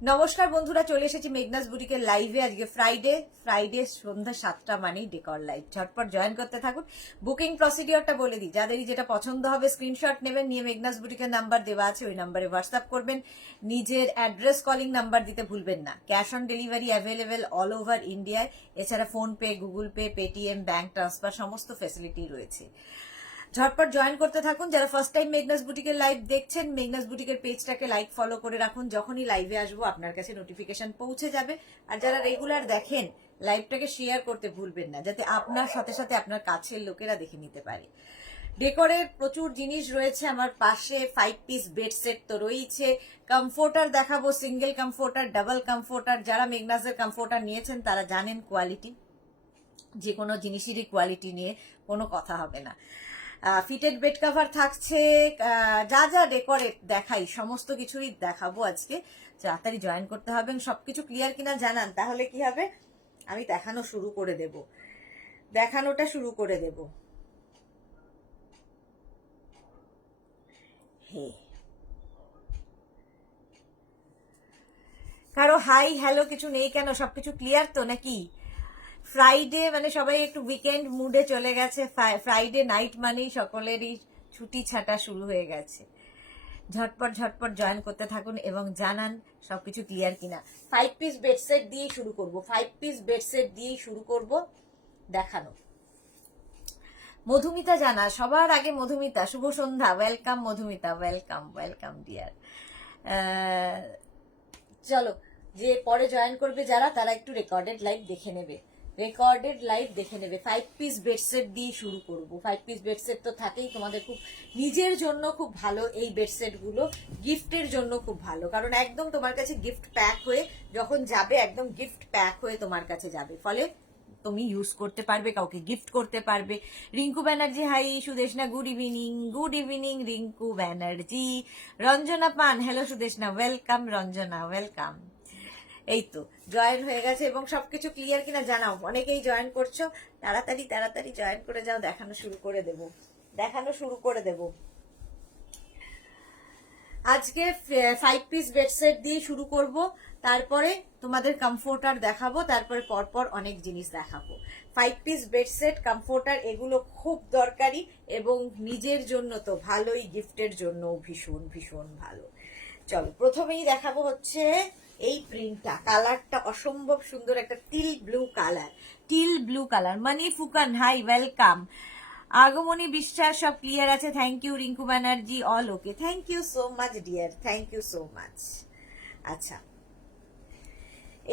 নমস্কার বন্ধুরা, চলে এসেছি মেঘনাস বুটিকের লাইভে। আজকে ফ্রাইডে সন্ধ্যা 7টা মানেই ডেকর লাইভ। ঝটপট জয়েন করতে থাকুন। বুকিং প্রসিডিওরটা বলে দিই, যাদেরই যেটা পছন্দ হবে স্ক্রিনশট নেবেন, নিয়ে মেঘনাস বুটিকের নাম্বার দেওয়া আছে, ওই নাম্বারে হোয়াটসঅ্যাপ করবেন। নিজের অ্যাড্রেস কলিং নাম্বার দিতে ভুলবেন না। Cash on delivery available all over ইন্ডিয়ায়। এছাড়া PhonePe, Google pay, Paytm, bank transfer সমস্ত ফ্যাসিলিটি রয়েছে। ঝটপট জয়েন করতে থাকুন। যারা ফার্স্ট টাইম মেঘনাস বুটিকের লাইভ দেখছেন, মেঘনাস বুটিকের পেজটাকে লাইক ফলো করে রাখুন। যখনই লাইভে আসবো আপনার কাছে নোটিফিকেশন পৌঁছে যাবে। আর যারা রেগুলার দেখেন, লাইভটাকে শেয়ার করতে ভুলবেন না, যাতে আপনার সাথে সাথে আপনার কাছের লোকেরা দেখে নিতে পারে। ডেকোরের প্রচুর জিনিস রয়েছে আমার পাশে। 5 পিস বেড সেট তো রয়েছে। কমফোর্টার দেখাবো, সিঙ্গেল কমফোর্টার, ডাবল কমফোর্টার। যারা মেঘনাসের কমফোর্টার নিয়েছেন তারা জানেন কোয়ালিটি, যে কোনো জিনিসেরই কোয়ালিটি নিয়ে কোনো কথা হবে না। ফিটেড বেড কভার থাকছে। যা যা ডেকোরেট দেখাই সমস্ত কিছুই দেখাবো আজকে। তাড়াতাড়ি জয়েন করতে হবে। সবকিছু ক্লিয়ার কিনা জানান, তাহলে কি হবে, আমি দেখানোটা শুরু করে দেব। হে, কারো হাই হ্যালো কিছু নেই কেন? সবকিছু ক্লিয়ার তো নাকি? ফ্রাইডে মানে সবাই একটু উইকেন্ড মুডে চলে গেছে। ফ্রাইডে নাইট মানেই সকলেরই ছুটি ছাটা শুরু হয়ে গেছে। ঝটপট জয়েন করতে থাকুন এবং জানান সবকিছু ক্লিয়ার কিনা। 5 পিস বেডসেট দিয়েই শুরু করব। 5 পিস বেডসেট দিয়েই শুরু করব দেখানো। মধুমিতা জানা, সবার আগে মধুমিতা, শুভ সন্ধ্যা। Welcome Madhumita, welcome dear. চলো, যে পরে জয়েন করবে যারা, তারা একটু রেকর্ডেড লাইভ দেখে নেবে। 5 পিস বেডসেট দিয়ে শুরু করব। 5 পিস বেডসেট তো থাকেই তোমাদের, খুব নিজের জন্য খুব ভালো এই বেডসেট গুলো, গিফটের জন্য খুব ভালো। কারণ একদম তোমার কাছে গিফট প্যাক হয়ে যখন যাবে, একদম গিফট প্যাক হয়ে তোমার কাছে যাবে, ফলে তুমি ইউজ করতে পারবে, কাউকে গিফট করতে পারবে। Rinku Banerjee hi, Sudeshna good evening Rinku Banerjee. Ranjana Pan, hello Sudeshna, welcome Ranjana, welcome. এই তো জয়েন হয়ে গেছে এবং সবকিছু ক্লিয়ার কিনা জানাও। অনেকেই জয়েন করছো, তাড়াতাড়ি জয়েন করে যাও। দেখানো শুরু করে দেব। আজকে 5 পিস বেডসেট দিয়ে শুরু করব, তারপরে তোমাদের কমফোর্টার দেখাবো, তারপরে পরপর অনেক জিনিস দেখাবো। 5 পিস বেডসেট, কমফোর্টার, এগুলো খুব দরকারি এবং নিজের জন্য তো ভালোই, গিফটের জন্য ভীষণ ভালো। চলো, প্রথমেই দেখাবো হচ্ছে এই প্রিন্টটা। কালারটা অসম্ভব সুন্দর, একটা teal blue colour. Mani Phukan hi, welcome. Agamoni Biswas, সব ক্লিয়ার আছে, thank you. Rinku Banerjee, all okay, thank you so much dear, thank you so much. আচ্ছা,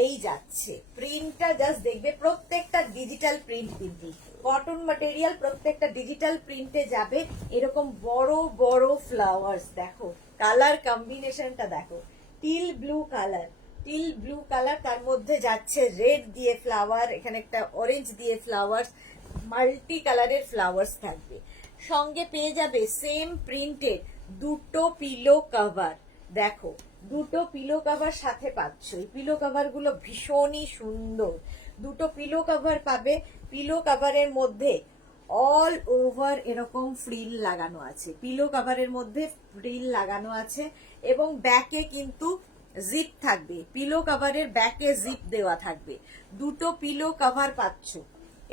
এই যাচ্ছে প্রিন্টটা, জাস্ট দেখবে, প্রত্যেকটা ডিজিটাল প্রিন্ট কিন্তু কটন ম্যাটেরিয়াল, প্রত্যেকটা ডিজিটাল প্রিন্টে যাবে। এরকম বড় বড় ফ্লাওয়ার্স দেখো, কালার কম্বিনেশনটা দেখো, টিল ব্লু কালার, তার মধ্যে যাচ্ছে রেড দিয়ে ফ্লাওয়ার, এখানে একটা অরেঞ্জ দিয়ে ফ্লাওয়ার্স, মাল্টি কালারের ফ্লাওয়ার্স থাকবে। সঙ্গে পেয়ে যাবে সেম প্রিন্টের দুটো পিলো কভার। দেখো, দুটো পিলো কভার সাথে পাচ্ছ। এই পিলো কভার গুলো ভীষণই সুন্দর। দুটো পিলো কভার পাবে। পিলো কভারের মধ্যে অল ওভার এরকম ফ্রিল লাগানো আছে, পিলো কভারের মধ্যে ফ্রিল লাগানো আছে এবং ব্যাকে কিন্তু জিপ থাকবে। পিলো কভারের ব্যাকে জিপ দেওয়া থাকবে। দুটো পিলো কভার পাচ্ছ,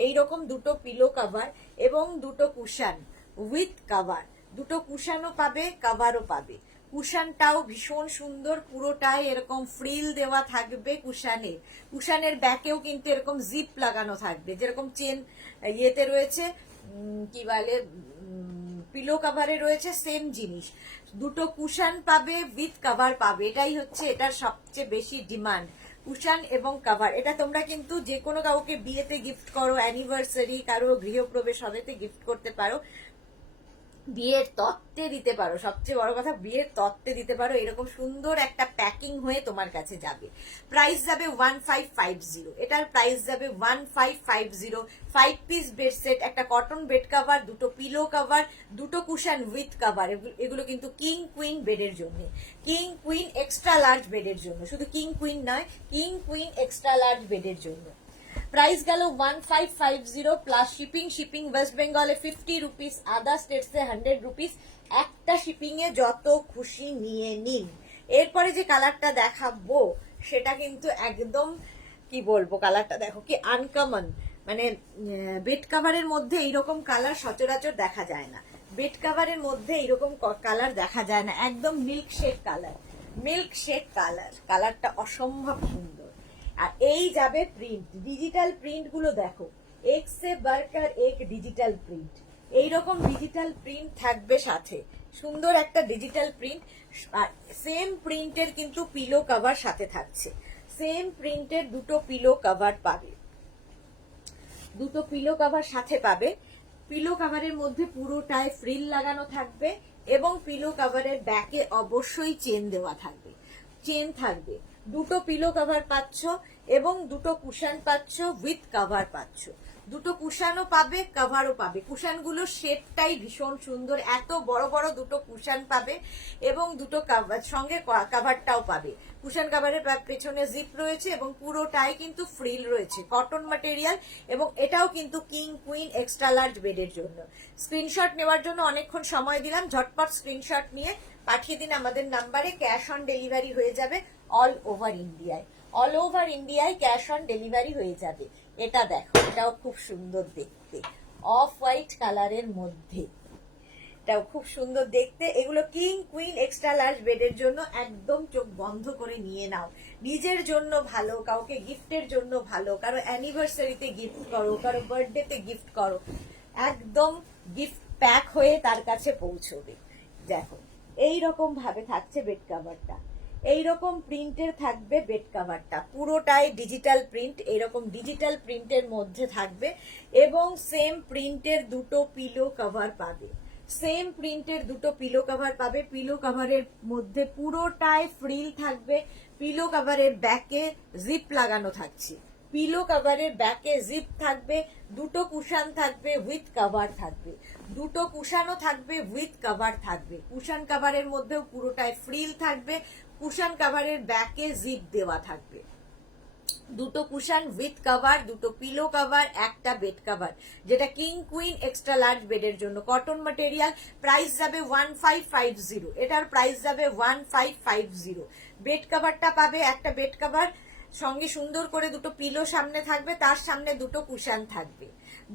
এইরকম দুটো পিলো কভার এবং দুটো কুশান উইথ কভার। দুটো কুশানও পাবে, কভারও পাবে। কুশানটাও ভীষণ সুন্দর, পুরোটাই এরকম ফ্রিল দেওয়া থাকবে। কুশানের ব্যাকেও কিন্তু এরকম জিপ লাগানো থাকবে, যেরকম চেন ইয়েতে রয়েছে, কি বলে, পিলো কভারে রয়েছে, সেম জিনিস। দুটো কুশান পাবে, উইথ কভার পাবে। এটাই হচ্ছে এটার সবচেয়ে বেশি ডিমান্ড, কুশান এবং কভার। এটা তোমরা কিন্তু যে কোনো কাউকে বিয়েতে গিফট করো, অ্যানিভার্সারি, কারো গৃহপ্রবেশ হবেতে গিফট করতে পারো, বিয়ের তত্ত্বে দিতে পারো। সবচেয়ে বড় কথা, বিয়ের তত্ত্বে দিতে পারো। এরকম সুন্দর একটা প্যাকিং হয়ে তোমার কাছে যাবে। প্রাইস যাবে 1550। এটার প্রাইস যাবে 1550। 5 পিস বেড সেট, একটা কটন বেড কভার, দুটো পিলো কভার, দুটো কুশন উইথ কভার। এগুলো কিন্তু কিং কুইন বেডের জন্য, কিং কুইন এক্সট্রা লার্জ বেডের জন্য, শুধু কিং কুইন নয়, কিং কুইন এক্সট্রা লার্জ বেডের জন্য। প্রাইস গেল 1550 প্লাস শিপিং ওয়েস্ট বেঙ্গলে 50 রুপিস, আদার স্টেটসে 100 রুপিস। একটা শিপিং এ যত খুশি নিয়ে নিন, এরপরে যে কালারটা দেখাবো সেটা কিন্তু একদম কি বলবো, কালারটা দেখো কি আনকমন, মানে বেড কাভারের মধ্যে এইরকম কালার সচরাচর দেখা যায় না, বেড কাভারের মধ্যে এইরকম কালার দেখা যায় না, একদম milk shade colour, milk shade colour, কালারটা অসম্ভব সুন্দর। আর এই যাবে প্রিন্ট, ডিজিটাল প্রিন্ট গুলো দেখো, এক সে বারকার এক ডিজিটাল প্রিন্ট, এইরকম ডিজিটাল প্রিন্ট থাকবে সাথে, সুন্দর একটা ডিজিটাল প্রিন্ট। আর সেম প্রিন্টের কিন্তু পিলো কভার সাথে থাকছে, সেম প্রিন্টের দুটো পিলো কভার পাবে, দুটো পিলো কভার সাথে পাবে। পিলো কভারের মধ্যে পুরোটায় ফ্রিল লাগানো থাকবে এবং পিলো কভারের ব্যাকে অবশ্যই চেন দেওয়া থাকবে, চেন থাকবে। দুটো পিলো কভার পাচ্ছ এবং দুটো কুশন পাচ্ছ, উইথ কভার পাচ্ছ, দুটো কুশানও পাবে, কভারও পাবে। কুশানগুলোর শেপটাই ভীষণ সুন্দর, এত বড় বড় দুটো কুশান পাবে এবং দুটো সঙ্গে কভারটাও পাবে। কুশন কভারের পেছনে জিপ রয়েছে এবং পুরোটাই কিন্তু ফ্রিল রয়েছে, কটন ম্যাটেরিয়াল, এবং এটাও কিন্তু কিং কুইন এক্সট্রা লার্জ বেডের জন্য। স্ক্রিনশট নেওয়ার জন্য অনেকক্ষণ সময় দিলাম, ঝটপট স্ক্রিনশট নিয়ে পাঠিয়ে দিন আমাদের নাম্বারে, ক্যাশ অন ডেলিভারি হয়ে যাবে অল ওভার ইন্ডিয়ায়, অল ওভার ইন্ডিয়ায় ক্যাশ অন ডেলিভারি হয়ে যাবে। এটা দেখো, এটাও খুব সুন্দর দেখতে, অফ হোয়াইট কালারের মধ্যে, এটাও খুব সুন্দর দেখতে। এগুলো কিং কুইন এক্সট্রা লার্জ বেডের জন্য, একদম চোখ বন্ধ করে নিয়ে নাও, নিজের জন্য ভালো, কাউকে গিফটের জন্য ভালো, কারো অ্যানিভার্সারিতে গিফট করো, কারো বার্থডেতে গিফট করো, একদম গিফট প্যাক হয়ে তার কাছে পৌঁছবে। দেখো এইরকম ভাবে থাকছে বেড কাভারটা, এইরকম প্রিন্টের থাকবে বেড কাভারটা, পুরোটাই ডিজিটাল প্রিন্ট, এইরকম ডিজিটাল প্রিন্টের মধ্যে থাকবে এবং সেম প্রিন্টের দুটো পিলো কভার পাবে, সেম প্রিন্টের দুটো পিলো কভার পাবে। পিলো কভারের মধ্যে পুরোটাই ফ্রিল থাকবে, পিলো কভারের ব্যাকে জিপ লাগানো থাকছে, পিলো কভারের ব্যাকে জিপ থাকবে, দুটো কুশান থাকবে, উইথ কভার থাকবে, দুটো কুশানও থাকবে, উইথ কভার থাকবে। কুশান কভারের মধ্যেও পুরোটাই ফ্রিল থাকবে, কুশান কভারের ব্যাকে জিপ দেওয়া থাকবে, দুটো কুশান উইথ কভার, দুটো পিলো কভার, একটা বেড কভার, যেটা কিং কুইন এক্সট্রা লার্জ বেডের জন্য, কটন ম্যাটেরিয়াল। প্রাইস যাবে 1550, এটার প্রাইস যাবে 1550। বেড কভারটা পাবে, একটা বেড কভার সঙ্গে সুন্দর করে দুটো পিলো সামনে থাকবে, তার সামনে দুটো কুশান থাকবে,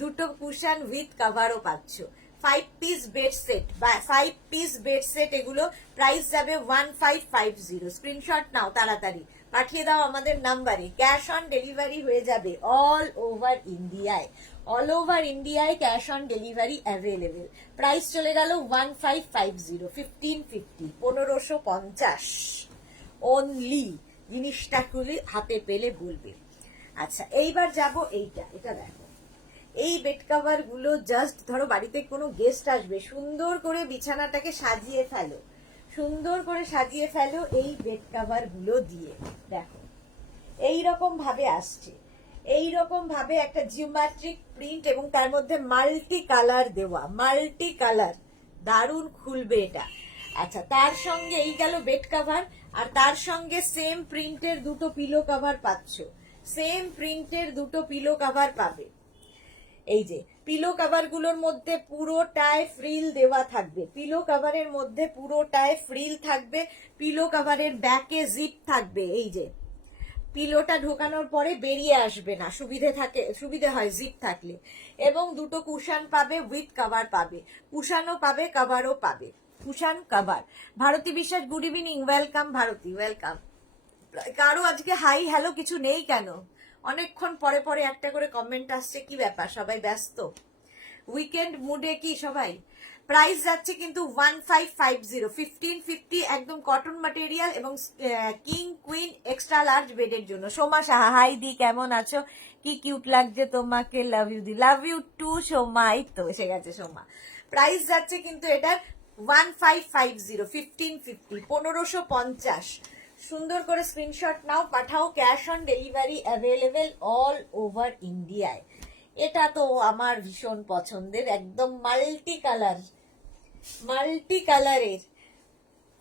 দুটো কুশান উইথ কভারও পাচ্ছ। 5 পিস বেড সেট বা 5 পিস বেড সেট, এগুলো প্রাইস যাবে 1550। স্ক্রিনশট নাও, তাড়াতাড়ি পাঠিয়ে দাও আমাদের নাম্বারে, ক্যাশ অন ডেলিভারি হয়ে যাবে অল ওভার ইন্ডিয়ায়, অল ওভার ইন্ডিয়ায় cash on delivery available. Price চলে গেল 1550, 1550, 1550 অনলি। জিনিসটা খুলে হাতে পেলে বলবে। আচ্ছা, এইবার যাব এইটা, এটা দেখো, এই বেড কভার গুলো জাস্ট ধরো বাড়িতে কোনো গেস্ট আসবে, সুন্দর করে বিছানাটাকে সাজিয়ে ফেলো, সুন্দর করে সাজিয়ে ফেলো এই বেড কভার গুলো দিয়ে। দেখো এইরকম ভাবে আসছে, এইরকম ভাবে একটা জিওমেট্রিক প্রিন্ট এবং তার মধ্যে মাল্টি কালার দেওয়া, মাল্টি কালার, দারুণ খুলবে এটা। আচ্ছা, তার সঙ্গে এই গেল বেড কভার, আর তার সঙ্গে সেম প্রিন্টের দুটো পিলো কভার পাচ্ছ, সেম প্রিন্টের দুটো পিলো কভার পাবে। এই যে পিলো কভার গুলোর মধ্যে পুরোটায় ফ্রিল দেওয়া থাকবে, পিলো কভারের মধ্যে পুরোটায় ফ্রিল থাকবে, পিলো কভারের ব্যাকে জিপ থাকবে, এই যে পিলোটা ঢোকানোর পরে বেরিয়ে আসবে না, সুবিধে হয় জিপ থাকলে, এবং দুটো কুশান পাবে, উইথ কভার পাবে, কুশানও পাবে, কভারও পাবে, কুশান cover. Bharati Biswas, good evening, welcome Bharati, welcome. কারো আজকে হাই হ্যালো কিছু নেই কেন? অনেকক্ষণ পরে পরে একটা করে কমেন্ট আসছে, কি ব্যাপার, সবাই ব্যস্ত? উইকেন্ড মুডে কি সবাই? প্রাইস যাচ্ছে কিন্তু 1550, 1550, একদম কটন ম্যাটেরিয়াল এবং কিং কুইন এক্সট্রা লার্জ বেডের জন্য। সোমা সাহা, হাই দি, কেমন আছো? কি কিউট লাগছে তোমাকে, লাভ ইউ দি, লাভ ইউ টু সোমা। এই তো এসে গেছে সোমা। প্রাইস যাচ্ছে কিন্তু এটার 1550, 1550, 1550। সুন্দর করে স্ক্রিনশট নাও, পাঠাও, cash on delivery available all over ইন্ডিয়ায়। এটা তো আমার ভীষণ পছন্দের, একদম মাল্টি কালার, মাল্টি কালারের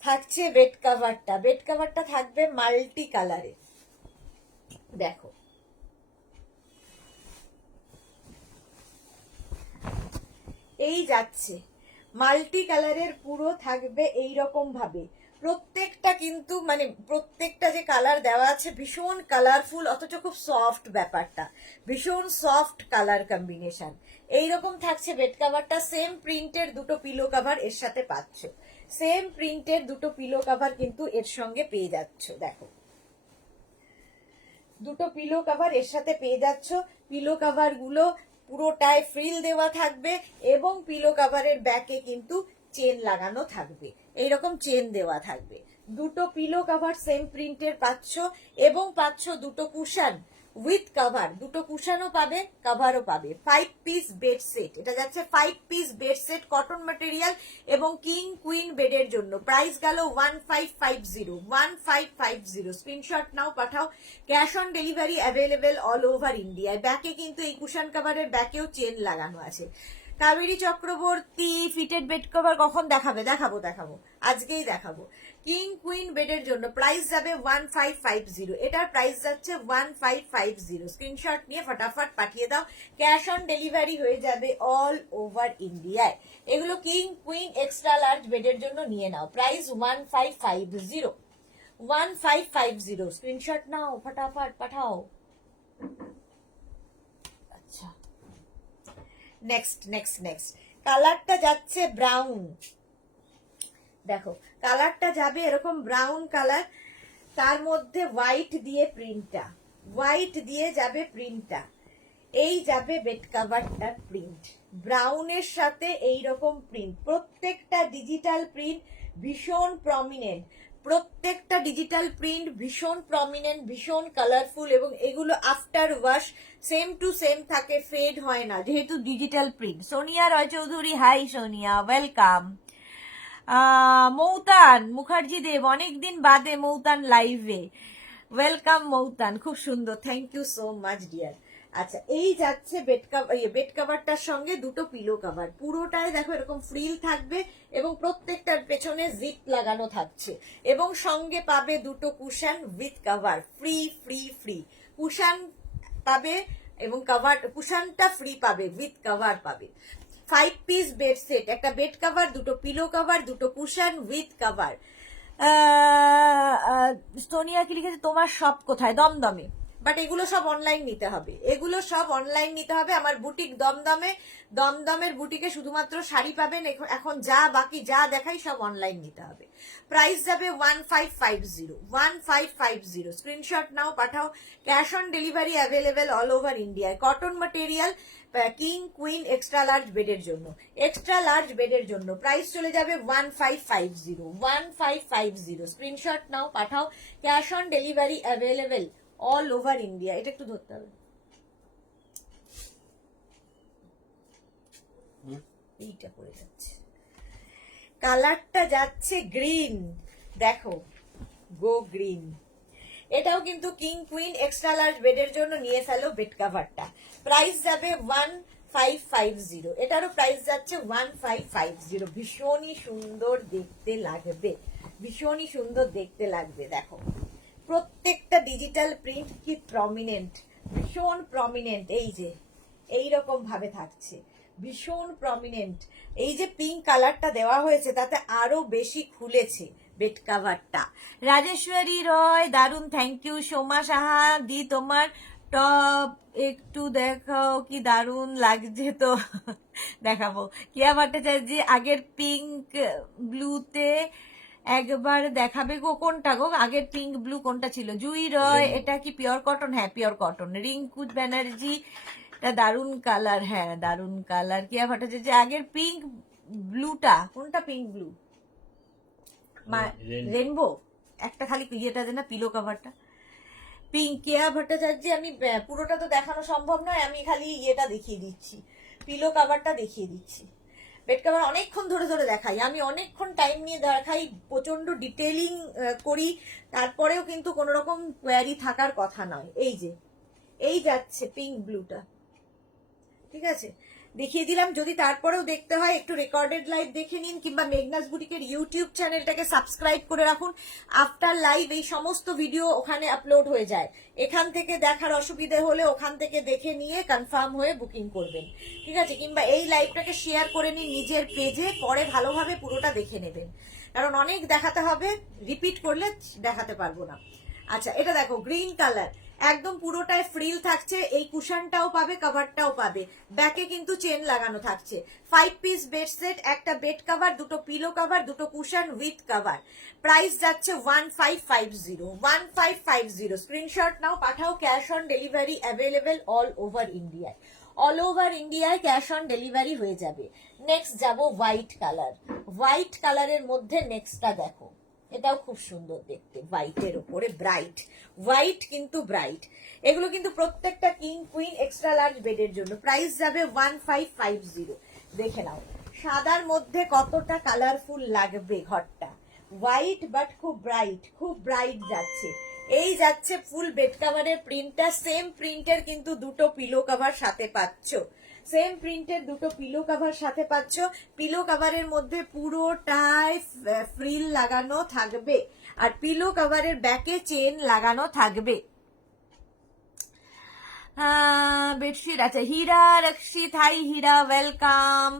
থাকছে বেড কভারটা, বেড কভারটা থাকবে মাল্টি কালারের। দেখো এই যাচ্ছে মাল্টি কালারের, পুরো থাকবে এই রকম ভাবে, প্রত্যেকটা কিন্তু মানে প্রত্যেকটা যে কালার দেওয়া আছে ভীষণ কালারফুল, অথচ খুব সফট ব্যাপারটা, ভীষণ সফট কালার কম্বিনেশন। এইরকম থাকছে বেড কাভারটা। সেম প্রিন্টের দুটো পিলো কাভার এর সাথে পাচ্ছ, সেম প্রিন্টের দুটো পিলো কাভার কিন্তু এর সঙ্গে পেয়ে যাচ্ছ। দেখো দুটো পিলো কাভার এর সাথে পেয়ে যাচ্ছ। পিলো কাভার গুলো পুরোটায় ফ্রিল দেওয়া থাকবে এবং পিলো কাভারের ব্যাকে কিন্তু চেন লাগানো থাকবে, এইরকম চেন দেওয়া থাকবে। দুটো পিলো কাভার সেম প্রিন্টের পাচ্ছ এবং পাচ্ছ দুটো কুশন উইথ কাভার, দুটো কুশনও পাবে কাভারও পাবে। 5 পিস বেড সেট, এটা যাচ্ছে 5 piece bed set, cotton material এবং কিং কুইন বেডের জন্য। প্রাইস গেল 1550, স্ক্রিনশট নাও পাঠাও। Cash on delivery available all over ইন্ডিয়ায়। ব্যাকে কিন্তু এই কুশন কাভারের ব্যাকেও চেন লাগানো আছে। Kaberi Chakraborty fitted bed cover কখন দেখাবে? দেখাবো দেখাবো, আজকেই দেখাবো। কিং কুইন বেডের জন্য প্রাইস যাবে 1550, এটার প্রাইস যাচ্ছে 1550। স্ক্রিনশট নিয়ে ফটাফট পাঠিয়ে দাও, ক্যাশ অন ডেলিভারি হয়ে যাবে অল ওভার ইন্ডিয়ায়। এগুলো কিং কুইন এক্সট্রা লার্জ বেডের জন্য নিয়ে নাও, প্রাইস 1550, স্ক্রিনশট নাও ফটাফট পাঠাও। আচ্ছা নেক্সট নেক্সট নেক্সট কালারটা যাচ্ছে ব্রাউন। দেখো কালারটা যাবে এরকম ব্রাউন কালার, তার মধ্যে হোয়াইট দিয়ে প্রিন্টটা, হোয়াইট দিয়ে যাবে প্রিন্টটা। এই যাবে বেড কাভারটার প্রিন্ট, ব্রাউনের সাথে এই রকম প্রিন্ট, প্রত্যেকটা ডিজিটাল প্রিন্ট ভীষণ প্রমিনেন্ট, প্রত্যেকটা ডিজিটাল প্রিন্ট ভীষণ প্রমিনেন্ট, ভীষণ কালারফুল এবং এগুলো after wash same to same থাকে, ফেড হয় না যেহেতু digital print. Sonia Roy Chowdhury, hi Sonia, welcome. Moutan Mukherjee Deb, অনেকদিন বাদে মৌতান লাইভে, ওয়েলকাম মৌতান, খুব সুন্দর, thank you so much dear. আচ্ছা এই যাচ্ছে বেড কাভারটার সঙ্গে দুটো পিলো কাভার, পুরোটাই দেখো এরকম ফ্রিল থাকবে এবং প্রত্যেকটার পেছনে জিপ লাগানো থাকছে এবং সঙ্গে পাবে দুটো cushion with cover, free free free cushion পাবে এবং কাভার, কুশনটা ফ্রি পাবে, উইথ কাভার পাবে। 5 পিস বেড সেট, একটা বেড কাভার, দুটো পিলো কাভার, দুটো কুশন উইথ কাভার। সোনিয়া কি লিখেছে তোমার শপ কোথায়? দমদমে, বাট এগুলো সব অনলাইন নিতে হবে, এগুলো সব অনলাইন নিতে হবে। আমার বুটিক দমদমে, দমদমের বুটিকে শুধুমাত্র শাড়ি পাবেন, এখন যা বাকি যা দেখাই সব অনলাইন নিতে হবে। প্রাইস যাবে 1550, স্ক্রিনশট নাও পাঠাও। Cash on delivery available all over ইন্ডিয়ায়। Cotton material, king queen extra large বেডের জন্য, এক্সট্রা লার্জ বেডের জন্য প্রাইস চলে যাবে 1550, স্ক্রিনশট নাও পাঠাও। Cash on delivery available all over India. এটা একটু ধরতে হবে, এইটা পড়ে যাচ্ছে। কালারটা যাচ্ছে গ্রিন, দেখো গো গ্রিন। এটাও কিন্তু কিং কুইন এক্সট্রা লার্জ বেডের জন্য নিয়ে ফেলো বেড কাভারটা। প্রাইস যাবে 1550, এটারও প্রাইস যাচ্ছে 1550। ভীষণই সুন্দর দেখতে লাগবে, ভীষণই সুন্দর দেখতে লাগবে। দেখো প্রত্যেকটা ডিজিটাল প্রিন্ট কি প্রমিনেন্ট, ভীষণ প্রমিনেন্ট, এই যে এইরকম ভাবে থাকছে, ভীষণ প্রমিনেন্ট। এই যে পিঙ্ক কালারটা দেওয়া হয়েছে তাতে আরো বেশি খুলেছে বেড কাভারটা। রাজেশ্বরী রয় দারুন, থ্যাংক ইউ। সোমা সাহা দি তোমার টপ একটু দেখাও, কি দারুন লাগছে তো। দেখাবো। কিয়া ভট্টাচার্য আগের পিঙ্ক ব্লুতে একবার দেখাবে গো, কোনটা গো আগের পিঙ্ক ব্লু কোনটা ছিল? জুই রয় এটা কি পিওর কটন? হ্যাঁ পিওর কটন। রিঙ্কু ব্যানার্জি এটা দারুন কালার, হ্যাঁ দারুন কালার। কিয়া ভট্টাচার্য আগের পিঙ্ক ব্লুটা কোনটা? পিঙ্ক ব্লু রেনবো, একটা খালি ইয়েটা দেনা পিলো কাভারটা পিঙ্ক। কেয়া ভট্টাচার্য আমি পুরোটা তো দেখানো সম্ভব নয়, আমি খালি ইয়েটা দেখিয়ে দিচ্ছি, পিলো কাভারটা দেখিয়ে দিচ্ছি। বেড কাভার অনেকক্ষণ ধরে ধরে দেখাই, আমি অনেকক্ষণ টাইম নিয়ে দেখাই, প্রচন্ড ডিটেইলিং করি, তারপরেও কিন্তু কোনো রকম কোয়ারি থাকার কথা নয়। এই যে এই যাচ্ছে পিঙ্ক ব্লুটা, ঠিক আছে দেখিয়ে দিলাম। যদি তারপরেও দেখতে হয় একটু রেকর্ডেড লাইভ দেখে নিন, কিংবা মেঘনাস বুটিকের ইউটিউব চ্যানেলটাকে সাবস্ক্রাইব করে রাখুন। আফটার লাইভ এই সমস্ত ভিডিও ওখানে আপলোড হয়ে যায়, এখান থেকে দেখার অসুবিধে হলে ওখান থেকে দেখে নিয়ে কনফার্ম হয়ে বুকিং করবেন, ঠিক আছে? কিংবা এই লাইভটাকে শেয়ার করে নিন নিজের পেজে, পরে ভালোভাবে পুরোটা দেখে নেবেন। কারণ অনেক দেখাতে হবে, রিপিট করলে দেখাতে পারবো না। আচ্ছা, এটা দেখো গ্রিন কালার, একদম পুরোটায় ফ্রিল থাকছে, এই কুশনটাও পাবে, কভারটাও পাবে, ব্যাকে কিন্তু চেন লাগানো থাকছে। 5 পিস বেড সেট, একটা বেড কভার, দুটো পিলো কভার, দুটো কুশন উইথ কভার। প্রাইস যাচ্ছে 1550, 1550। স্ক্রিনশট নাও, পাঠাও, cash on delivery available all over ইন্ডিয়ায়। অল ওভার ইন্ডিয়ায় ক্যাশ অন ডেলিভারি হয়ে যাবে। নেক্সট যাব হোয়াইট কালার। হোয়াইট কালারের মধ্যে নেক্সটটা দেখো, এটাও খুব সুন্দর দেখতে, হোয়াইটের উপরে ব্রাইট, হোয়াইট কিন্তু ব্রাইট। এগুলো কিন্তু প্রত্যেকটা কিং কুইন এক্সট্রা লার্জ বেডের জন্য। প্রাইস যাবে 1550। দেখে নাও সাদার মধ্যে কতটা কালারফুল লাগবে ঘরটা। হোয়াইট বাট খুব ব্রাইট, খুব ব্রাইট যাচ্ছে। এই যাচ্ছে ফুল বেড কাভারের প্রিন্টটা, সেম প্রিন্টের কিন্তু দুটো পিলো কভার সাথে পাচ্ছ, সেম প্রিন্টের দুটো পিলো কভার সাথে পাচ্ছ। পিলো কভারের মধ্যে পুরোটাই ফ্রিল লাগানো থাকবে, আর পিলো কভারের ব্যাকে চেন লাগানো থাকবে। বেডশিট, আচ্ছা হীরা রক্ষিত, হাই হীরা, ওয়েলকাম।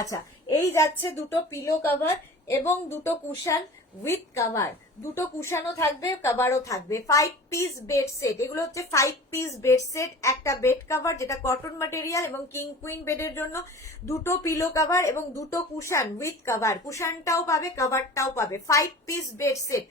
আচ্ছা, এই যাচ্ছে দুটো পিলো কভার এবং দুটো কুশন উইথ কভার, দুটো কুশনও থাকবে, কভারও থাকবে। 5 পিস বেড সেট, এগুলো হচ্ছে 5 পিস বেড সেট। একটা বেড কভার যেটা কটন ম্যাটেরিয়াল এবং কিং কুইন বেডের জন্য, দুটো পিলো কভার এবং দুটো কুশন উইথ কভার, কুশনটাও পাবে, কভারটাও পাবে। 5 পিস বেড সেট।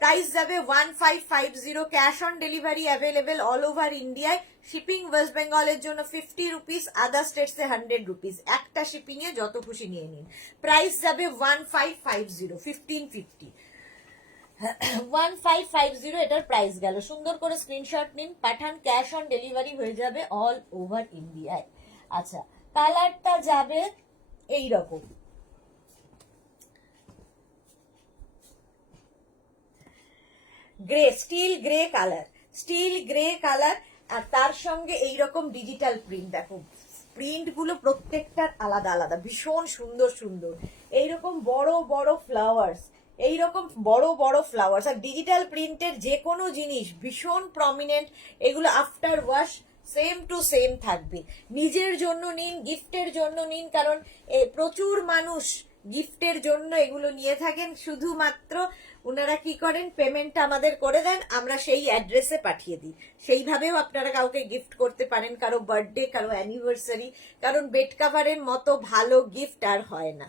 প্রাইস যাবে 1550, cash on delivery available all over ইন্ডিয়ায়। শিপিং ওয়েস্ট বেঙ্গলের জন্য 50 রুপিস, আদার স্টেটসে 100 রুপিস। একটা শিপিং এ যত খুশি নিয়ে নিন। প্রাইস যাবে 1550, 1550, 1550 এটার প্রাইস গেল। সুন্দর করে স্ক্রিনশট নিন, পাঠান, ক্যাশ অন ডেলিভারি হয়ে যাবে অল ওভার ইন্ডিয়ায়। আচ্ছা, কালারটা যাবে এইরকম, grey, steel grey colour, steel grey colour, আর তার সঙ্গে এইরকম ডিজিটাল প্রিন্ট। দেখো প্রিন্ট গুলো প্রত্যেকটার আলাদা আলাদা, ভীষণ সুন্দর সুন্দর। এইরকম বড় বড় ফ্লাওয়ার্স, এইরকম বড় বড় ফ্লাওয়ার্স, আর ডিজিটাল প্রিন্টের যে কোনো জিনিস ভীষণ প্রমিনেন্ট। এগুলো after wash same to same থাকবে। নিজের জন্য নিন, গিফটের জন্য নিন, কারণ প্রচুর মানুষ গিফটের জন্য এগুলো নিয়ে থাকেন। শুধুমাত্র ওনারা কি করেন, পেমেন্টটা আমাদের করে দেন, আমরা সেই অ্যাড্রেসে পাঠিয়ে দিই। সেইভাবেও আপনারা কাউকে গিফট করতে পারেন, কারো বার্থডে, কারো অ্যানিভার্সারি। কারণ বেড কাভারের মতো ভালো গিফট আর হয় না,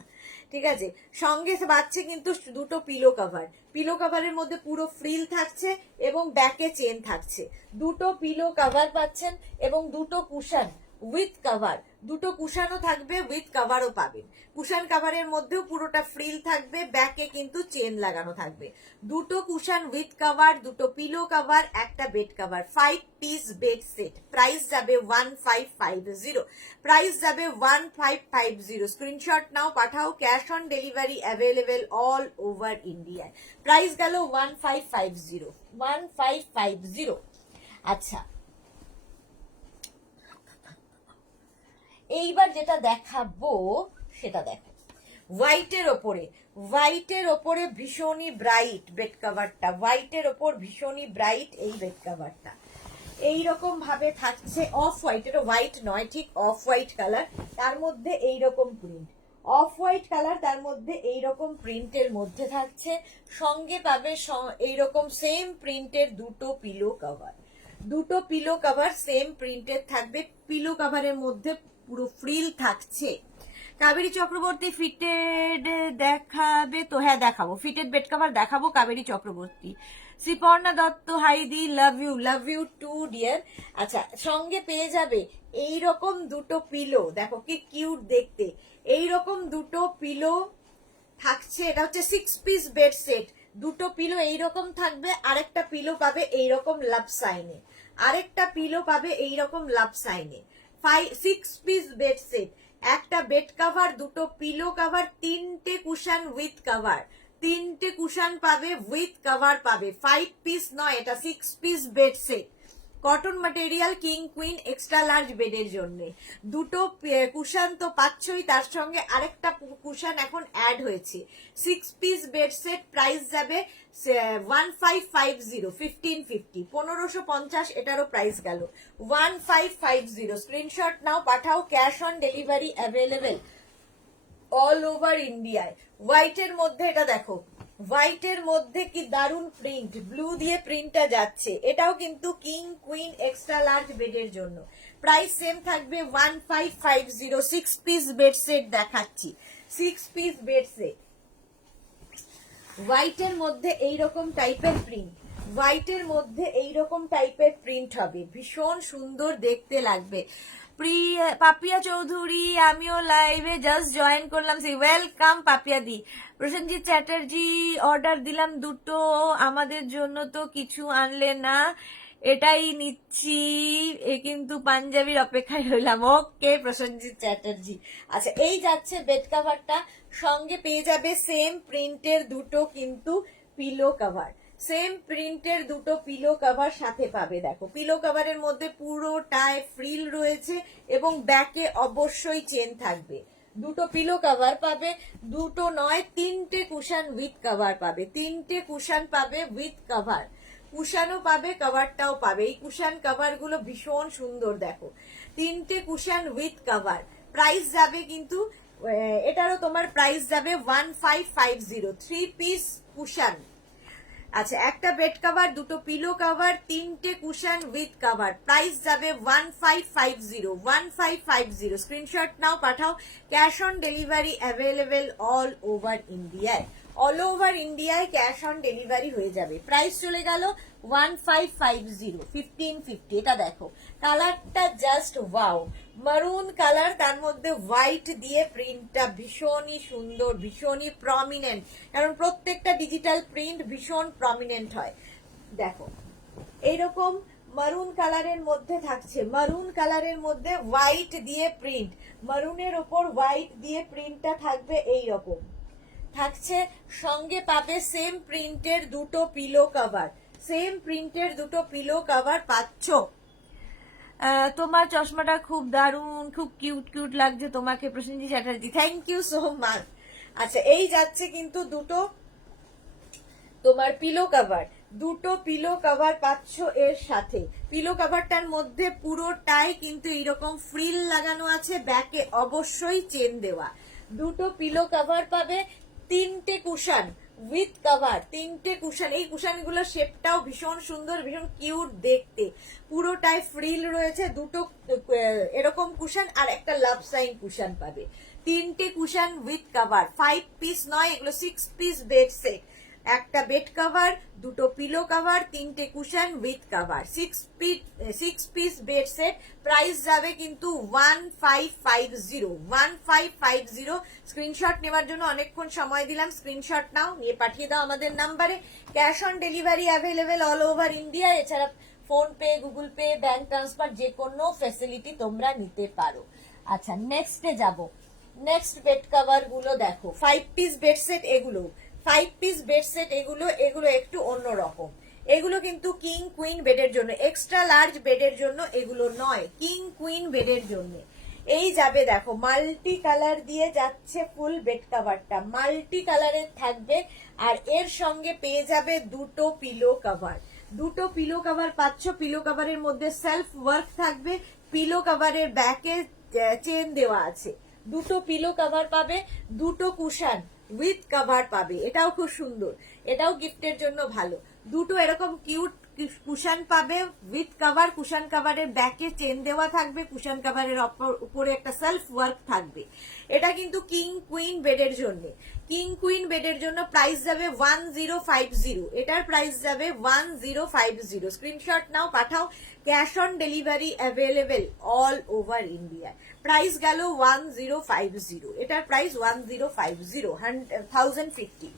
ঠিক আছে। সঙ্গে পাচ্ছে কিন্তু দুটো পিলো কভার, পিলো কভারের মধ্যে পুরো ফ্রিল থাকছে এবং ব্যাকে চেন থাকছে। দুটো পিলো কভার পাচ্ছেন এবং দুটো কুশন উইথ কভার, দুটো কুশানও থাকবে, উইথ কভারও পাবেন। কুশান কভারের মধ্যেও পুরোটা ফ্রিল থাকবে, ব্যাকে কিন্তু চেন লাগানো থাকবে। দুটো কুশান উইথ কভার, দুটো পিলো কভার, একটা bed cover, 5 piece bed set. Price যাবে 1550, প্রাইস যাবে 1550। স্ক্রিনশট নাও, পাঠাও, cash on delivery available all over ইন্ডিয়ায়। প্রাইস গেল 1550, 1550। আচ্ছা, এইবার যেটা দেখাবো সেটা দেখো, হোয়াইটের ওপরে, হোয়াইটের ওপরে ভীষণই ব্রাইট বেড কভারটা, হোয়াইটের ওপর ভীষণই ব্রাইট এই বেড কভারটা। এইরকম ভাবে থাকছে, অফ হোয়াইট, এটা হোয়াইট নয়, ঠিক অফ হোয়াইট কালার, তার মধ্যে এইরকম প্রিন্ট, অফ হোয়াইট কালার, তার মধ্যে এইরকম প্রিন্টের মধ্যে থাকছে। সঙ্গে পাবে এইরকম সেম প্রিন্টের দুটো পিলো কভার, দুটো পিলো কভার সেম প্রিন্টের থাকবে। পিলো কভারের মধ্যে পুরো ফ্রিল থাকছে। কাবেরী চক্রবর্তী ফিটেড দেখাবে তো? হ্যাঁ দেখাবো, ফিটেড বেড কভার দেখাবো। কাবেরী চক্রবর্তী, শ্রীপর্ণা দত্ত, হাইদি, লাভ ইউ টু ডিয়ার। আচ্ছা, সঙ্গে পেয়ে যাবে এইরকম দুটো পিলো, দেখো কি কিউট দেখতে, এইরকম দুটো পিলো থাকছে। এটা হচ্ছে 6 পিস বেড সেট, দুটো পিলো এইরকম থাকবে, আরেকটা পিলো পাবে এইরকম লাভ সাইনে, আরেকটা পিলো পাবে এইরকম লাভ সাইনে। 6 পিস বেড সেট, একটা বেড কভার, দুটো পিলো কভার, তিনটে কুশন উইথ কভার, তিনটে কুশন পাবে, উইথ কভার পাবে। 5 পিস নয়, এটা 6 piece bed set, cotton material, king queen extra large বেডের জন্য। দুটো কুশন তো পাচ্ছই, তার সঙ্গে আরেকটা কুশন এখন অ্যাড হয়েছে। 6 পিস বেড সেট, প্রাইস যাবে 1550, 1550, 1550, এটারও প্রাইস গেল 1550। স্ক্রিনশট নাও, পাঠাও, cash on delivery available all over ইন্ডিয়ায়। হোয়াইটের মধ্যে এটা দেখো, হোয়াইটের মধ্যে কি দারুন প্রিন্ট, ব্লু দিয়ে প্রিন্টটা যাচ্ছে। এটাও কিন্তু কিং কুইন এক্সট্রা লার্জ বেডের জন্য। প্রাইস সেম থাকবে 1550। 6 পিস বেড সেট দেখাচ্ছি, 6 পিস বেড সেট। হোয়াইটের মধ্যে এইরকম টাইপের প্রিন্ট, হোয়াইটের মধ্যে এইরকম টাইপের প্রিন্ট হবে, ভীষণ সুন্দর দেখতে লাগবে। পাপিয়া চৌধুরী, আমিও লাইভে জাস্ট জয়েন করলাম, ওয়েলকাম পাপিয়া দি। প্রসেনজিৎ চ্যাটার্জি, অর্ডার দিলাম দুটো, আমাদের জন্য তো কিছু আনলে না, এটাই নিচ্ছি, এ কিন্তু পাঞ্জাবির অপেক্ষায় রইলাম। ওকে প্রসেনজিৎ চ্যাটার্জি। আচ্ছা, এই যাচ্ছে বেড কাভারটা, সঙ্গে পেয়ে যাবে সেম প্রিন্টের দুটো কিন্তু পিলো কভার, সেম প্রিন্টের দুটো পিলো কভার সাথে পাবে। দেখো পিলো কভারের মধ্যে পুরোটায় ফ্রিল রয়েছে এবং ব্যাকে অবশ্যই চেন থাকবে। দুটো পিলো কভার পাবে, দুটো নয় তিনটে কুশন উইথ কভার পাবে, তিনটে কুশন পাবে উইথ কভার, কুশানও পাবে কভারটাও পাবে। এই কুশান কভার গুলো ভীষণ সুন্দর, দেখো তিনটে কুশান উইথ কভার। প্রাইস যাবে কিন্তু এটারও তোমার প্রাইস যাবে 1550। 3 পিস কুশান। আচ্ছা, একটা বেড কভার, দুটো পিলো কভার, তিনটে কুশন উইথ কভার, প্রাইস যাবে 1550। 1550 স্ক্রিনশট নাও, পাঠাও। Cash on delivery available all over ইন্ডিয়ায়, অল ওভার ইন্ডিয়ায় ক্যাশ অন ডেলিভারি হয়ে যাবে। প্রাইস চলে গেল 1550, 1550। এটা দেখো কালারটা জাস্ট ওয়াও, মারুন কালার, তার মধ্যে হোয়াইট দিয়ে প্রিন্টটা ভীষণই সুন্দর, ভীষণই প্রমিনেন্ট, কারণ প্রত্যেকটা ডিজিটাল প্রিন্ট ভীষণ প্রমিনেন্ট হয়। দেখো এইরকম মারুন কালারের মধ্যে থাকছে, মারুন কালারের মধ্যে হোয়াইট দিয়ে প্রিন্ট, মারুনের ওপর হোয়াইট দিয়ে প্রিন্টটা থাকবে এইরকম থাকছে। সঙ্গে পাবে সেম প্রিন্টের দুটো পিলো কভার, সেম প্রিন্টের দুটো পিলো কভার পাচ্ছ। তোমার চশমাটা খুব দারুণ, খুব কিউট কিউট লাগছে তোমাকে Prosenjit Chatterjee, thank you so much. আচ্ছা, এই যাচ্ছে কিন্তু দুটো তোমার পিলো কভার, দুটো পিলো কভার পাচ্ছ এর সাথে। পিলো কভারটার মধ্যে পুরোটাই কিন্তু এরকম ফ্রিল লাগানো আছে, ব্যাকে অবশ্যই চেন দেওয়া। দুটো পিলো কভার পাবে, তিনটে কুশন উইথ কভার, তিনটে কুশন। এই কুশনগুলোর শেপটাও ভীষণ সুন্দর, ভীষণ কিউট দেখতে, পুরোটায় ফ্রিল রয়েছে। দুটো এরকম কুশন আর একটা লাভ সাইন কুশন পাবে, তিনটে কুশন উইথ কভার। 5 পিস নয়, এগুলো 6 পিস বেড সেট। একটা বেড কভার, দুটো পিলো কভার, তিনটে cushion with cover, 6 piece bed set. Price যাবে কিন্তু 1550, 1550। স্ক্রিনশট নেওয়ার জন্য অনেকক্ষণ সময় দিলাম, স্ক্রিনশট নাও, নিয়ে পাঠিয়ে দাও আমাদের নাম্বারে। Cash on delivery available all over India. এছাড়া PhonePe, Google Pay, bank transfer যে কোনো ফ্যাসিলিটি তোমরা নিতে পারো। আচ্ছা, নেক্সটে যাব। নেক্সট বেড কভার গুলো দেখো, 5 পিস বেড সেট। এগুলো 5 পিস বেড সেট, এগুলো একটু অন্যরকম। এগুলো কিন্তু কিং কুইন বেডের জন্য, এক্সট্রা লার্জ বেডের জন্য এগুলো নয়, কিং কুইন বেডের জন্য। এই যাবে দেখো মাল্টি কালার দিয়ে যাচ্ছে ফুল বেড কভারটা, মাল্টি কালারের থাকবে। আর এর সঙ্গে পেয়ে যাবে দুটো পিলো কভার, দুটো পিলো কভার পাচ্ছ। পিলো কভারের মধ্যে সেলফ ওয়ার্ক থাকবে, পিলো কভারের ব্যাকে চেন দেওয়া আছে। দুটো পিলো কভার পাবে, দুটো কুশন উইথ কভার পাবে, এটাও খুব সুন্দর, এটাও গিফটের জন্য ভালো। দুটো এরকম কিউট কুশন পাবে উইথ কভার, কুশন কভারের ব্যাকে চেন দেওয়া থাকবে, কুশন কভারের উপরে একটা সেলফ ওয়ার্ক থাকবে। এটা কিন্তু কিং কুইন বেডের জন্য, কিং কুইন বেডের জন্য প্রাইস যাবে 1050। এটার প্রাইস যাবে 1050। স্ক্রিনশট নাও, পাঠাও। Cash on delivery available all over India. Price গেল 1050, এটার প্রাইস 1050, 1050।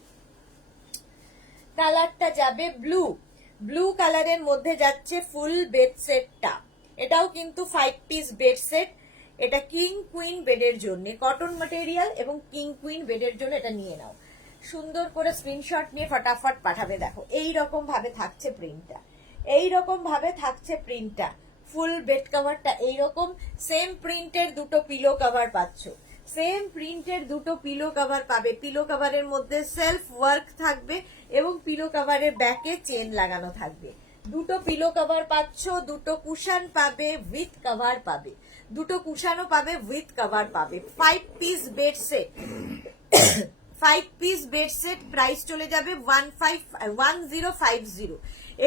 কালারটা যাবে ব্লু, ব্লু কালারের মধ্যে যাচ্ছে ফুল বেড সেটটা। এটাও কিন্তু 5 পিস বেড সেট। এটা কিং কুইন বেডের জন্য, কটন ম্যাটেরিয়াল এবং কিং কুইন বেডের জন্য এটা নিয়ে নাও। সুন্দর করে স্ক্রিনশট নিয়ে ফটাফট পাঠাবে। দেখো এই রকম ভাবে থাকছে প্রিন্টটা, এই রকম ভাবে থাকছে প্রিন্টটা। ফুল বেড কভারটা এইরকম, সেম প্রিন্টের দুটো পিলো কভার পাচ্ছ, সেম প্রিন্টের দুটো পিলো কভার পাবে। পিলো কভারের মধ্যে সেলফ ওয়ার্ক থাকবে এবং পিলো কভারের ব্যাকে চেন লাগানো থাকবে। দুটো পিলো কভার পাচ্ছ, দুটো কুশন পাবে উইথ কভার পাবে, দুটো কুশনও পাবে উইথ কভার পাবে। 5 piece bed set, 5 piece bed set price চলে যাবে 1050।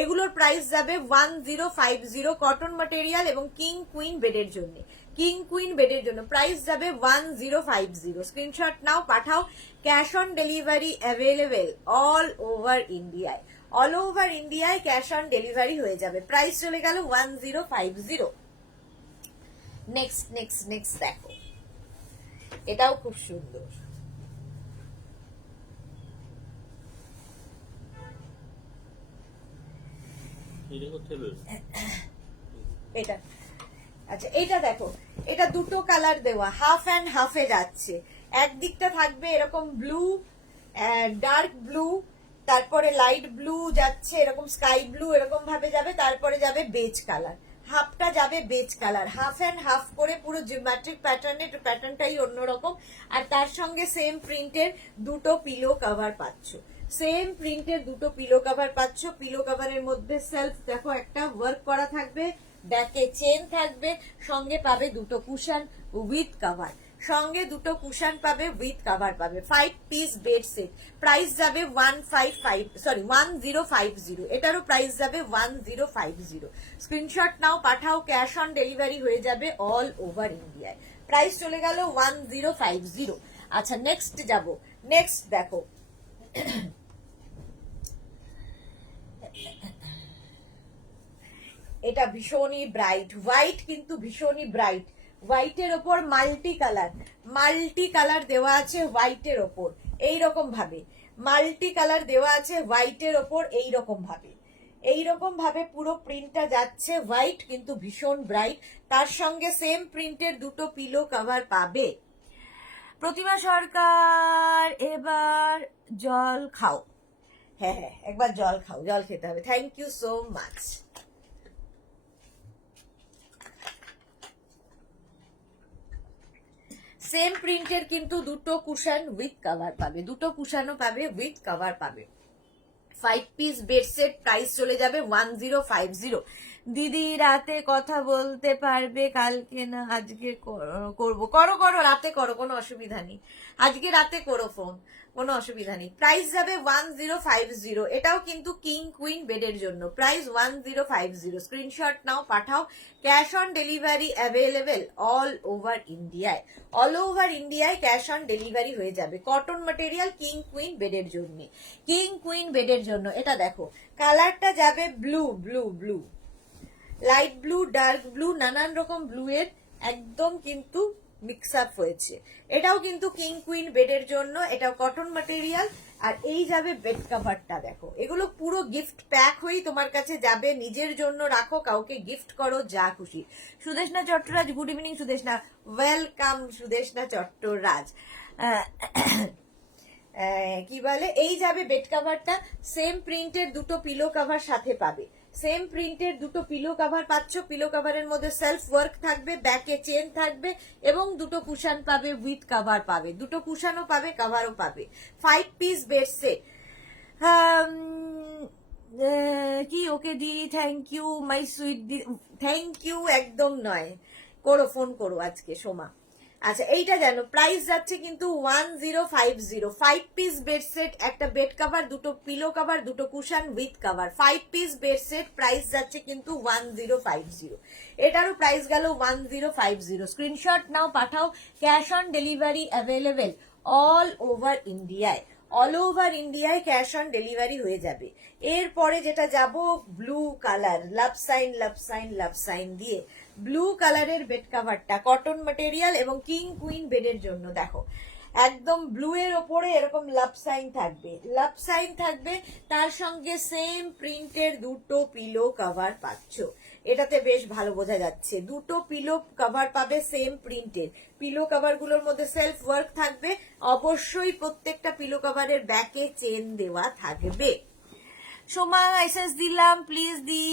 এগুলোর প্রাইস যাবে 1050 কটন ম্যাটেরিয়াল এবং কিং কুইন বেডের জন্য, কিং কুইন বেডের জন্য প্রাইস যাবে 1050। স্ক্রিনশট নাও, পাঠাও। Cash on delivery available all over ইন্ডিয়ায়, অল ওভার ইন্ডিয়ায় ক্যাশ অন ডেলিভারি হয়ে যাবে। প্রাইস চলে গেল 1050। নেক্সট নেক্সট নেক্সট দেখো, এটাও খুব সুন্দর। এটা আচ্ছা, এটা দেখো, এটা দুটো কালার দেওয়া, হাফ অ্যান্ড হাফে যাচ্ছে। একদিকটা থাকবে এরকম ব্লু, ডার্ক ব্লু, তারপরে লাইট ব্লু যাচ্ছে, এরকম স্কাই ব্লু এরকম ভাবে যাবে, তারপরে যাবে বেজ কালার, হাফটা যাবে beige colour, half and half করে পুরো জিওমেট্রিক প্যাটার্নের, প্যাটার্নটাই অন্যরকম। আর তার সঙ্গে সেম প্রিন্টের দুটো পিলো কভার পাচ্ছ, সেম প্রিন্টের দুটো পিলো কভার পাচ্ছ। পিলো কভারের মধ্যে সেলফ দেখো একটা ওয়ার্ক করা থাকবে, ব্যাকে চেন থাকবে, সঙ্গে পাবে দুটো কুশন উইথ কভার, সঙ্গে দুটো কুশন পাবে উইথ কভার পাবে। 5 পিস বেড সেট, প্রাইস যাবে 1050, এটারও প্রাইস যাবে 1050। স্ক্রিনশট নাও, পাঠাও। ক্যাশ অন ডেলিভারি হয়ে যাবে অল ওভার ইন্ডিয়ায়। প্রাইস চলে গেল 1050। আচ্ছা নেক্সট যাব, নেক্সট দেখো, এটা ভীষণই ব্রাইট হোয়াইট, কিন্তু ভীষণই ব্রাইট হোয়াইটের ওপর মাল্টি কালার, মাল্টি কালার দেওয়া আছে হোয়াইটের ওপর এইরকম ভাবে, মাল্টি কালার দেওয়া আছে হোয়াইটের ওপর এইরকম ভাবে, এইরকম ভাবে পুরো প্রিন্টটা যাচ্ছে হোয়াইট, কিন্তু ভীষণ ব্রাইট। তার সঙ্গে সেম প্রিন্টের দুটো পিলো কভার পাবে। প্রতিমা সরকার, এবার জল খাও। হ্যাঁ হ্যাঁ, একবার জল খাও, জল খেতে হবে। Thank you so much. Same প্রিন্টের কিন্তু দুটো কুশন উইথ কভার পাবে, দুটো কুশনও পাবে উইথ কভার পাবে। 5 পিস বেড সেট, প্রাইস চলে যাবে 1050। দিদি রাতে কথা বলতে পারবে, কালকে না আজকে করবো? করো করো, রাতে করো, কোনো অসুবিধা নেই, আজকে রাতে করো ফোন, কোনো অসুবিধা নেই। প্রাইস যাবে 1050। এটাও কিন্তু কিং কুইন বেডের জন্য, প্রাইস 1050। স্ক্রিনশট নাও, পাঠাও। Cash on delivery available all over ইন্ডিয়ায়, অল ওভার ইন্ডিয়ায় ক্যাশ অন ডেলিভারি হয়ে যাবে। কটন ম্যাটেরিয়াল কিং কুইন বেডের জন্য, কিং কুইন বেডের জন্য। এটা দেখো, কালারটা যাবে blue blue blue, light blue, dark blue, নানান রকম ব্লু এর একদম কিন্তু মিক্স আপ হয়েছে। এটাও কিন্তু কিং কুইন বেডের জন্য, এটাও কটন ম্যাটেরিয়াল। আর এই যাবে বেড কভারটা, দেখো এগুলো পুরো গিফট প্যাক হয়েই তোমার কাছে যাবে, নিজের জন্য রাখো, কাউকে গিফট করো, যা খুশি। Sudeshna Chattaraj, good evening Sudeshna, welcome Sudeshna Chattaraj. কি বলে, এই যাবে বেড কভারটা, সেম প্রিন্টের দুটো পিলো কভার সাথে পাবে, সেম প্রিন্টের দুটো পিলো কভার পাচ্ছ। পিলো কভারের মধ্যে সেলফ ওয়ার্ক থাকবে, ব্যাকে চেন থাকবে এবং দুটো কুশন পাবে উইথ কভার পাবে, দুটো কুশনও পাবে, কভারও পাবে। 5 পিস বেড সেট। কি ওকে দি, থ্যাংক ইউ মাই সুইট দি, থ্যাংক ইউ একদম নয়, করো ফোন করো আজকে সোমা। আচ্ছা এইটা জানো, প্রাইস যাচ্ছে কিন্তু 1050। 5 পিস বেড সেট, একটা বেড কভার, দুটো পিলো কভার, দুটো cushion with cover. 5 piece bed set, price যাচ্ছে কিন্তু 1050। এটারও প্রাইস গেল 1050। স্ক্রিনশট নাও, পাঠাও। Cash on delivery available all over ইন্ডিয়ায়, অল ওভার ইন্ডিয়ায় ক্যাশ অন ডেলিভারি হয়ে যাবে। এরপরে যেটা যাব, blue colour, love sign love sign love sign দিয়ে ব্লু কালারের বেড কাভারটা, কটন ম্যাটেরিয়াল এবং কিং কুইন বেডের জন্য। দেখো একদম ব্লু এর ওপরে এরকম লাভ সাইন থাকবে, লাভ সাইন থাকবে, তার সঙ্গে সেম প্রিন্টের দুটো পিলো কভার পাচ্ছ। এটাতে বেশ ভালো বোঝা যাচ্ছে, দুটো পিলো কভার পাবে সেম প্রিন্টের। পিলো কভার গুলোর মধ্যে সেলফ ওয়ার্ক থাকবে, অবশ্যই প্রত্যেকটা পিলো কভারের ব্যাকে চেন দেওয়া থাকবে। সোমা এসএস দিলাম, প্লিজ দি,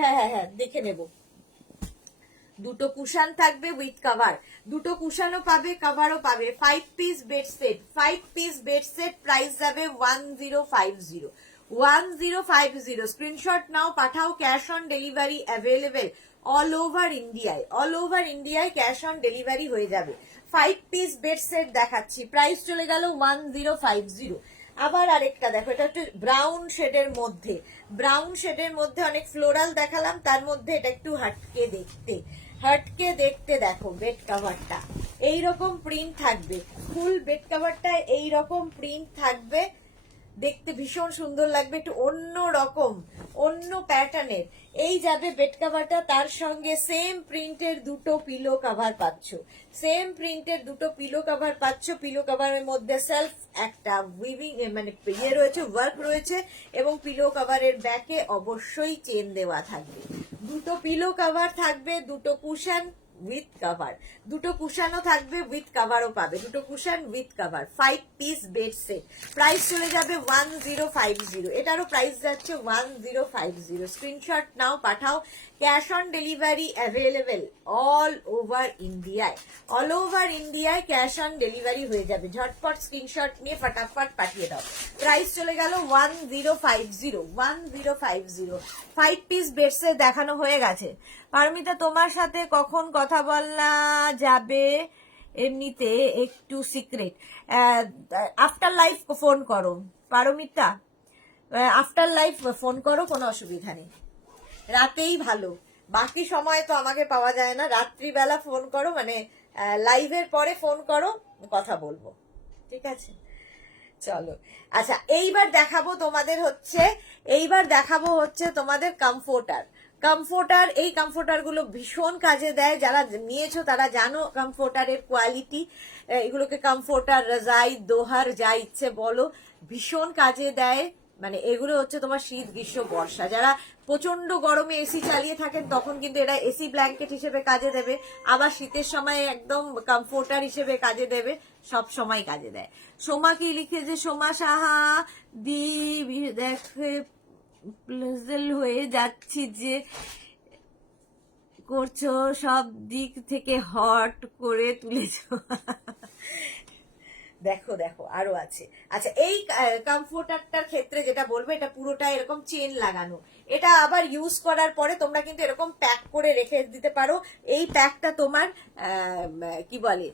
হ্যাঁ হ্যাঁ হ্যাঁ দেখে নেব। দুটো কুশন থাকবে উইথ কভার, দুটো কুশনও পাবে, কভারও পাবে। 5 piece bed set, 5 piece bed set, price যাবে 1050। 1050 স্ক্রিনশট নাও, পাঠাও। Cash on delivery available all over ইন্ডিয়ায়, অল ওভার ইন্ডিয়ায় ক্যাশ অন ডেলিভারি হয়ে যাবে। 5 পিস বেড সেট দেখাচ্ছি, প্রাইস চলে গেল 1050। আবার আরেকটা দেখো, এটা একটু ব্রাউন শেডের মধ্যে, ব্রাউন শেডের মধ্যে অনেক ফ্লোরাল দেখালাম, তার মধ্যে এটা একটু হাটকে দেখতে, হাটকে দেখতে দেখো বেড কাভারটা এইরকম প্রিন্ট থাকবে, ফুল বেড কাভারটা এইরকম প্রিন্ট থাকবে, দেখতে ভীষণ সুন্দর লাগবে, একটু অন্য রকম, অন্য প্যাটার্নের। এই যাবে বেড কাভারটা, তার সঙ্গে সেম প্রিন্টের দুটো পিলো কাভার পাচ্ছ, সেম প্রিন্টের দুটো পিলো কাভার পাচ্ছ। পিলো কাভারের মধ্যে সেলফ একটা উইভিং মানে ইয়ে রয়েছে, ওয়ার্ক রয়েছে, এবং পিলো কাভারের ব্যাকে অবশ্যই চেন দেওয়া থাকবে। দুটো পিলো কাভার থাকবে, দুটো কুশন উইথ কাভার, দুটো কুশানও থাকবে, উইথ কাভারও পাবে, দুটো cushion with cover. 5 piece bed set, price চলে যাবে 1050। এটারও প্রাইস যাচ্ছে 1050। স্ক্রিনশট নাও, পাঠাও। Cash on delivery available all over ইন্ডিয়ায়, অল ওভার ইন্ডিয়ায় ক্যাশ অন ডেলিভারি হয়ে যাবে। ঝটপট স্ক্রিনশট নিয়ে ফটাফট পাঠিয়ে দাও। প্রাইস চলে গেল 1050, 1050। 5 পিস বেড সেট দেখানো হয়ে গেছে। পারমিতা, তোমার সাথে কখন কথা বলা যাবে? এমনিতে একটু সিক্রেট, আফটার লাইফ ফোন করো পারমিতা, আফটার লাইফ ফোন করো, কোনো অসুবিধা নেই, রাতেই ভালো, বাকি সময় তো আমাকে পাওয়া যায় না। রাত্রিবেলা ফোন করো, মানে লাইভের পরে ফোন করো, কথা বলবো, ঠিক আছে? চলো, আচ্ছা এইবার দেখাবো তোমাদের হচ্ছে, এইবার দেখাবো হচ্ছে তোমাদের কমফোর্টার। কমফোর্টার, এই কমফোর্টার গুলো ভীষণ কাজে দেয়, যারা নিয়েছো তারা জানো কমফোর্টারের কোয়ালিটি। এগুলোকে কমফোর্টার, রাজাই, দোহার, যা ইচ্ছে বলো, ভীষণ কাজে দেয়। মানে এগুলো হচ্ছে তোমার শীত, গ্রীষ্ম, বর্ষা, যারা প্রচন্ড গরমে এসি চালিয়ে থাকেন তখন কিন্তু এটা এসি ব্ল্যাঙ্কেট হিসেবে কাজে দেবে, আবার শীতের সময় একদম কমফোর্টার হিসেবে কাজে দেবে, সব সময় কাজে দেয়। সোমা কি লিখেছে? সোমা সাহা, দি দেখে প্লেজেল হয়ে যাচ্ছি যে করছো, সব দিক থেকে হট করে তুলেছো। দেখো দেখো আরো আছে। আচ্ছা, এই কমফোর্টারটার ক্ষেত্রে যেটা বলবো, এটা পুরোটা এরকম চেন লাগানো, এটা আবার ইউজ করার পরে তোমরা কিন্তু এরকম প্যাক করে রেখে দিতে পারো। এই প্যাকটা তোমার কি বলে,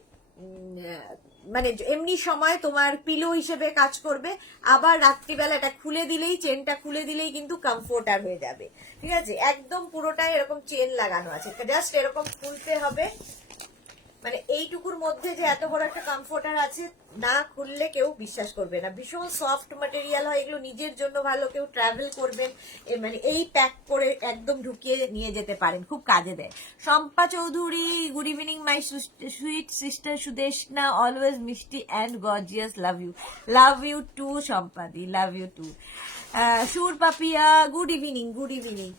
মানে এমনি সময় তোমার পিলো হিসেবে কাজ করবে, আবার রাত্রিবেলা এটা খুলে দিলেই, চেনটা খুলে দিলেই কিন্তু কমফোর্টার হয়ে যাবে, ঠিক আছে? একদম পুরোটাই এরকম চেন লাগানো আছে, জাস্ট এরকম খুলতে হবে। মানে এইটুকুর মধ্যে যে এত বড় একটা কমফোর্টার আছে, না খুললে কেউ বিশ্বাস করবে না। ভীষণ সফট ম্যাটেরিয়াল হয় এগুলো, নিজের জন্য ভালো, কেউ ট্রাভেল করবেন মানে এই প্যাক করে একদম ঢুকিয়ে নিয়ে যেতে পারেন, খুব কাজে দেয়। Shampa Chowdhury, good evening my sweet sister Sudeshna, always মিষ্টি and gorgeous, love you too শম্পাদি, love you too. Sur Papiya, good evening, good evening.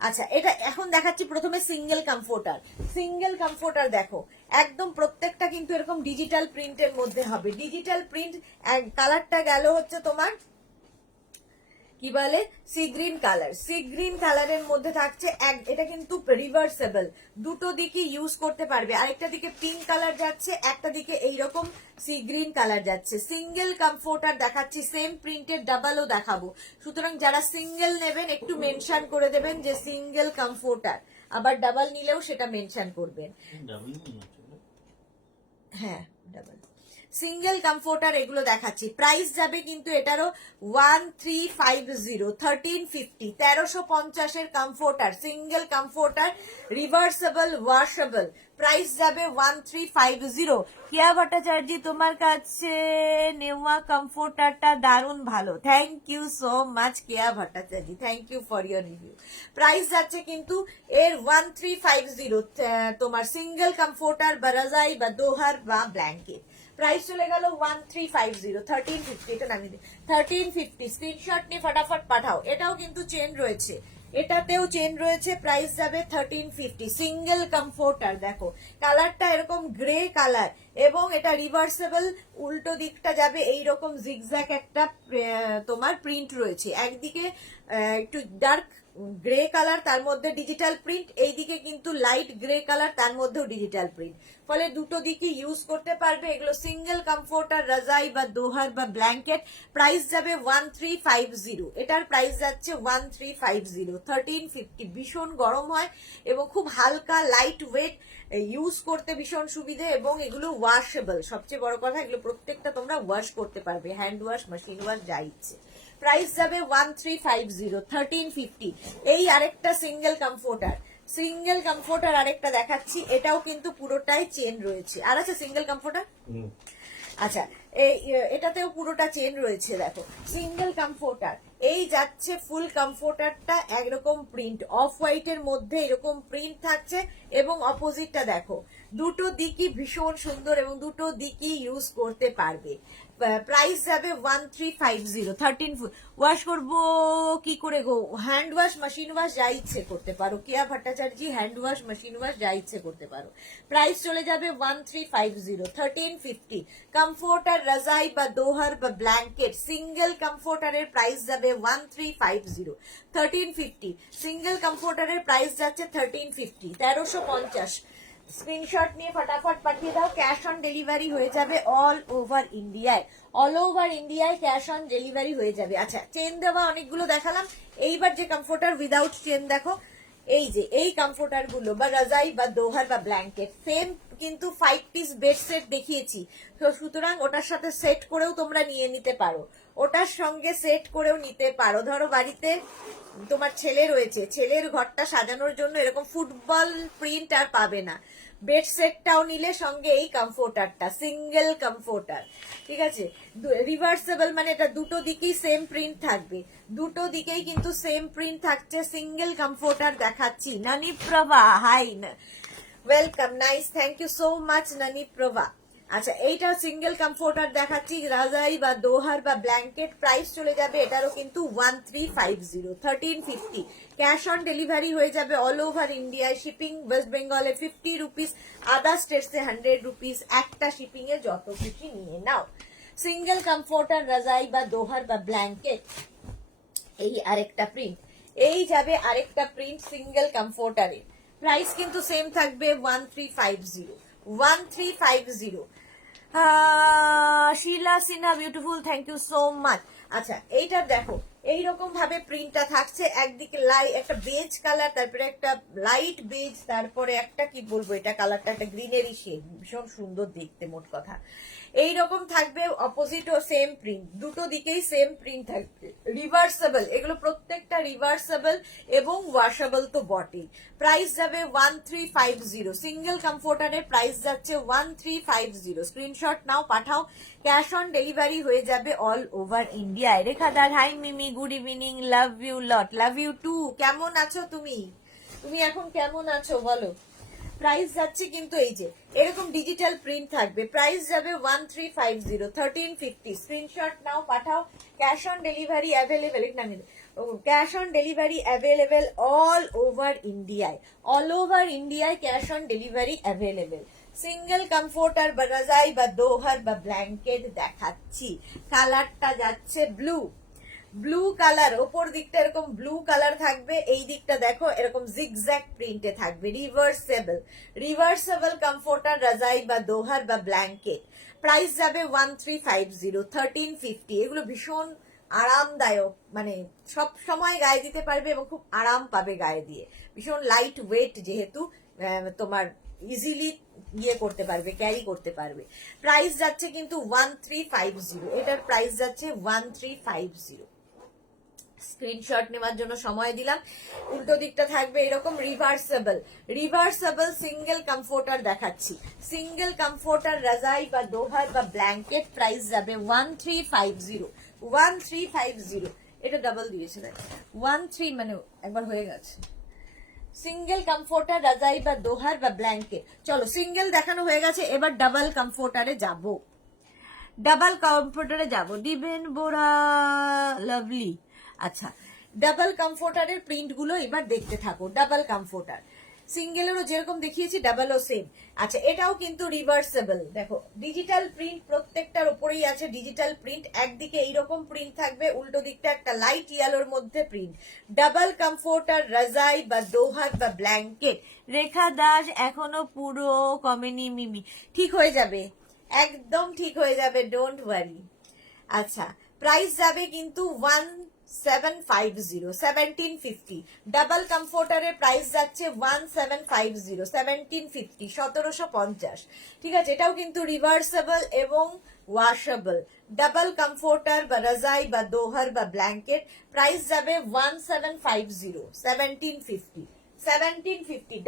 আচ্ছা, এটা এখন দেখাচ্ছি প্রথমে সিঙ্গেল কমফোর্টার। সিঙ্গেল কমফোর্টার দেখো, একদম প্রত্যেকটা কিন্তু এরকম ডিজিটাল প্রিন্টের মধ্যে হবে, ডিজিটাল প্রিন্ট। কালারটা গেল হচ্ছে তোমার কি বলে, sea green colour, sea green কালারের মধ্যে থাকছে। এটা কিন্তু রিভার্সেবল, দুটো দিকে ইউজ করতে পারবে। আরেকটা দিকে পিঙ্ক কালার যাচ্ছে, একটা দিকে এইরকম সি গ্রিন কালার যাচ্ছে। সিঙ্গেল কমফোর্টার দেখাচ্ছি, সেম প্রিন্টের ডাবলও দেখাবো, সুতরাং যারা সিঙ্গেল নেবেন একটু মেনশন করে দেবেন যে সিঙ্গেল কমফোর্টার, আবার ডাবল নিলেও সেটা মেনশন করবেন। হ্যাঁ, ডাবল সিঙ্গেল কমফোর্টার এগুলো দেখাচ্ছি। প্রাইস যাবে কিন্তু এটারও 1350, 1350, 1350 এর comforter, single comforter, reversible, washable. Price যাবে 1350। কিয়া ভট্টাচার্য, তোমার কাছে নেওয়া কমফোর্টারটা দারুণ ভালো, thank you so much Kiya Bhattacharya, thank you for your review. Price যাচ্ছে কিন্তু এর 1350, তোমার সিঙ্গেল কমফোর্টার বা রাজাই বা দোহার বা ব্ল্যাঙ্কেট। প্রাইস চলে গেল 1350, 1350, এটা নামিয়ে দিই, 1350। স্ক্রিনশট নিয়ে ফটাফট পাঠাও। এটাও কিন্তু চেন রয়েছে, এটাতেও চেন রয়েছে, প্রাইস যাবে 1350। সিঙ্গেল কমফোর্টার, দেখো কালারটা এরকম গ্রে কালার এবং এটা রিভার্সেবল, উল্টো দিকটা যাবে এইরকম জিগজ্যাগ একটা তোমার প্রিন্ট রয়েছে। একদিকে একটু ডার্ক গ্রে কালার, তার মধ্যে ডিজিটাল প্রিন্ট, এইদিকে কিন্তু লাইট গ্রে কালার, তার মধ্যেও ডিজিটাল প্রিন্ট, ফলে দুটো দিকই ইউজ করতে পারবে। এগুলো সিঙ্গেল কমফোর্টার, রাজাই বা দোহার বা ব্ল্যাঙ্কেট। প্রাইস যাবে 1350। এটার প্রাইস যাচ্ছে 1350, 1350। ভীষণ গরম হয় এবং খুব হালকা লাইট ওয়েট, ইউজ করতে ভীষণ সুবিধে এবং এগুলো ওয়াশেবল। সবচেয়ে বড় কথা, এগুলো প্রত্যেকটা তোমরা ওয়াশ করতে পারবে, হ্যান্ড ওয়াশ, মেশিন ওয়াশ, যা ইচ্ছে। প্রাইস যাবে 1350, 1350। এই আরেকটা সিঙ্গেল কমফোর্টার, সিঙ্গেল কমফোর্টার আরেকটা দেখাচ্ছি, এটাও কিন্তু পুরোটাই চেন রয়েছে। আর আছে সিঙ্গেল কমফোর্টার, আচ্ছা এটাতেও পুরোটা চেন রয়েছে। দেখো সিঙ্গেল কমফোর্টার, এই যাচ্ছে ফুল কমফোর্টারটা একরকম প্রিন্ট, অফ হোয়াইটের মধ্যে এরকম প্রিন্ট থাকছে এবং অপোজিটটা দেখো, দুটো দিকই ভীষণ সুন্দর এবং দুটো দিকই ইউজ করতে পারবে। প্রাইস যাবে 1350, 13। ওয়াশ করবো কি করে গো? হ্যান্ড ওয়াশ, মেশিন ওয়াশ, যা ইচ্ছে করতে পারো। Keya Bhattacharya, hand wash, machine wash, যা ইচ্ছে করতে পারো। প্রাইস চলে যাবে 1350, 1350। কমফোর্টার, রাজাই বা দোহার বা ব্ল্যাঙ্কেট, সিঙ্গেল কমফোর্টারের প্রাইস যাবে 1350, 1350। সিঙ্গেল কমফোর্টারের প্রাইস যাচ্ছে 1350, 1350। স্ক্রিনশট নিয়ে ফটাফট পাঠিয়ে দাও। ক্যাশ অন ডেলিভারি হয়ে যাবে অল ওভার ইন্ডিয়ায়, অল ওভার ইন্ডিয়ায় ক্যাশ অন ডেলিভারি হয়ে যাবে। আচ্ছা, চেন দেওয়া অনেকগুলো দেখালাম, এইবার যে কমফোর্টার উইদাউট চেন দেখো, এই যে এই কমফোর্টার গুলো বা রাজাই বা দোহার বা ব্ল্যাঙ্কেট, সেম কিন্তু 5 পিস বেড সেট দেখিয়েছি, তো সুতরাং ওটার সাথে সেট করেও তোমরা নিয়ে নিতে পারো, ওটার সঙ্গে সেট করেও নিতে পারো। ধরো বাড়িতে তোমার ছেলে রয়েছে, ছেলের ঘরটা সাজানোর জন্য এরকম ফুটবল প্রিন্ট আর পাবে না, বেড সেটটাও নিলে সঙ্গে এই কমফোর্টারটা, সিঙ্গেল কমফোর্টার, ঠিক আছে। রিভার্সেবল, মানে এটা দুটো দিকেই সেম প্রিন্ট থাকবে, দুটো দিকেই কিন্তু সেম প্রিন্ট থাকছে। সিঙ্গেল কমফোর্টার দেখাচ্ছি। Nani Prabha, hi, welcome, nice, thank you so much Nani Prabha. আচ্ছা, এইটা সিঙ্গেল কমফোর্টার দেখাচ্ছি, রাজাই বা দোহার বা ব্ল্যাঙ্কেট। প্রাইস চলে যাবে এটারও কিন্তু 1350, 1350। ক্যাশ অন ডেলিভারি হয়ে যাবে অল ওভার ইন্ডিয়ায়। শিপিং ওয়েস্ট বেঙ্গলে 50 রুপিস, আদার স্টেটসে 100 রুপিস। একটা শিপিং এ যত খুশি নিয়ে নাও। সিঙ্গেল কমফোর্টার, রাজাই বা দোহার বা ব্ল্যাঙ্কেট। এই আরেকটা প্রিন্ট, এই যাবে আরেকটা প্রিন্ট সিঙ্গেল কমফোর্টারে। প্রাইস কিন্তু সেম থাকবে 1350, 1350। Shila Sinha beautiful, thank you so much. আচ্ছা, এইটার দেখো এইরকম ভাবে প্রিন্টটা থাকছে, একদিকে একটা বেজ কালার, তারপরে একটা লাইট বেজ, তারপরে একটা কি বলবো, এটা কালারটা একটা গ্রিনারি শেড, ভীষণ সুন্দর দেখতে। মোট কথা এইরকম থাকবে, অপোজিটও সেম প্রিন্ট, দুটো দিকেই সেম প্রিন্ট থাকবে। রিভার্সেবল, এগুলো প্রত্যেকটা রিভার্সেবল এবং ওয়াশেবল তো বটেই। প্রাইস যাবে 1350, সিঙ্গেল কমফোর্টারের প্রাইস যাচ্ছে 1350। স্ক্রিনশট নাও, পাঠাও। ক্যাশ অন ডেলিভারি হয়ে যাবে অল ওভার ইন্ডিয়ায়। রেখাদার, hi Mimi, good evening, love you lot, love you too. কেমন আছো তুমি? তুমি এখন কেমন আছো বলো? প্রাইস যাচ্ছে কিন্তু এই যে এরকম ডিজিটাল প্রিন্ট থাকবে, প্রাইস যাবে 1350, 1350। স্ক্রিনশট নাও, পাঠাও। Cash on delivery available, cash on delivery available all over ইন্ডিয়ায়, অল ওভার ইন্ডিয়ায় cash on delivery available. Single comforter বা রাজাই বা দোহার বা ব্ল্যাঙ্কেট দেখাচ্ছি। কালারটা যাচ্ছে ব্লু, ব্লু কালার, ওপর দিকটা এরকম ব্লু কালার থাকবে, এই দিকটা দেখো এরকম জিগজ্যাগ প্রিন্টে থাকবে। রিভার্সেবল, রিভার্সেবল কমফোর্টার, রাজাই বা দোহার বা ব্ল্যাঙ্কেট। প্রাইস যাবে 1350, 1350। এগুলো ভীষণ আরামদায়ক, মানে সব সময় গায়ে দিতে পারবে এবং খুব আরাম পাবে গায়ে দিয়ে। ভীষণ লাইট ওয়েট, যেহেতু তোমার ইজিলি ইয়ে করতে পারবে, ক্যারি করতে পারবে। প্রাইস যাচ্ছে কিন্তু 1350, এটার প্রাইস যাচ্ছে 1350। স্ক্রিনশট নেওয়ার জন্য সময় দিলাম। উল্টো দিকটা থাকবে এরকম রিভার্সেবল, রিভার্সেবল সিঙ্গেল কমফোর্টার দেখাচ্ছি। সিঙ্গেল কমফোর্টার, রাজাই বা দোহার বা ব্ল্যাঙ্কেট। প্রাইস যাবে 1350, 1350। এটা ডাবল দিয়েছে, 13 মানে একবার হয়ে গেছে। সিঙ্গেল কমফোর্টার, রাজাই বা দোহার বা ব্ল্যাঙ্কেট। চলো, সিঙ্গেল দেখানো হয়ে গেছে, এবার ডাবল কমফোর্টারে যাব, ডাবল কমফোর্টারে যাব। দিবেন বোরা, লাভলি। আচ্ছা, ডাবল কমফোর্টারের প্রিন্ট গুলো এবার দেখতে থাকো। ডাবল কমফোর্টার সিঙ্গেলেরও যেরকম দেখিয়েছি ডাবলও সেম। আচ্ছা, এটাও কিন্তু রিভার্সেবল। দেখো ডিজিটাল প্রিন্ট, প্রত্যেকটার উপরেই আছে ডিজিটাল প্রিন্ট। একদিকে এইরকম প্রিন্ট থাকবে, উল্টো দিকটা একটা লাইট ইয়েলোর মধ্যে প্রিন্ট। ডাবল কমফোর্টার, রাজাই বা দোহার বা ব্ল্যাঙ্কেট। রেখা দাস এখনো পুরো কমেনি মিমি, ঠিক হয়ে যাবে, একদম ঠিক হয়ে যাবে, ডোন্ট ওয়ারি। আচ্ছা, প্রাইস যাবে কিন্তু 1750 ডাবল কমফোর্টারের প্রাইস যাচ্ছে 1750 1750। ঠিক আছে, এটাও কিন্তু রিভার্সেবল এবং ওয়াশেবল। ডাবল কমফোর্টার বা রাজাই বা দোহার বা ব্ল্যাঙ্কেট, প্রাইস যাবে 1750 1750।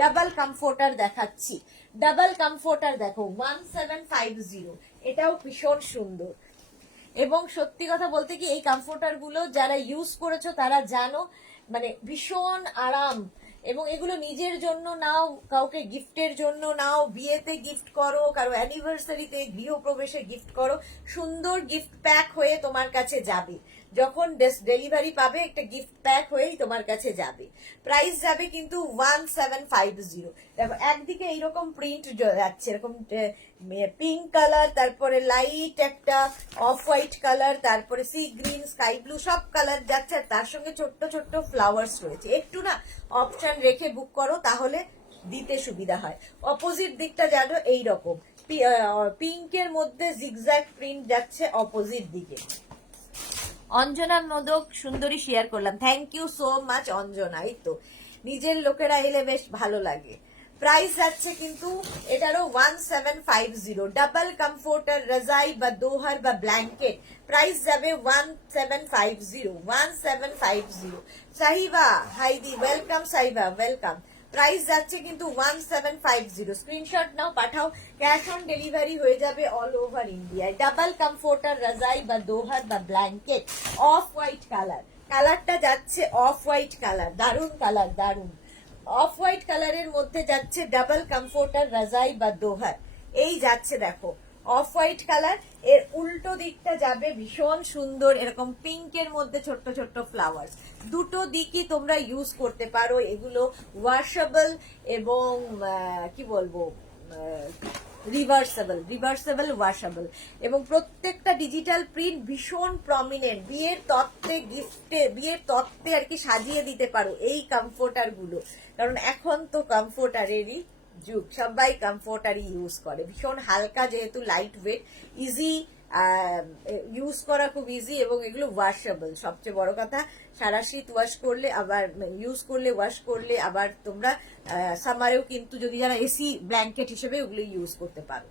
ডাবল কমফোর্টার দেখাচ্ছি, ডাবল কমফোর্টার দেখো 1750, এটাও ভীষণ সুন্দর। এবং সত্যি কথা বলতে কি, এই কমফোর্টার গুলো যারা ইউজ করেছো তারা জানো, মানে ভীষণ আরাম। এবং এগুলো নিজের জন্য নাও, কাউকে গিফটের জন্য নাও, বিয়েতে গিফট করো, কারো অ্যানিভার্সারিতে, গৃহপ্রবেশে গিফট করো, সুন্দর গিফট প্যাক হয়ে তোমার কাছে যাবে। যখন ডেলিভারি পাবে একটা গিফট প্যাক হয়েই তোমার কাছে যাবে। প্রাইস যাবে কিন্তু 1750। দেখো একদিকে এইরকম প্রিন্ট যাচ্ছে, এরকম পিঙ্ক কালার, তারপরে লাইট একটা অফ হোয়াইট কালার, তারপরে সি গ্রিন, স্কাই ব্লু, সব কালার যাচ্ছে। আর তার সঙ্গে ছোট্ট ছোট্ট ফ্লাওয়ার্স রয়েছে। একটু না অপশন রেখে বুক করো, তাহলে দিতে সুবিধা হয়। অপোজিট দিকটা জানো এইরকম পিঙ্কের মধ্যে জিগজ্যাগ প্রিন্ট যাচ্ছে অপোজিট দিকে। অঞ্জনা মোদক সুন্দরী শেয়ার করলাম, thank you so much Anjana. এই তো নিজের লোকেরা এলে বেশ ভালো লাগে। প্রাইস যাচ্ছে কিন্তু এটারও 1750। ডাবল কমফোর্টার, রাজাই বা দোহার বা ব্ল্যাঙ্কেট, প্রাইস যাবে 1750 1750। সাহিবা হাইদি ওয়েলকাম, সাহিবা ওয়েলকাম। প্রাইস যাচ্ছে কিন্তু 1750। স্ক্রিনশট নাও, পাঠাও, ক্যাশ অন ডেলিভারি হয়ে যাবে অল ওভার ইন্ডিয়ায়। ডাবল কমফোর্টার, রাজাই বা দোহার বা ব্ল্যাঙ্কেট, অফ হোয়াইট কালার, কালারটা যাচ্ছে অফ হোয়াইট কালার, দারুন কালার, দারুন। অফ হোয়াইট কালারের মধ্যে যাচ্ছে ডাবল কমফোর্টার, রাজাই বা দোহার, এই যাচ্ছে দেখো অফ হোয়াইট কালার। এর উল্টো দিকটা যাবে ভীষণ সুন্দর এরকম পিঙ্কের মধ্যে ছোট্ট ছোট্ট ফ্লাওয়ার্স। দুটো দিকই তোমরা ইউজ করতে পারো, এগুলো ওয়াশেবল এবং কি বলবো রিভার্সেবল ওয়াশেবল। এবং প্রত্যেকটা ডিজিটাল প্রিন্ট ভীষণ প্রমিনেন্ট। বিয়ের তত্ত্বে আর কি সাজিয়ে দিতে পারো এই কমফোর্টার গুলো, কারণ এখন তো কমফোর্টারেরই যুগ, সবাই কমফোর্টারই ইউজ করে। ভীষণ হালকা, যেহেতু লাইট ওয়েট, ইজি ইউজ করা, খুব ইজি। এবং এগুলো ওয়াশেবল, সবচেয়ে বড় কথা। সারা শীত ওয়াশ করলে, আবার ইউজ করলে, ওয়াশ করলে আবার তোমরা সামারেও কিন্তু যদি যারা এসি ব্ল্যাঙ্কেট হিসেবে ওগুলো ইউজ করতে পারো।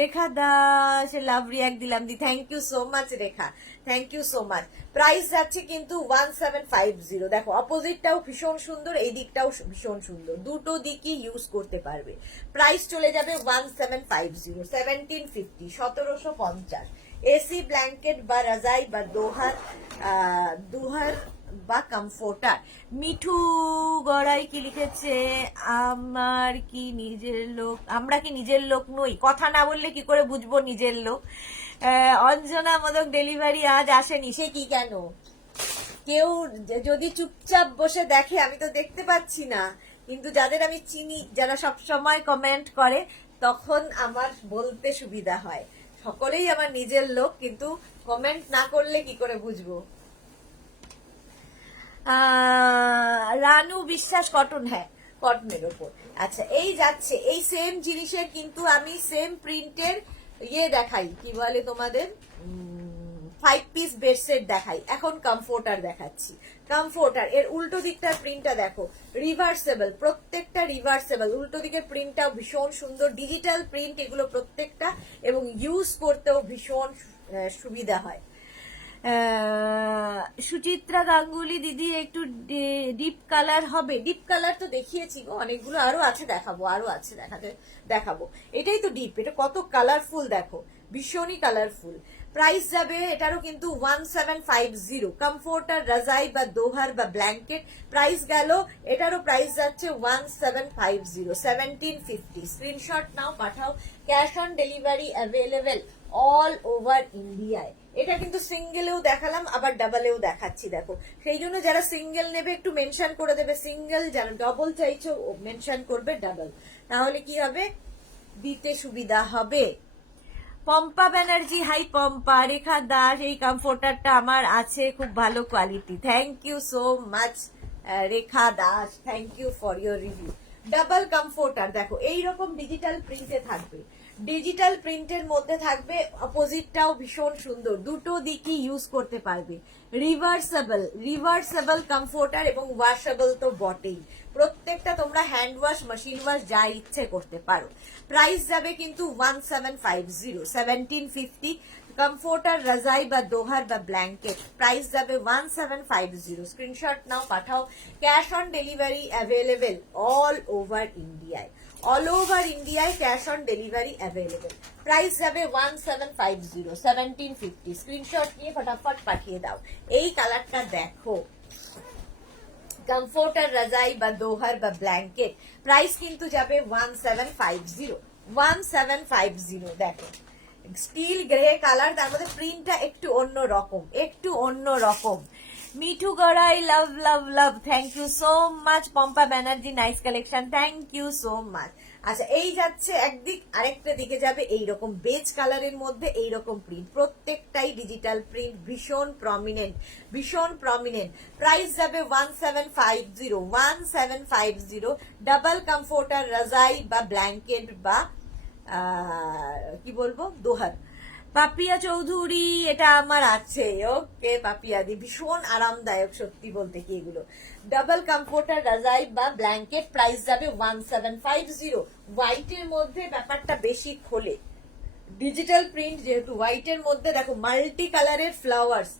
রেখা দাস লাভ রিয়াক্ট দিলাম দি, thank you so much Rekha, thank you so much. Price যাচ্ছে কিন্তু 1750। দেখো অপোজিটটাও ভীষণ সুন্দর, এই দিকটাও ভীষণ সুন্দর, দুটো দিকই ইউজ করতে পারবে। প্রাইস চলে যাবে 1750 1750 1750। এসি ব্ল্যাঙ্কেট বা রাজাই বা দোহার বা কমফোর্টার। মিঠু গড়াই কি লিখেছে, আমরা কি নিজের লোক নই? কথা না বললে কি করে বুঝবো নিজের লোক? অঞ্জনা মোদক ডেলিভারি আজ আসেনি, সে কি কেন? কেউ যদি চুপচাপ বসে দেখে, আমি তো দেখতে পাচ্ছি না, কিন্তু যাদের আমি চিনি, যারা সব সময় কমেন্ট করে, তখন আমার বলতে সুবিধা হয়। সকলেই আমার নিজের লোক, কিন্তু কমেন্ট না করলে কি করে বুঝবো? রানু বিশ্বাস কটন, হ্যাঁ কটনের ওপর। আচ্ছা, এই যাচ্ছে এই সেম জিনিসের কিন্তু আমি সেম প্রিন্টের দেখাই, কি বলে তোমাদের 5 পিস বেডসেট দেখাই। এখন কমফোর্টার দেখাচ্ছি। কমফোর্টার এর উল্টো দিকটার প্রিন্টটা দেখো, রিভার্সেবল, প্রত্যেকটা রিভার্সেবল। উল্টো দিকের প্রিন্টটাও ভীষণ সুন্দর, ডিজিটাল প্রিন্ট এগুলো প্রত্যেকটা, এবং ইউজ করতেও ভীষণ সুবিধা হয়। সুচিত্রা গাঙ্গুলি দিদি, একটু ডিপ কালার হবে? ডিপ কালার তো দেখিয়েছি গো অনেকগুলো, আরো আছে দেখাবো, আরো আছে দেখাবো। এটাই তো ডিপ, এটা কত কালারফুল দেখো, ভীষণই কালারফুল। প্রাইস যাবে এটারও কিন্তু 1750। কমফোর্টার, রাজাই বা দোহার বা ব্ল্যাঙ্কেট, প্রাইস গেল, এটারও প্রাইস যাচ্ছে 1750 1750। স্ক্রিনশট নাও, পাঠাও, cash on delivery available all over ইন্ডিয়ায়। এটা কিন্তু সিঙ্গেলেও দেখালাম, আবার ডাবলেও দেখাচ্ছি। দেখো, সেই জন্য যারা সিঙ্গেল নেবে একটু মেনশন করে দেবে সিঙ্গেল, যারা ডবল চাইছো মেনশন করবে ডাবল, তাহলে কি হবে, দিতে সুবিধা হবে। পম্পা ব্যানার্জি, হাই পম্পা। রেখা দাস, এই কমফোর্টারটা আমার আছে, খুব ভালো quality. Thank you so much Rekha Das, thank you for your review. Double comforter দেখো, এইরকম ডিজিটাল প্রিন্টে থাকবে, ডিজিটাল প্রিন্টের মধ্যে থাকবে, অপোজিটটাও ভীষণ সুন্দর, দুটো দিকই ইউজ করতে পারবে। রিভার্সেবল, রিভার্সেবল কমফোর্টার এবং ওয়াশেবল তো বটেই, প্রত্যেকটা তোমরা হ্যান্ড ওয়াশ, মেশিন ওয়াশ যা ইচ্ছে করতে পারো। প্রাইস যাবে কিন্তু 1750, 1750। কমফোর্টার, রাজাই বা দোহার বা ব্ল্যাঙ্কেট, প্রাইস যাবে 1750। স্ক্রিনশট নাও, পাঠাও। Cash on delivery available all over ইন্ডিয়ায়, অল ওভার ইন্ডিয়ায় cash on delivery available. Price যাবে 1750, 1750। স্ক্রিনশট নিয়ে ফটাফট পাঠিয়ে দাও। এই কালারটা দেখো, কমফোর্টার, রাজাই বা দোহার বা ব্ল্যাঙ্কেট, প্রাইস কিন্তু যাবে 1750, 1750। দেখো, স্টিল গ্রে কালার, তার মধ্যে প্রিন্টটা একটু অন্য রকম, একটু অন্য রকম। Mithu Garai, love love love, thank you so much. Pampa Banerjee, nice collection, thank you so much. আচ্ছা, এই যাচ্ছে একদিক, আরেকটা দিকে যাবে এইরকম বেজ কালারের মধ্যে এইরকম প্রিন্ট, প্রত্যেকটাই ডিজিটাল প্রিন্ট, ভীষণ প্রমিনেন্ট, ভীষণ প্রমিনেন্ট। প্রাইস যাবে 1750, 1750। ডাবল কমফোর্টার, রাজাই বা ব্ল্যাঙ্কেট বা কি বলবো, দোহার। পাপিয়া চৌধুরী, এটা আমার আছে, ওকে পাপিয়াদি, ভীষণ আরামদায়ক সত্যি বলতে কি এগুলো। ডাবল কমফোর্টার, রাজাই বা ব্ল্যাঙ্কেট, প্রাইস যাবে 1750। হোয়াইটের মধ্যে ব্যাপারটা বেশি খোলে, ডিজিটাল প্রিন্ট যেহেতু, হোয়াইটের মধ্যে দেখো মাল্টি কালারের ফ্লাওয়ার্স,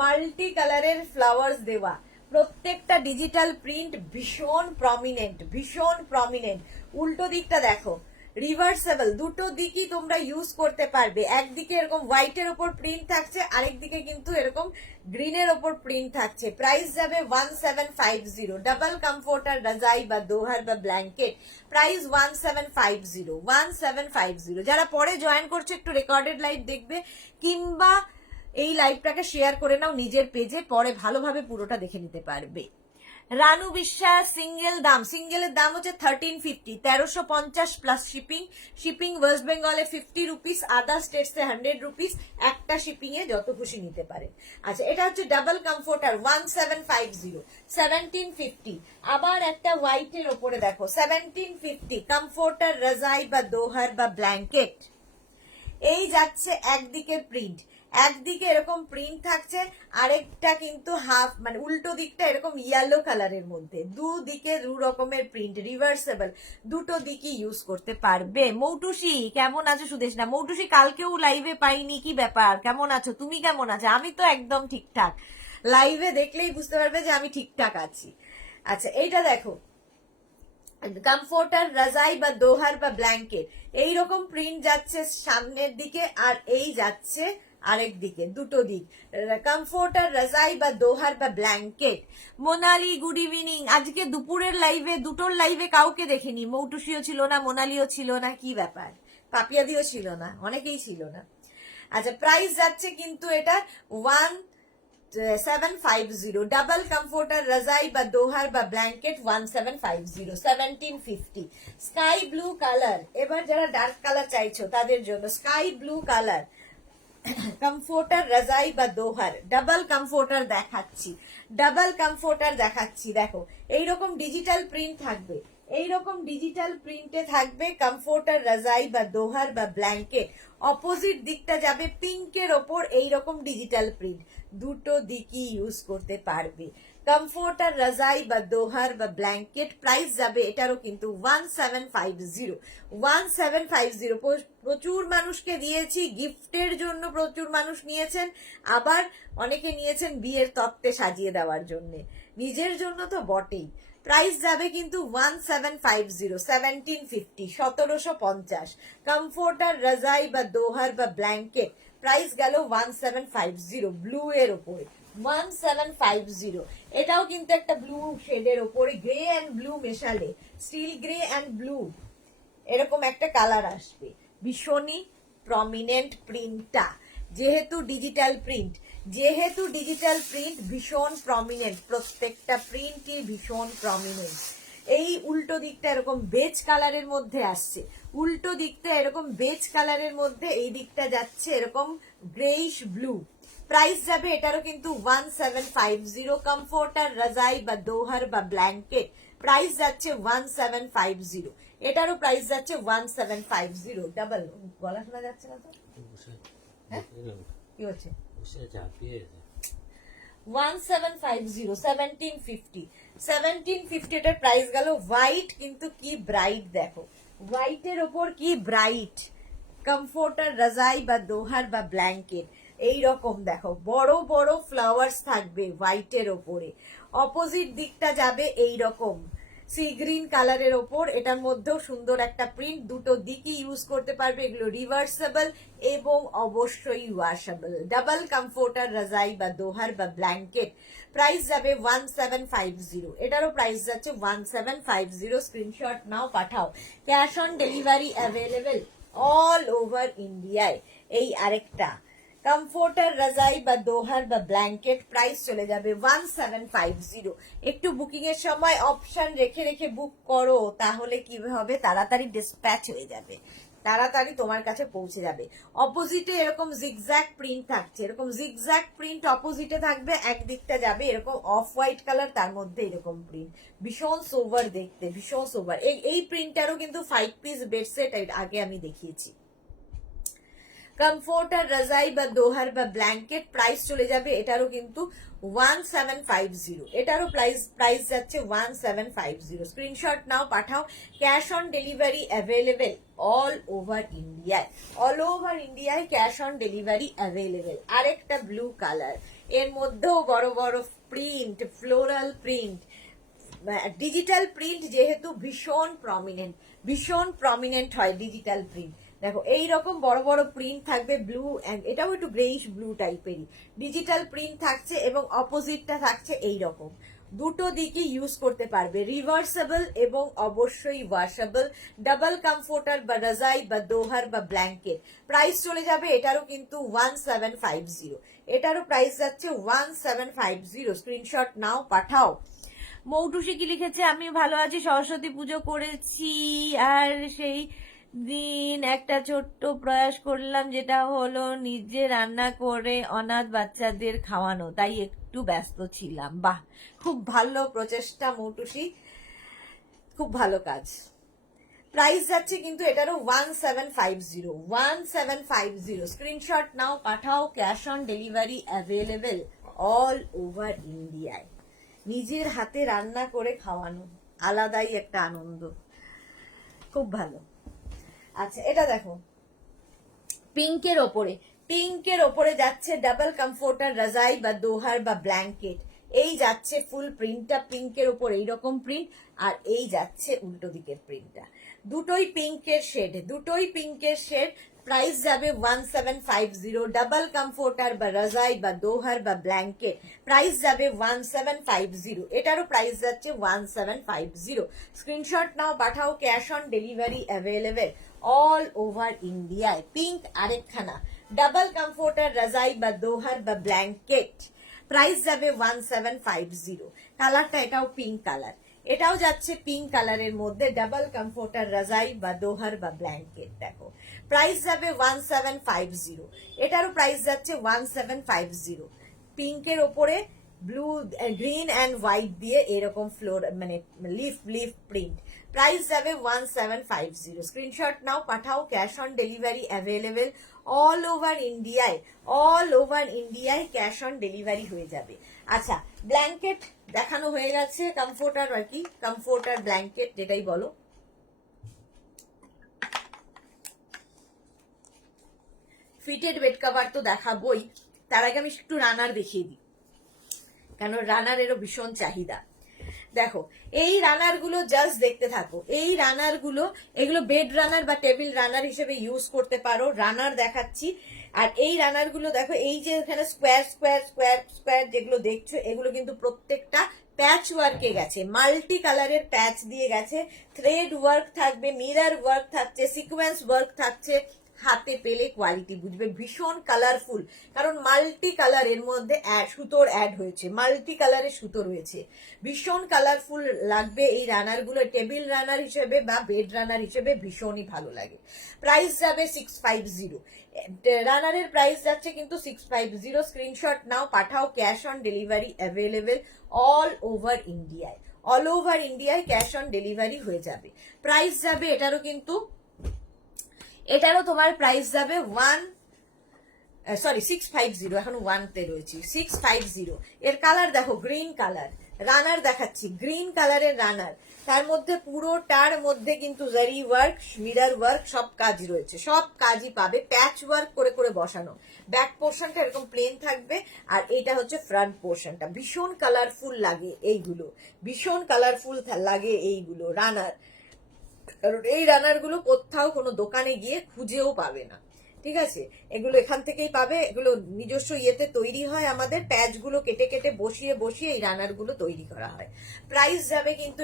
মাল্টি কালারের ফ্লাওয়ার্স দেওয়া, প্রত্যেকটা ডিজিটাল প্রিন্ট ভীষণ প্রমিনেন্ট, ভীষণ প্রমিনেন্ট। উল্টো দিকটা দেখো, রিভার্সেবল, দুটো দিকই তোমরা ইউজ করতে পারবে। একদিকে এরকম হোয়াইটের ওপর প্রিন্ট থাকছে, আরেকদিকে কিন্তু এরকম গ্রিনের ওপর প্রিন্ট থাকছে। প্রাইস যাবে 1750। ডাবল কমফোর্টার, রাজাই বা দোহার বা ব্ল্যাঙ্কেট, প্রাইস 1750, 1750। যারা পরে জয়েন করছে একটু রেকর্ডেড লাইভ দেখবে, কিংবা এই লাইভটাকে শেয়ার করে নাও নিজের পেজে, পরে ভালোভাবে পুরোটা দেখে নিতে পারবে। রানু বিশ্বাস, সিঙ্গেল দাম, সিঙ্গেলের দাম হচ্ছে 1350, 1350 প্লাস শিপিং। শিপিং ওয়েস্ট বেঙ্গলে 50 রুপিস, আদার স্টেটসে 100 রুপিস, একটা শিপিং এ যত খুশি নিতে পারে। আচ্ছা, এটা হচ্ছে ডাবল কমফোর্টার 1750, 1750। আবার একটা হোয়াইটের ওপরে দেখো 1750, কমফোর্টার, রাজাই বা দোহার বা ব্ল্যাঙ্কেট। এই যাচ্ছে একদিকের প্রিন্ট, একদিকে এরকম প্রিন্ট থাকছে, আরেকটা কিন্তু হাফ, মানে উল্টো দিকটা এরকম ইয়েলো কালারের মধ্যে, দুদিকে দু রকমের প্রিন্ট, রিভার্সেবল, দুটো দিকই ইউজ করতে পারবে। মৌটুসি কেমন আছো? সুদেশ না, মৌটুসি কালকেও লাইভে পাইনি, কি ব্যাপার, কেমন আছো, তুমি কেমন আছো? আমি তো একদম ঠিকঠাক, লাইভে দেখলেই বুঝতে পারবে যে আমি ঠিকঠাক আছি। আচ্ছা, এইটা দেখো, কমফোর্টার, রাজাই বা দোহার বা ব্ল্যাঙ্কেট, এইরকম প্রিন্ট যাচ্ছে সামনের দিকে, আর এই যাচ্ছে আরেক দিকে, দুটো দিক। কমফোর্টার, রাজাই বা দোহার বা ব্ল্যাঙ্কেট। Monali, good evening. আজকে দুপুরের লাইভে, দুটোর লাইভে কাউকে দেখিনি, মৌটুসিও ছিল না, মোনালিও ছিল না, কি ব্যাপার, পাপিয়াদিও ছিল না, অনেকেই ছিল না। আচ্ছা, প্রাইস যাচ্ছে কিন্তু এটা 1750। ডাবল কমফোর্টার, রাজাই বা দোহার বা ব্ল্যাঙ্কেট 1750, 1750। স্কাই ব্লু কালার, এবার যারা ডার্ক কালার চাইছো তাদের জন্য স্কাই ব্লু কালার, কমফোর্টার, রাজাই বা দোহার। ডাবল কমফোর্টার দেখাচ্ছি, ডাবল কমফোর্টার দেখাচ্ছি। দেখো, এইরকম ডিজিটাল প্রিন্ট থাকবে, এইরকম ডিজিটাল প্রিন্টে থাকবে কমফোর্টার, রাজাই বা দোহার বা ব্ল্যাঙ্কেট। অপোজিট দিকটা যাবে পিঙ্কের ওপর এইরকম ডিজিটাল প্রিন্ট, দুটো দিকই ইউজ করতে পারবে। কমফোর্টার, রাজাই বা দোহার বা ব্ল্যাঙ্কেট, প্রাইস যাবে এটারও কিন্তু 1750, 1750। প্রচুর মানুষকে দিয়েছি গিফটের জন্য, প্রচুর মানুষ নিয়েছেন, আবার অনেকে নিয়েছেন বিয়ের তত্ত্বে সাজিয়ে দেওয়ার জন্য, নিজের জন্য তো বটেই। প্রাইস যাবে কিন্তু 1750, 1750, 1750। কমফোর্টার, রাজাই বা দোহার বা ব্ল্যাঙ্কেট, প্রাইস গেল 1750, ব্লু এর ওপরে 1750। এটাও কিন্তু একটা ব্লু শেডের ওপরে, গ্রে অ্যান্ড ব্লু মেশালে, স্টিল গ্রে অ্যান্ড ব্লু এরকম একটা কালার আসবে, ভীষণই প্রমিনেন্ট প্রিন্টটা, যেহেতু ডিজিটাল প্রিন্ট ভীষণ প্রমিনেন্ট, প্রত্যেকটা প্রিন্টই ভীষণ প্রমিনেন্ট। এই উল্টো দিকটা এরকম বেজ কালারের মধ্যে আসছে, উল্টো দিকটা এরকম বেজ কালারের মধ্যে, এই দিকটা যাচ্ছে এরকম গ্রেইশ ব্লু। প্রাইস যাবে এটারও কিন্তু 1750। কমফোর্টার, রাজাই বা দোহার বা ব্ল্যাঙ্কেট প্রাইস যাচ্ছে 1750, এটারও প্রাইস যাচ্ছে 1750। ডাবল গলা শোনা যাচ্ছে না তো? হ্যাঁ কি হচ্ছে? 1750, 1750 এটার প্রাইস গেল। হোয়াইট কিন্তু কি ব্রাইট, দেখো হোয়াইটের ওপর কি ব্রাইট। কমফোর্টার, রাজাই বা দোহার বা ব্ল্যাঙ্কেট এই রকম দেখো বড় বড় ফ্লাওয়ার্স থাকবে হোয়াইটের ওপরে। অপোজিট দিকটা যাবে এই রকম সি গ্রিন কালারের ওপর, এটার মধ্যেও সুন্দর একটা প্রিন্ট, দুটো দিকই ইউজ করতে পারবে। এগুলো রিভার্সেবল এবং অবশ্যই ওয়াশেবল। ডাবল কমফোর্টার, রাজাই বা দোহার বা ব্ল্যাঙ্কেট প্রাইস যাবে 1750, এটারও প্রাইস যাচ্ছে 1750। স্ক্রিনশট নাও, পাঠাও। Cash on delivery available all over ইন্ডিয়ায়। এই আরেকটা কমফোর্টার, রাজাই বা দোহার বা ব্ল্যাঙ্কেট প্রাইস চলে যাবে 1750। একটু বুকিং এর সময় অপশন রেখে রেখে বুক করো, তাহলে কি হবে, তাড়াতাড়ি ডিসপ্যাচ হয়ে যাবে, তাড়াতাড়ি তোমার কাছে পৌঁছে যাবে। অপোজিটে এরকম জিগজ্যাগ প্রিন্ট থাকছে, এরকম জিগজ্যাগ প্রিন্ট অপোজিটে থাকবে, একদিকটা যাবে এরকম অফ হোয়াইট কালার, তার মধ্যে এরকম প্রিন্ট, ভীষণ সোভার দেখতে, ভীষণ সোভার। এই প্রিন্টারও কিন্তু 5 পিস বেডসেট আগে আমি দেখিয়েছি। কমফোর্টার, রাজাই বা দোহার বা ব্ল্যাঙ্কেট প্রাইস চলে যাবে এটারও কিন্তু 1750, এটারও প্রাইস যাচ্ছে 1750। স্ক্রিনশট নাও, পাঠাও। Cash on delivery available all over ইন্ডিয়ায়, অল ওভার ইন্ডিয়ায় ক্যাশ অন ডেলিভারি অ্যাভেলেবেল। আরেকটা ব্লু কালার, এর মধ্যেও বড় বড় print, floral print, digital print যেহেতু ভীষণ প্রমিনেন্ট হয় ডিজিটাল প্রিন্ট। দেখো এইরকম বড় বড় প্রিন্ট থাকবে, ব্লু, এটাও একটু গ্রেইশ ব্লু টাইপেরই ডিজিটাল প্রিন্ট থাকছে, এবং অপোজিটটা থাকছে এইরকম। দুটো দিকই ইউজ করতে পারবে, রিভার্সেবল এবং অবশ্যই ওয়াশেবল। ডাবল কমফোর্টার বা রাজাই বা দোহার বা ব্ল্যাঙ্কেট প্রাইস চলে যাবে এটারও কিন্তু 1750, এটারও প্রাইস যাচ্ছে 1750। স্ক্রিনশট নাও, পাঠাও। মৌটুসি কি লিখেছে, আমি ভালো আছি, সরস্বতী পুজো করেছি, আর সেই দিন একটা ছোট্ট প্রয়াস করলাম, যেটা হলো নিজে রান্না করে অনাথ বাচ্চাদের খাওয়ানো, তাই একটু ব্যস্ত ছিলাম। বাহ, খুব ভালো প্রচেষ্টা মৌটুসি, খুব ভালো কাজ। প্রাইস যাচ্ছে কিন্তু এটারও 1750। স্ক্রিনশট নাও, পাঠাও। Cash on delivery available all over ইন্ডিয়ায়। নিজের হাতে রান্না করে খাওয়ানো আলাদাই একটা আনন্দ, খুব ভালো। আচ্ছা, এটা দেখো পিঙ্কের ওপরে যাচ্ছে ডাবল কমফোর্টার, রাজাই বা দোহার বা ব্ল্যাঙ্কেট, এই যাচ্ছে ফুল প্রিন্টটা পিঙ্কের ওপর, এইরকম প্রিন্ট, আর এই যাচ্ছে উল্টো দিকের প্রিন্টটা। দুটোই পিঙ্কের শেড, প্রাইস যাবে 1750। ডাবল কমফোর্টার বা রাজাই বা দোহার বা ব্ল্যাঙ্কেট প্রাইস যাবে 1750, এটারও প্রাইস যাচ্ছে 1750। স্ক্রিনশট নাও, পাঠাও। Cash on delivery available all over ইন্ডিয়ায়। পিঙ্ক আরেকখানা, ডাবল কমফোর্টার, রাজাই বা দোহার বা ব্ল্যাঙ্কেট প্রাইস যাবে 1750। কালারটা এটাও পিঙ্ক কালার, এটাও যাচ্ছে পিঙ্ক কালারের মধ্যে, ডাবল কমফোর্টার, রাজাই বা দোহার বা ব্ল্যাঙ্কেট। দেখো প্রাইস যাবে 1750, এটারও প্রাইস যাচ্ছে 1750। পিঙ্কের ওপরে ব্লু, গ্রিন অ্যান্ড হোয়াইট দিয়ে এরকম ফ্লোর, মানে লিফ প্রিন্ট, প্রাইস যাবে 1750। স্ক্রিনশট নাও, পাঠাও। Cash on delivery available all over ইন্ডিয়ায় ক্যাশ অন ডেলিভারি হয়ে যাবে। আচ্ছা, ব্ল্যাঙ্কেট দেখানো হয়ে গেছে, কমফোর্টার আর কি, কমফোর্টার ব্ল্যাঙ্কেট যেটাই বলো। ফিটেড বেড কভার তো দেখাবই, তার আগে আমি একটু রানার দেখিয়ে দিই, কারণ রানারেরও ভীষণ চাহিদা। দেখো এই রানার গুলো জাস্ট দেখতে থাকো, এই রানার গুলো, এগুলো বেড রানার বা টেবিল রানার হিসেবে ইউজ করতে পারো। রানার দেখাচ্ছি, আর এই রানার গুলো দেখো, এই যে এখানে স্কোয়ার যেগুলো দেখছো, এগুলো কিন্তু প্রত্যেকটা প্যাচ ওয়ার্কে গেছে, মাল্টি কালারের প্যাচ দিয়ে গেছে, থ্রেড ওয়ার্ক থাকবে, মিরর ওয়ার্ক থাকছে, সিকোয়েন্স ওয়ার্ক থাকছে, হাতে পেলে কোয়ালিটি বুঝবে, ভীষণ কালারফুল, কারণ মাল্টি কালার এর মধ্যে সুতোর অ্যাড হয়েছে, মাল্টি কালারের সুতো রয়েছে, ভীষণ কালারফুল লাগবে এই রানারগুলো। টেবিল রানার হিসেবে বা বেড রানার হিসেবে ভীষণই ভালো লাগে। প্রাইস যাবে 650, রানারের প্রাইস যাচ্ছে কিন্তু 650। স্ক্রিনশট নাও, পাঠাও, cash on delivery available all over ইন্ডিয়ায়, অল ওভার ইন্ডিয়ায় ক্যাশ অন ডেলিভারি হয়ে যাবে। প্রাইস যাবে এটারও তোমার প্রাইস যাবে 650, এখন 1 তে রয়েছে 650। এর কালার দেখো, গ্রিন কালার রানার দেখাচ্ছি, গ্রিন কালারের রানার, তার মধ্যে পুরোটার মধ্যে কিন্তু জারি ওয়ার্ক, মিরর ওয়ার্ক, সব কাজ রয়েছে, সব কাজই পাবে, প্যাচ ওয়ার্ক করে করে বসানো। ব্যাক পোর্শনটা এরকম প্লেন থাকবে, আর এটা হচ্ছে ফ্রন্ট পোর্শনটা। ভীষণ কালারফুল লাগে এইগুলো, ভীষণ কালারফুল লাগে এইগুলো রানার, কারণ এই রানার গুলো কোথাও কোনো দোকানে গিয়ে খুঁজেও পাবে না, ঠিক আছে? এগুলো এখান থেকেই পাবে, এগুলো নিজস্ব ইয়েতে তৈরি হয়, আমাদের প্যাচ গুলো কেটে কেটে বসিয়ে বসিয়ে এই রানার গুলো তৈরি করা হয়। প্রাইস যাবে কিন্তু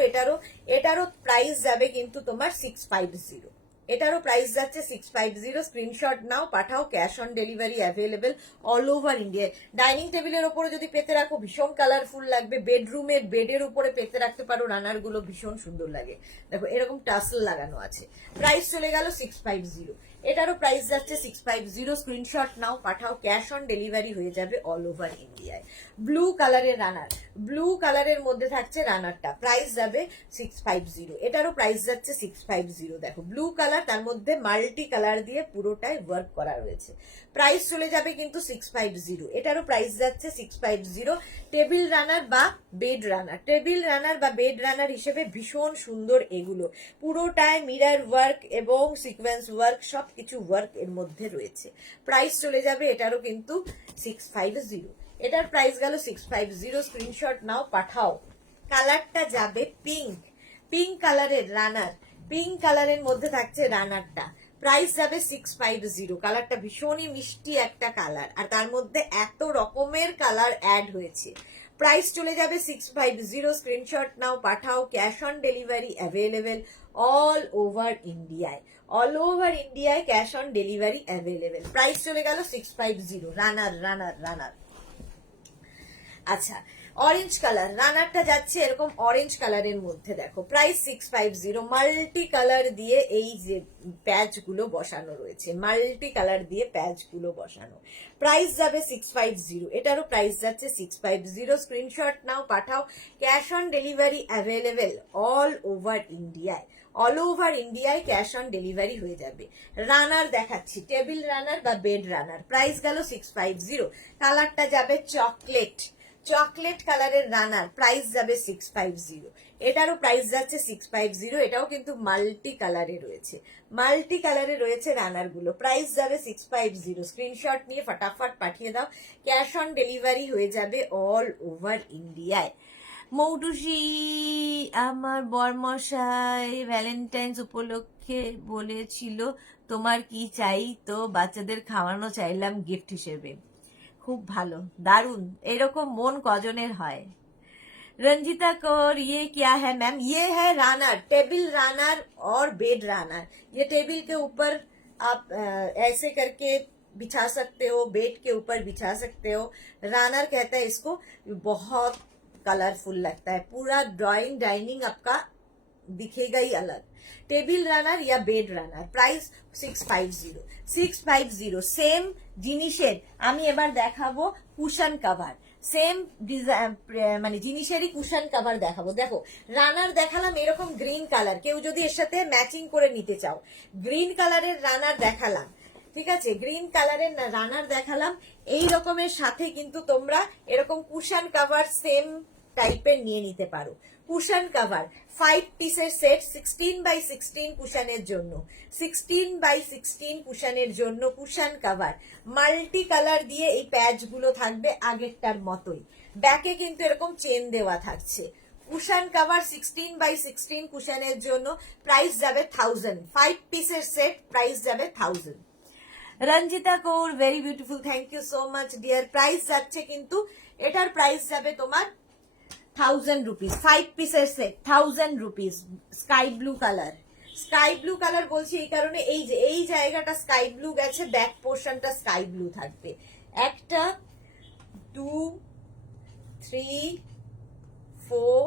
এটারও প্রাইস যাবে কিন্তু তোমার 650, এটারও প্রাইস যাচ্ছে 650। স্ক্রিনশট নাও, পাঠাও, cash on delivery available all over India. Dining টেবিলের উপরে যদি পেতে রাখো ভীষণ কালারফুল লাগবে, বেডরুমের বেডের উপরে পেতে রাখতে পারো, রানার গুলো ভীষণ সুন্দর লাগে। দেখো এরকম টাসেল লাগানো আছে। প্রাইস চলে গেল 650, এটারও প্রাইস যাচ্ছে 650। স্ক্রিনশট নাও, পাঠাও, ক্যাশ অন ডেলিভারি হয়ে যাবে অল ওভার ইন্ডিয়ায়। ব্লু কালারের রানার, ব্লু কালারের মধ্যে থাকছে রানারটা, প্রাইস যাবে 650, এটারও প্রাইস যাচ্ছে 650। দেখো ব্লু কালার, তার মধ্যে মাল্টি কালার দিয়ে পুরোটাই ওয়ার্ক করা রয়েছে। প্রাইস চলে যাবে কিন্তু 650, এটারও প্রাইস যাচ্ছে 650। টেবিল রানার বা বেড রানার, টেবিল রানার বা বেড রানার হিসেবে ভীষণ সুন্দর এগুলো, পুরোটায় মিরর ওয়ার্ক এবং সিকোয়েন্স ওয়ার্ক, সবকিছু ওয়ার্ক এর মধ্যে রয়েছে। প্রাইস চলে যাবে এটারও কিন্তু 650, এটার প্রাইস গেল 650। স্ক্রিনশট নাও, পাঠাও। কালারটা যাবে পিঙ্ক, পিঙ্ক কালারের রানার, পিঙ্ক কালারের মধ্যে থাকছে রানারটা, প্রাইস যাবে 650। কালারটা ভীষণই মিষ্টি একটা কালার, আর তার মধ্যে এত রকমের কালার অ্যাড হয়েছে। প্রাইস চলে যাবে 650। স্ক্রিনশট নাও, পাঠাও, cash on delivery available all over ইন্ডিয়ায়, অল ওভার ইন্ডিয়ায় cash on delivery available. Price চলে গেল 650। রানার রানার রানার। আচ্ছা, অরেঞ্জ কালার রানারটা যাচ্ছে এরকম অরেঞ্জ কালারের মধ্যে, দেখো প্রাইস 650। মাল্টি কালার দিয়ে এই যে প্যাচ গুলো বসানো রয়েছে, মাল্টি কালার দিয়ে প্যাচ গুলো বসানো, প্রাইস যাবে 650, এটারও প্রাইস যাচ্ছে 650। স্ক্রিনশট নাও, পাঠাও, cash on delivery available all over ইন্ডিয়ায়, অল ওভার ইন্ডিয়ায় ক্যাশ অন ডেলিভারি হয়ে যাবে। রানার দেখাচ্ছি, টেবিল রানার বা বেড রানার, প্রাইস গেল 650। কালারটা যাবে চকলেট, চকলেট কালারের রানার, প্রাইস যাবে 650, এটারও প্রাইস যাচ্ছে 650। এটাও কিন্তু মাল্টি কালারে রয়েছে, মাল্টি কালারে রয়েছে রানার গুলো, প্রাইস যাবে 650। স্ক্রিনশট নিয়ে ফটাফট পাঠিয়ে দাও, ক্যাশ অন ডেলিভারি হয়ে যাবে অল ওভার ইন্ডিয়ায়। মৌটুসি, আমার বরমশাই ভ্যালেন্টাইন্স উপলক্ষে বলেছিল তোমার কি চাই, তো বাচ্চাদের খাওয়ানো চাইলাম গিফট হিসেবে। খুব ভালো, দারুণ, এরকম মন কজনের হয়। रंजिता कौर, ये क्या है मैम? ये है रानर, टेबल रानर और बेड रानर। ये टेबल के ऊपर आप ऐसे करके बिछा सकते हो, बेड के ऊपर बिछा सकते हो। रानर कहता है इसको, बहुत कलरफुल लगता है, पूरा ड्राइंग डाइनिंग आपका दिखेगा ही अलग। টেবিল রানার ইয়া বেড রানার, প্রাইস 650, 650। সেম জিনিসের আমি এবার দেখাবো কুশন কভার, সেম মানে জিনিসেরই কুশন কভার দেখাবো। দেখো রানার দেখালাম এরকম গ্রিন কালার, কেউ যদি এর সাথে ম্যাচিং করে নিতে চাও, গ্রিন কালারের রানার দেখালাম, ঠিক আছে, গ্রিন কালারের রানার দেখালাম, এই রকমের সাথে কিন্তু তোমরা এরকম কুশন কভার সেম টাইপের নিয়ে নিতে পারো। কুশন কভার 5 পিসের সেট, 16x16 কুশনের জন্য, 16x16 কুশনের জন্য কুশন কভার, মাল্টি কালার দিয়ে এই প্যাচ গুলো থাকবে আগেরটার মতোই, ব্যাকে কিন্তু এরকম চেন দেওয়া থাকছে। কুশন কভার 16x16 কুশনের জন্য, প্রাইস যাবে 1000। 5 পিসের সেট, প্রাইস যাবে 1000। Ranjita Kaur, very beautiful, thank you so much dear. Price যাচ্ছে কিন্তু এটার প্রাইস যাবে তোমার 1000 রুপিস, 5 পিসের set 1000 rupees. Sky blue colour, sky blue colour বলছি এই কারণে, এই যে এই জায়গাটা স্কাই ব্লু গেছে, ব্যাক পোর্শনটা স্কাই ব্লু থাকবে। 1 2 3 4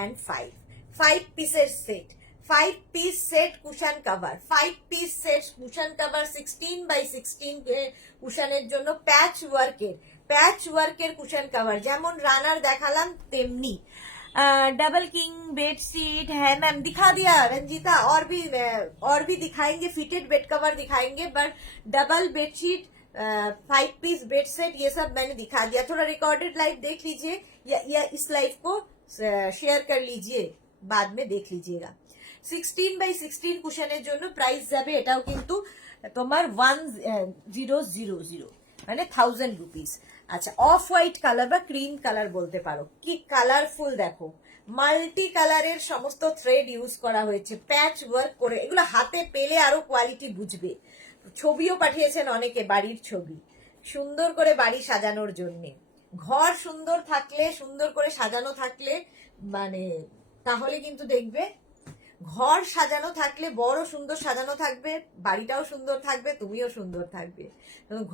and 5 পিসের set, 5 piece set cushion cover, 5 piece set cushion cover 16 by 16 কুশনের জন্য প্যাচ ওয়ার্কের কুশন কভার, যেমন রানার দেখালাম তেমনি। डबल किंग बेडशीट है मैम, दिखा दिया रंजीता, और भी दिखाएंगे, फिटेड बेड कवर दिखाएंगे, but double bedsheet 5 piece bed set ये सब मैंने दिखा दिया। थोड़ा रिकॉर्डेड लाइव देख लीजिए या इस लाइव को शेयर कर लीजिए, बाद में देख लीजिएगा। 16 by 16 কুশনের জন্য প্রাইস যাবে এটাও কিন্তু তোমার 1000 মানে 1000 রুপিস। আচ্ছা, অফ হোয়াইট কালার বা ক্রিম কালার বলতে পারো, কি কালারফুল দেখো, মাল্টি কালারের সমস্ত থ্রেড ইউজ করা হয়েছে, প্যাচ ওয়ার্ক করে, এগুলো হাতে পেলে আরো কোয়ালিটি বুঝবে। ছবিও পাঠিয়েছেন অনেকে, বাড়ির ছবি, সুন্দর করে বাড়ি সাজানোর জন্য। ঘর সুন্দর থাকলে, সুন্দর করে সাজানো থাকলে, মানে তাহলে কিন্তু দেখবে ঘর সাজানো থাকলে, বড় সুন্দর সাজানো থাকবে, বাড়িটাও সুন্দর থাকবে, তুমিও সুন্দর থাকবে।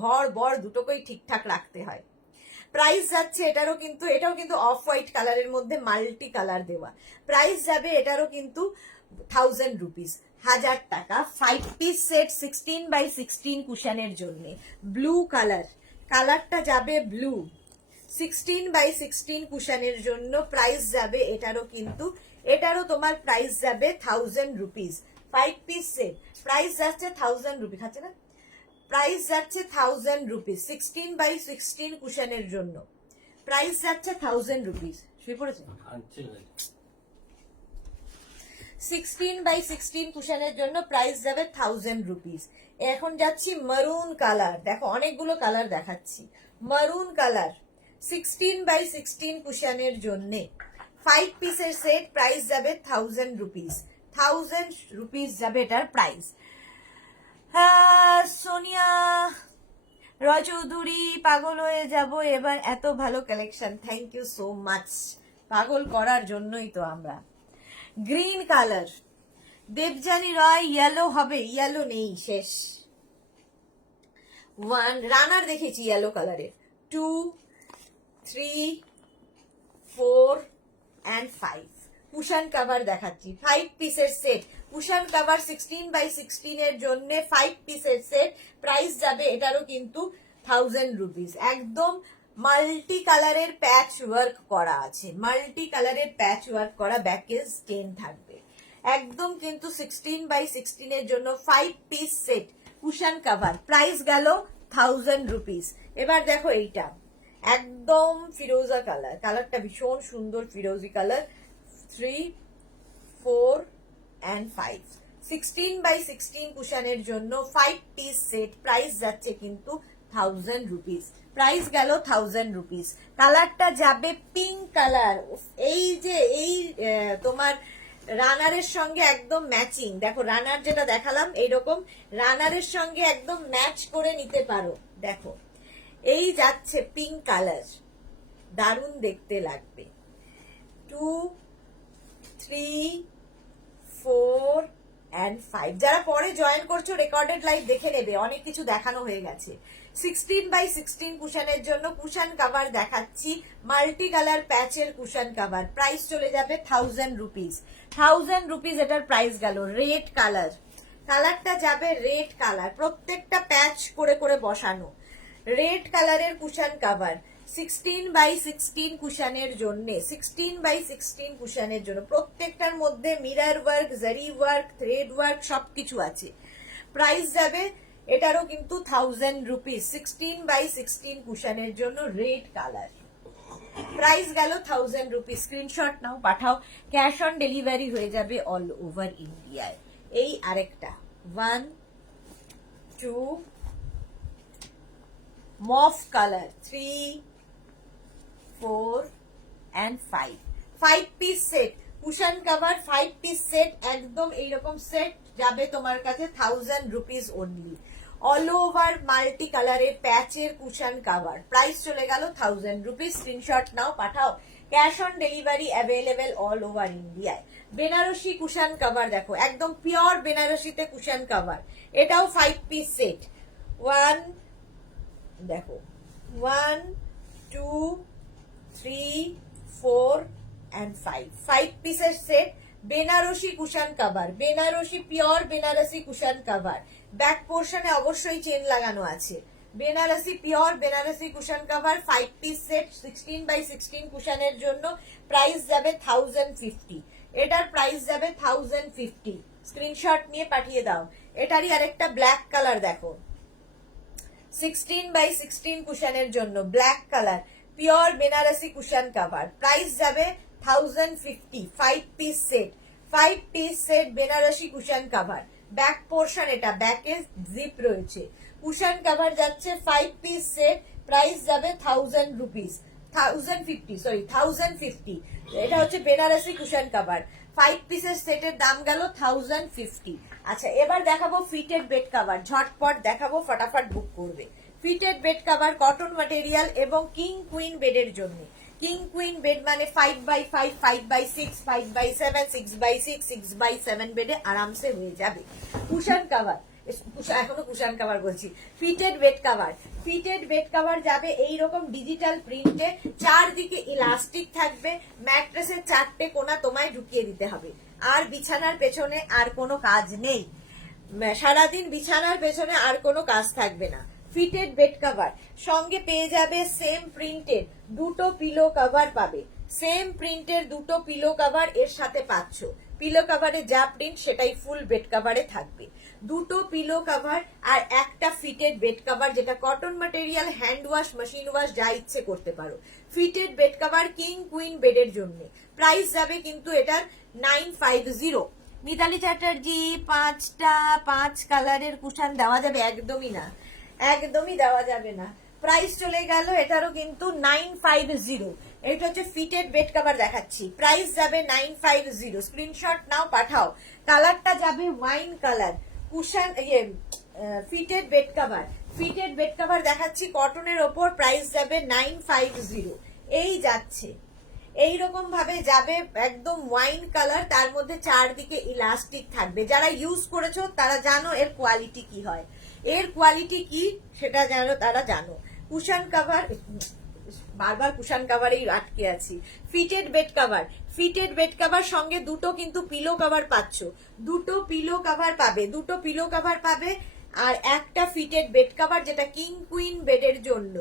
ঘর বর দুটোকেই ঠিকঠাক রাখতে হয়। প্রাইস যাচ্ছে এটারও কিন্তু, এটাও কিন্তু অফ হোয়াইট কালারের মধ্যে মাল্টি কালার দেওয়া। প্রাইস যাবে এটারও কিন্তু 1000 রুপিস, 1000 টাকা। 5 পিস সেট 16 by 16 কুশনের জন্য, ব্লু কালারটা যাবে ব্লু, 16 by 16 কুশনের জন্য প্রাইস যাবে এটারও কিন্তু, এটারও তোমার প্রাইস যাবে 1000 রুপিস। 5 পিস সেট প্রাইস যাচ্ছে 1000 রুপিস, আছে না, প্রাইস যাচ্ছে 1000 রুপিস। 16 by 16 কুশনের জন্য প্রাইস যাচ্ছে 1000 রুপিস। শুয়ে পড়েছে 16 by 16 কুশনের জন্য প্রাইস যাবে 1000 রুপিস। এখন যাচ্ছি মারুন কালার, দেখো অনেকগুলো কালার দেখাচ্ছি। মারুন কালার 16 by 16 কুশনের জন্য 5 পিসের সেট, প্রাইস যাবে 1000 রুপিস। 1000 রুপিস যাবে এটার প্রাইস। সোনিয়া রয় চৌধুরী, পাগল হয়ে যাব এবার, এত ভালো collection, thank you so much. পাগল করার জন্যই তো আমরা। Green colour, Debjani Roy, yellow হবে, ইয়েলো নেই, শেষ। 1 রানার দেখেছি ইয়েলো কালারের, 2 3 4 and 5 কুশন কভার দেখাচ্ছি। 5 পিসের সেট কুশন কভার 16 by 16 এর জন্য 5 পিসের সেট, প্রাইস যাবে এটারও কিন্তু 1000 রুপিস। একদম মাল্টি কালারের প্যাচ ওয়ার্ক করা আছে, মাল্টি কালারের প্যাচ ওয়ার্ক করা, ব্যাকে স্টেন থাকবে একদম কিন্তু। 16 by 16 এর জন্য 5 piece set cushion cover, price গেল 1000 রুপিস। এবার দেখো এইটা একদম ফিরোজা কালার, কালারটা ভীষণ সুন্দর, ফিরোজি কালার, 3 4 and 5 16 by 16 কুশনের জন্য 5 পিস সেট, প্রাইস যাচ্ছে কিন্তু 1000 রুপিস। প্রাইস গেল 1000 রুপিস। কালারটা যাবে পিঙ্ক কালার, এই যে এই তোমার রানারের সঙ্গে একদম ম্যাচিং। দেখো রানার যেটা দেখালাম এইরকম রানারের সঙ্গে একদম ম্যাচ করে নিতে পারো। দেখো এই যাচ্ছে পিঙ্ক কালার, দারুণ দেখতে লাগবে। 2 3 4 and 5 যারা পরে জয়েন করছো রেকর্ডেড লাইভ দেখে নেবে, অনেক কিছু দেখানো হয়ে গেছে। 16 by 16 কুশনের জন্য কুশন কভার দেখাচ্ছি, মাল্টি কালার প্যাচের কুশন কভার, প্রাইস চলে যাবে 1000 রুপিস। 1000 রুপিস এটার প্রাইস গেল। রেড কালার, কালারটা যাবে রেড কালার, প্রত্যেকটা প্যাচ করে করে বসানো, রেড কালারের কুশন কভার 16 by 16 কুশনের জন্য, 16 by 16 কুশনের জন্য, প্রত্যেকটার মধ্যে মিরর ওয়ার্ক, জারি ওয়ার্ক, থ্রেড ওয়ার্ক সবকিছু আছে। প্রাইস যাবে এটারও কিন্তু 1000 রুপিস। 16 by 16 কুশনের জন্য রেড কালার, প্রাইস গেল 1000 রুপিস। স্ক্রিনশট নাও, পাঠাও, ক্যাশ অন ডেলিভারি হয়ে যাবে অল ওভার ইন্ডিয়ায়। এই আরেকটা 1 2 মফ colour, 3 4 and 5 piece set cushion cover, 5 piece set, একদম এইরকম সেট যাবে তোমার কাছে 1000 rupees only. All over multi কালারের প্যাচের কুশন কভার, প্রাইস চলে গেল 1000 রুপিস। স্ক্রিনশট নাও, পাঠাও, cash on delivery available all over ইন্ডিয়ায়। বেনারসি কুশন কভার দেখো, একদম পিওর বেনারসিতে কুশন কভার, এটাও 5 পিস সেট। ওয়ান দেখো, 1 2 3 4 and 5 পিসের সেট। Banarasi cushion cover, Banarasi pure Banarasi cushion cover, back পোর্শনে অবশ্যই চেন লাগানো আছে। Banarasi pure Banarasi cushion cover 5 piece set 16x16 কুশনের জন্য প্রাইস যাবে 1050। এটার প্রাইস যাবে 1050। স্ক্রিনশট নিয়ে পাঠিয়ে দাও। এটারই আরেকটা ব্ল্যাক কালার দেখো, 16x16 কুশনের জন্য black colour pure Banarasi cushion cover, price যাবে 1050। 5 piece set, 5 piece set Banarasi cushion cover. Back portion, এটা ব্যাকে জিপ রয়েছে। কুশন কভার যাচ্ছে 5 পিস সেট, প্রাইস যাবে 1000 রুপিস, 1050 সরি 1050। এটা হচ্ছে বেনারসি কুশন কভার, 5 পিসের সেটের দাম গেল 1050। আচ্ছা, এবার দেখাবো ফিটেড বেড কভার, ঝটপট দেখাবো, ফটাফট বুক করবে। Fitted bed cover cotton material এবং কিং কুইন বেডের জন্য। কিং কুইন বেড মানে 5x5, 5x6, 5x7, 6x6, 6x7 বেডে আরামসে হয়ে যাবে। কুশন কভার, এখনো কুশন কভার বলছি, fitted bed cover. Fitted bed cover যাবে এইরকম ডিজিটাল প্রিন্টে, চারদিকে ইলাস্টিক থাকবে, ম্যাট্রেসের 4টে কোণা তোমায় ঢুকিয়ে দিতে হবে, আর বিছানার পেছনে আর কোনো কাজ নেই। সারাদিন বিছানার পেছনে আর কোনো কাজ থাকবে না। ফিটেড বেড কভার সঙ্গে পেয়ে যাবে সেম প্রিন্টের দুটো পিলো কভার পাবে, সেম প্রিন্টের দুটো পিলো কভার এর সাথে পাচ্ছ। পিলো কভারে যা প্রিন্ট সেটাই ফুল বেড কভারে থাকবে। দুটো পিলো কভার আর একটা ফিটেড বেড কভার, যেটা cotton material, hand wash, machine wash যা ইচ্ছে করতে পারো। Fitted bed cover king queen বেডের জন্য প্রাইস যাবে কিন্তু এটার 950। মিতালি চ্যাটার্জি, 5 কালারের কুশন দেওয়া যাবে? একদমই না, একদমই দেওয়া যাবে না। প্রাইস চলে গেল এটারও কিন্তু 950। এটা হচ্ছে ফিটেড বেড কভার দেখাচ্ছি, প্রাইস যাবে 950। স্ক্রিনশট নাও, পাঠাও। কালারটা যাবে wine colour, cushion fitted bed cover. Fitted bed cover দেখাচ্ছি কটনের ওপর, প্রাইস যাবে 950। এই যাচ্ছে এইরকম ভাবে যাবে, একদম ওয়াইন কালার, তার মধ্যে চারদিকে ইলাস্টিক থাকবে। যারা ইউজ করেছো তারা জানো এর কোয়ালিটি কি হয়, এর কোয়ালিটি কি সেটা জানো, তারা জানো। কুশন কভার, বারবার কুশন কভারেই আটকে আছি। Fitted bed cover, fitted bed cover সঙ্গে দুটো কিন্তু পিলো কভার পাচ্ছ, দুটো পিলো কভার পাবে, দুটো পিলো কভার পাবে, আর একটা ফিটেড বেড কভার যেটা কিং কুইন বেডের জন্য।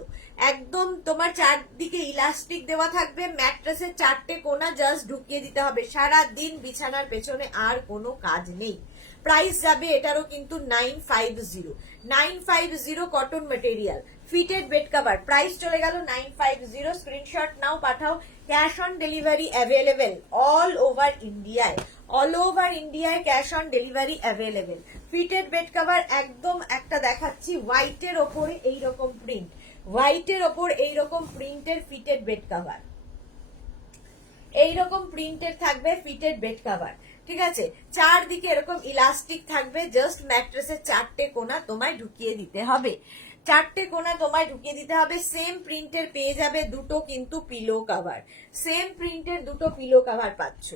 একদম তোমার চারদিকে ইলাস্টিক দেওয়া থাকবে, ম্যাট্রেসের 4টে কোণা জাস্ট ঢুকিয়ে দিতে হবে, সারা দিন বিছানার পেছনে আর কোনো কাজ নেই। প্রাইস যাবে এটারও কিন্তু 950। 950 cotton material fitted bed cover, price চলে গেল 950। স্ক্রিনশট নাও, পাঠাও। Cash on delivery available all over ইন্ডিয়ায়, অল ওভার ইন্ডিয়ায় cash on delivery available. Fitted bed cover একদম একটা দেখাচ্ছি, হোয়াইটের ওপরে এইরকম প্রিন্ট, হোয়াইটের ওপর এইরকম প্রিন্টের ফিটেড বেড কভার, এইরকম প্রিন্টের থাকবে ফিটেড বেড কভার। ঠিক আছে, চারদিকে এরকম ইলাস্টিক থাকবে, জাস্ট ম্যাট্রেসের 4টে কোণা তোমায় ঢুকিয়ে দিতে হবে, 4টে কোণা তোমায় ঢুকিয়ে দিতে হবে। সেম প্রিন্টের পেয়ে যাবে দুটো কিন্তু পিলো কভার, সেম প্রিন্টের দুটো পিলো কভার পাচ্ছ,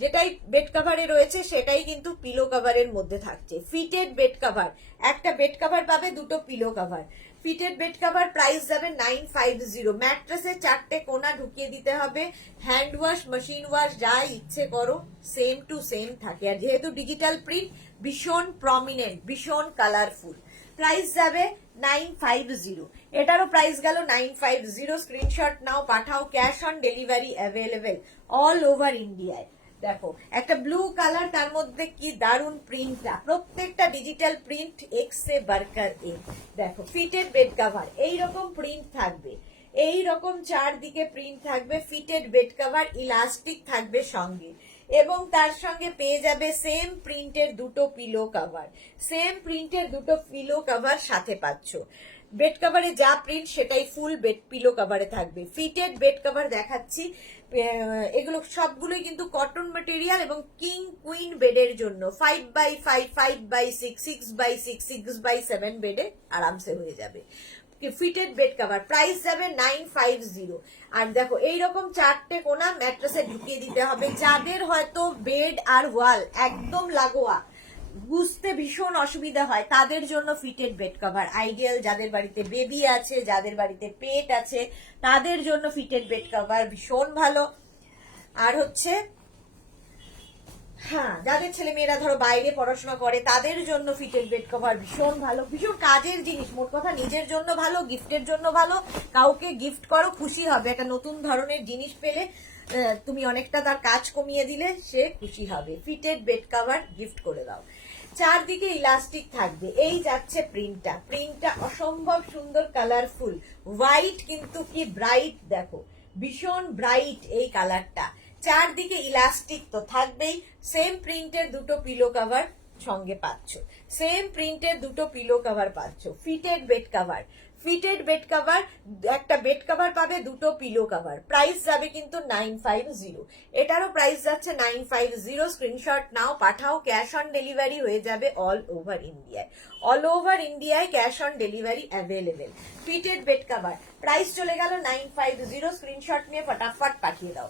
যেটাই বেড কভারে রয়েছে সেটাই কিন্তু পিলো কভারের মধ্যে থাকছে। ফিটেড বেড কভার, একটা বেড কভার পাবে, দুটো pillow cover. Fitted bed cover price যাবে 950। ম্যাট্রেসের 4টে কোণা ঢুকিয়ে দিতে হবে, হ্যান্ড ওয়াশ, মেশিন ওয়াশ যা ইচ্ছে করো সেম টু সেম থাকে। আর যেহেতু ডিজিটাল প্রিন্ট ভীষণ প্রমিনেন্ট, ভীষণ কালারফুল। প্রাইস যাবে 950, এটারও প্রাইস গেল 950। স্ক্রিনশট নাও, পাঠাও। Cash on delivery available all over ইন্ডিয়ায়। দেখো একটা ব্লু কালার, তার মধ্যে কি দারুন প্রিন্টটা, প্রত্যেকটা ডিজিটাল প্রিন্ট এক সে বারকার এক। দেখো ফিটেড বেড কভার এইরকম প্রিন্ট থাকবে, এইরকম চারদিকে প্রিন্ট থাকবে, ফিটেড বেড কভার, ইলাস্টিক থাকবে সঙ্গে, এবং তার সঙ্গে পেয়ে যাবে সেম প্রিন্টের দুটো পিলো কভার, সেম প্রিন্টের দুটো পিলো কভার সাথে পাচ্ছ। বেড কভারে যা প্রিন্ট সেটাই ফুল বেড পিলো কভারে থাকবে। ফিটেড বেড কভার দেখাচ্ছি, এগুলো সবগুলোই কিন্তু কটন ম্যাটেরিয়াল এবং কিং কুইন বেডের জন্য 5x5, 5x6, 6x6, 6x7 বেডে আরামসে হয়ে যাবে। ফিটেড বেড কভার, প্রাইস যাবে 950। আর দেখো এইরকম 4টে কোনা ম্যাট্রেসে ঢুকিয়ে দিতে হবে। যাদের হয়তো বেড আর ওয়াল একদম লাগোয়া, বুঝতে ভীষণ অসুবিধা হয়, তাদের জন্য ফিটেড বেড কভার আইডিয়াল। যাদের বাড়িতে বেবি আছে, যাদের বাড়িতে পেট আছে, তাদের জন্য ফিটেড বেড কভার ভীষণ ভালো। আর হচ্ছে হ্যাঁ, যাদের ছেলে মেয়েরা ধরো বাইরে পড়াশোনা করে, তাদের জন্য ফিটেড বেড কভার ভীষণ ভালো, ভীষণ কাজের জিনিস। মোট কথা নিজের জন্য ভালো, গিফটের জন্য ভালো। কাউকে গিফট করো, খুশি হবে, একটা নতুন ধরনের জিনিস পেলে তুমি অনেকটা তার কাজ কমিয়ে দিলে সে খুশি হবে। ফিটেড বেড কভার গিফট করে দাও। চারদিকে ইলাস্টিক থাকবে। এই যাচ্ছে প্রিন্টটা অসম্ভব সুন্দর, কালারফুল, হোয়াইট কিন্তু কি ব্রাইট, দেখো ভীষণ ব্রাইট এই কালারটা। চারদিকে ইলাস্টিক তো থাকবেই। সেম প্রিন্টের দুটো পিলো কভার সঙ্গে পাচ্ছ, সেম প্রিন্টের দুটো পিলো কভার পাচ্ছ। Fitted bed cover, fitted bed cover, একটা বেড কভার পাবে, দুটো পিলো কভার। প্রাইস যাবে কিন্তু 950। এটারও প্রাইস যাচ্ছে 950। স্ক্রিনশট নাও, পাঠাও, ক্যাশ অন ডেলিভারি হয়ে যাবে অল ওভার ইন্ডিয়ায়। অল ওভার ইন্ডিয়ায় cash on delivery available. Fitted bed cover price চলে গেল 950। স্ক্রিনশট নিয়ে ফটাফট পাঠিয়ে দাও।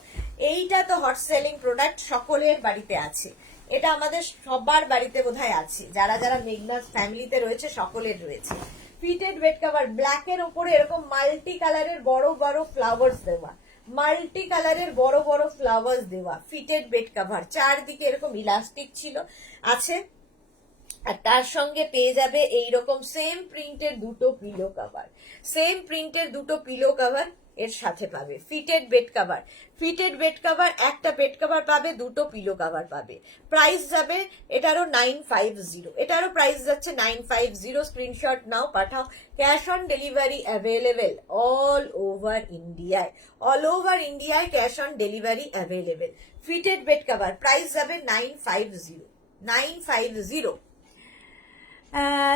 এইটা তো হট সেলিং প্রোডাক্ট, সকলের বাড়িতে আছে। এটা আমাদের সবার বাড়িতে বোধহয় আছে, যারা যারা মেঘনাস ফ্যামিলিতে রয়েছে সকলের রয়েছে। ফিটেড বেড কভার, ব্ল্যাকের উপরে এরকম মাল্টি কালারের বড় বড় ফ্লাওয়ার্স দেওয়া, মাল্টি কালারের বড় বড় ফ্লাওয়ার্স দেওয়া ফিটেড বেড কভার। চারদিকে এরকম ইলাস্টিক ছিল আছে। আর তার সঙ্গে পেয়ে যাবে এইরকম সেম প্রিন্টের দুটো পিলো কভার, সেম প্রিন্টের দুটো পিলো কভার এর সাথে পাবে। Fitted bed cover, fitted bed cover, একটা বেড কভার পাবে, দুটো পিলো কভার পাবে। প্রাইস যাবে এটারও 950। এটারও প্রাইস যাচ্ছে 950। স্ক্রিনশট নাও, পাঠাও, cash on delivery available all over ইন্ডিয়ায়। অল ওভার ইন্ডিয়ায় cash on delivery available. Fitted bed cover price যাবে 950, 950।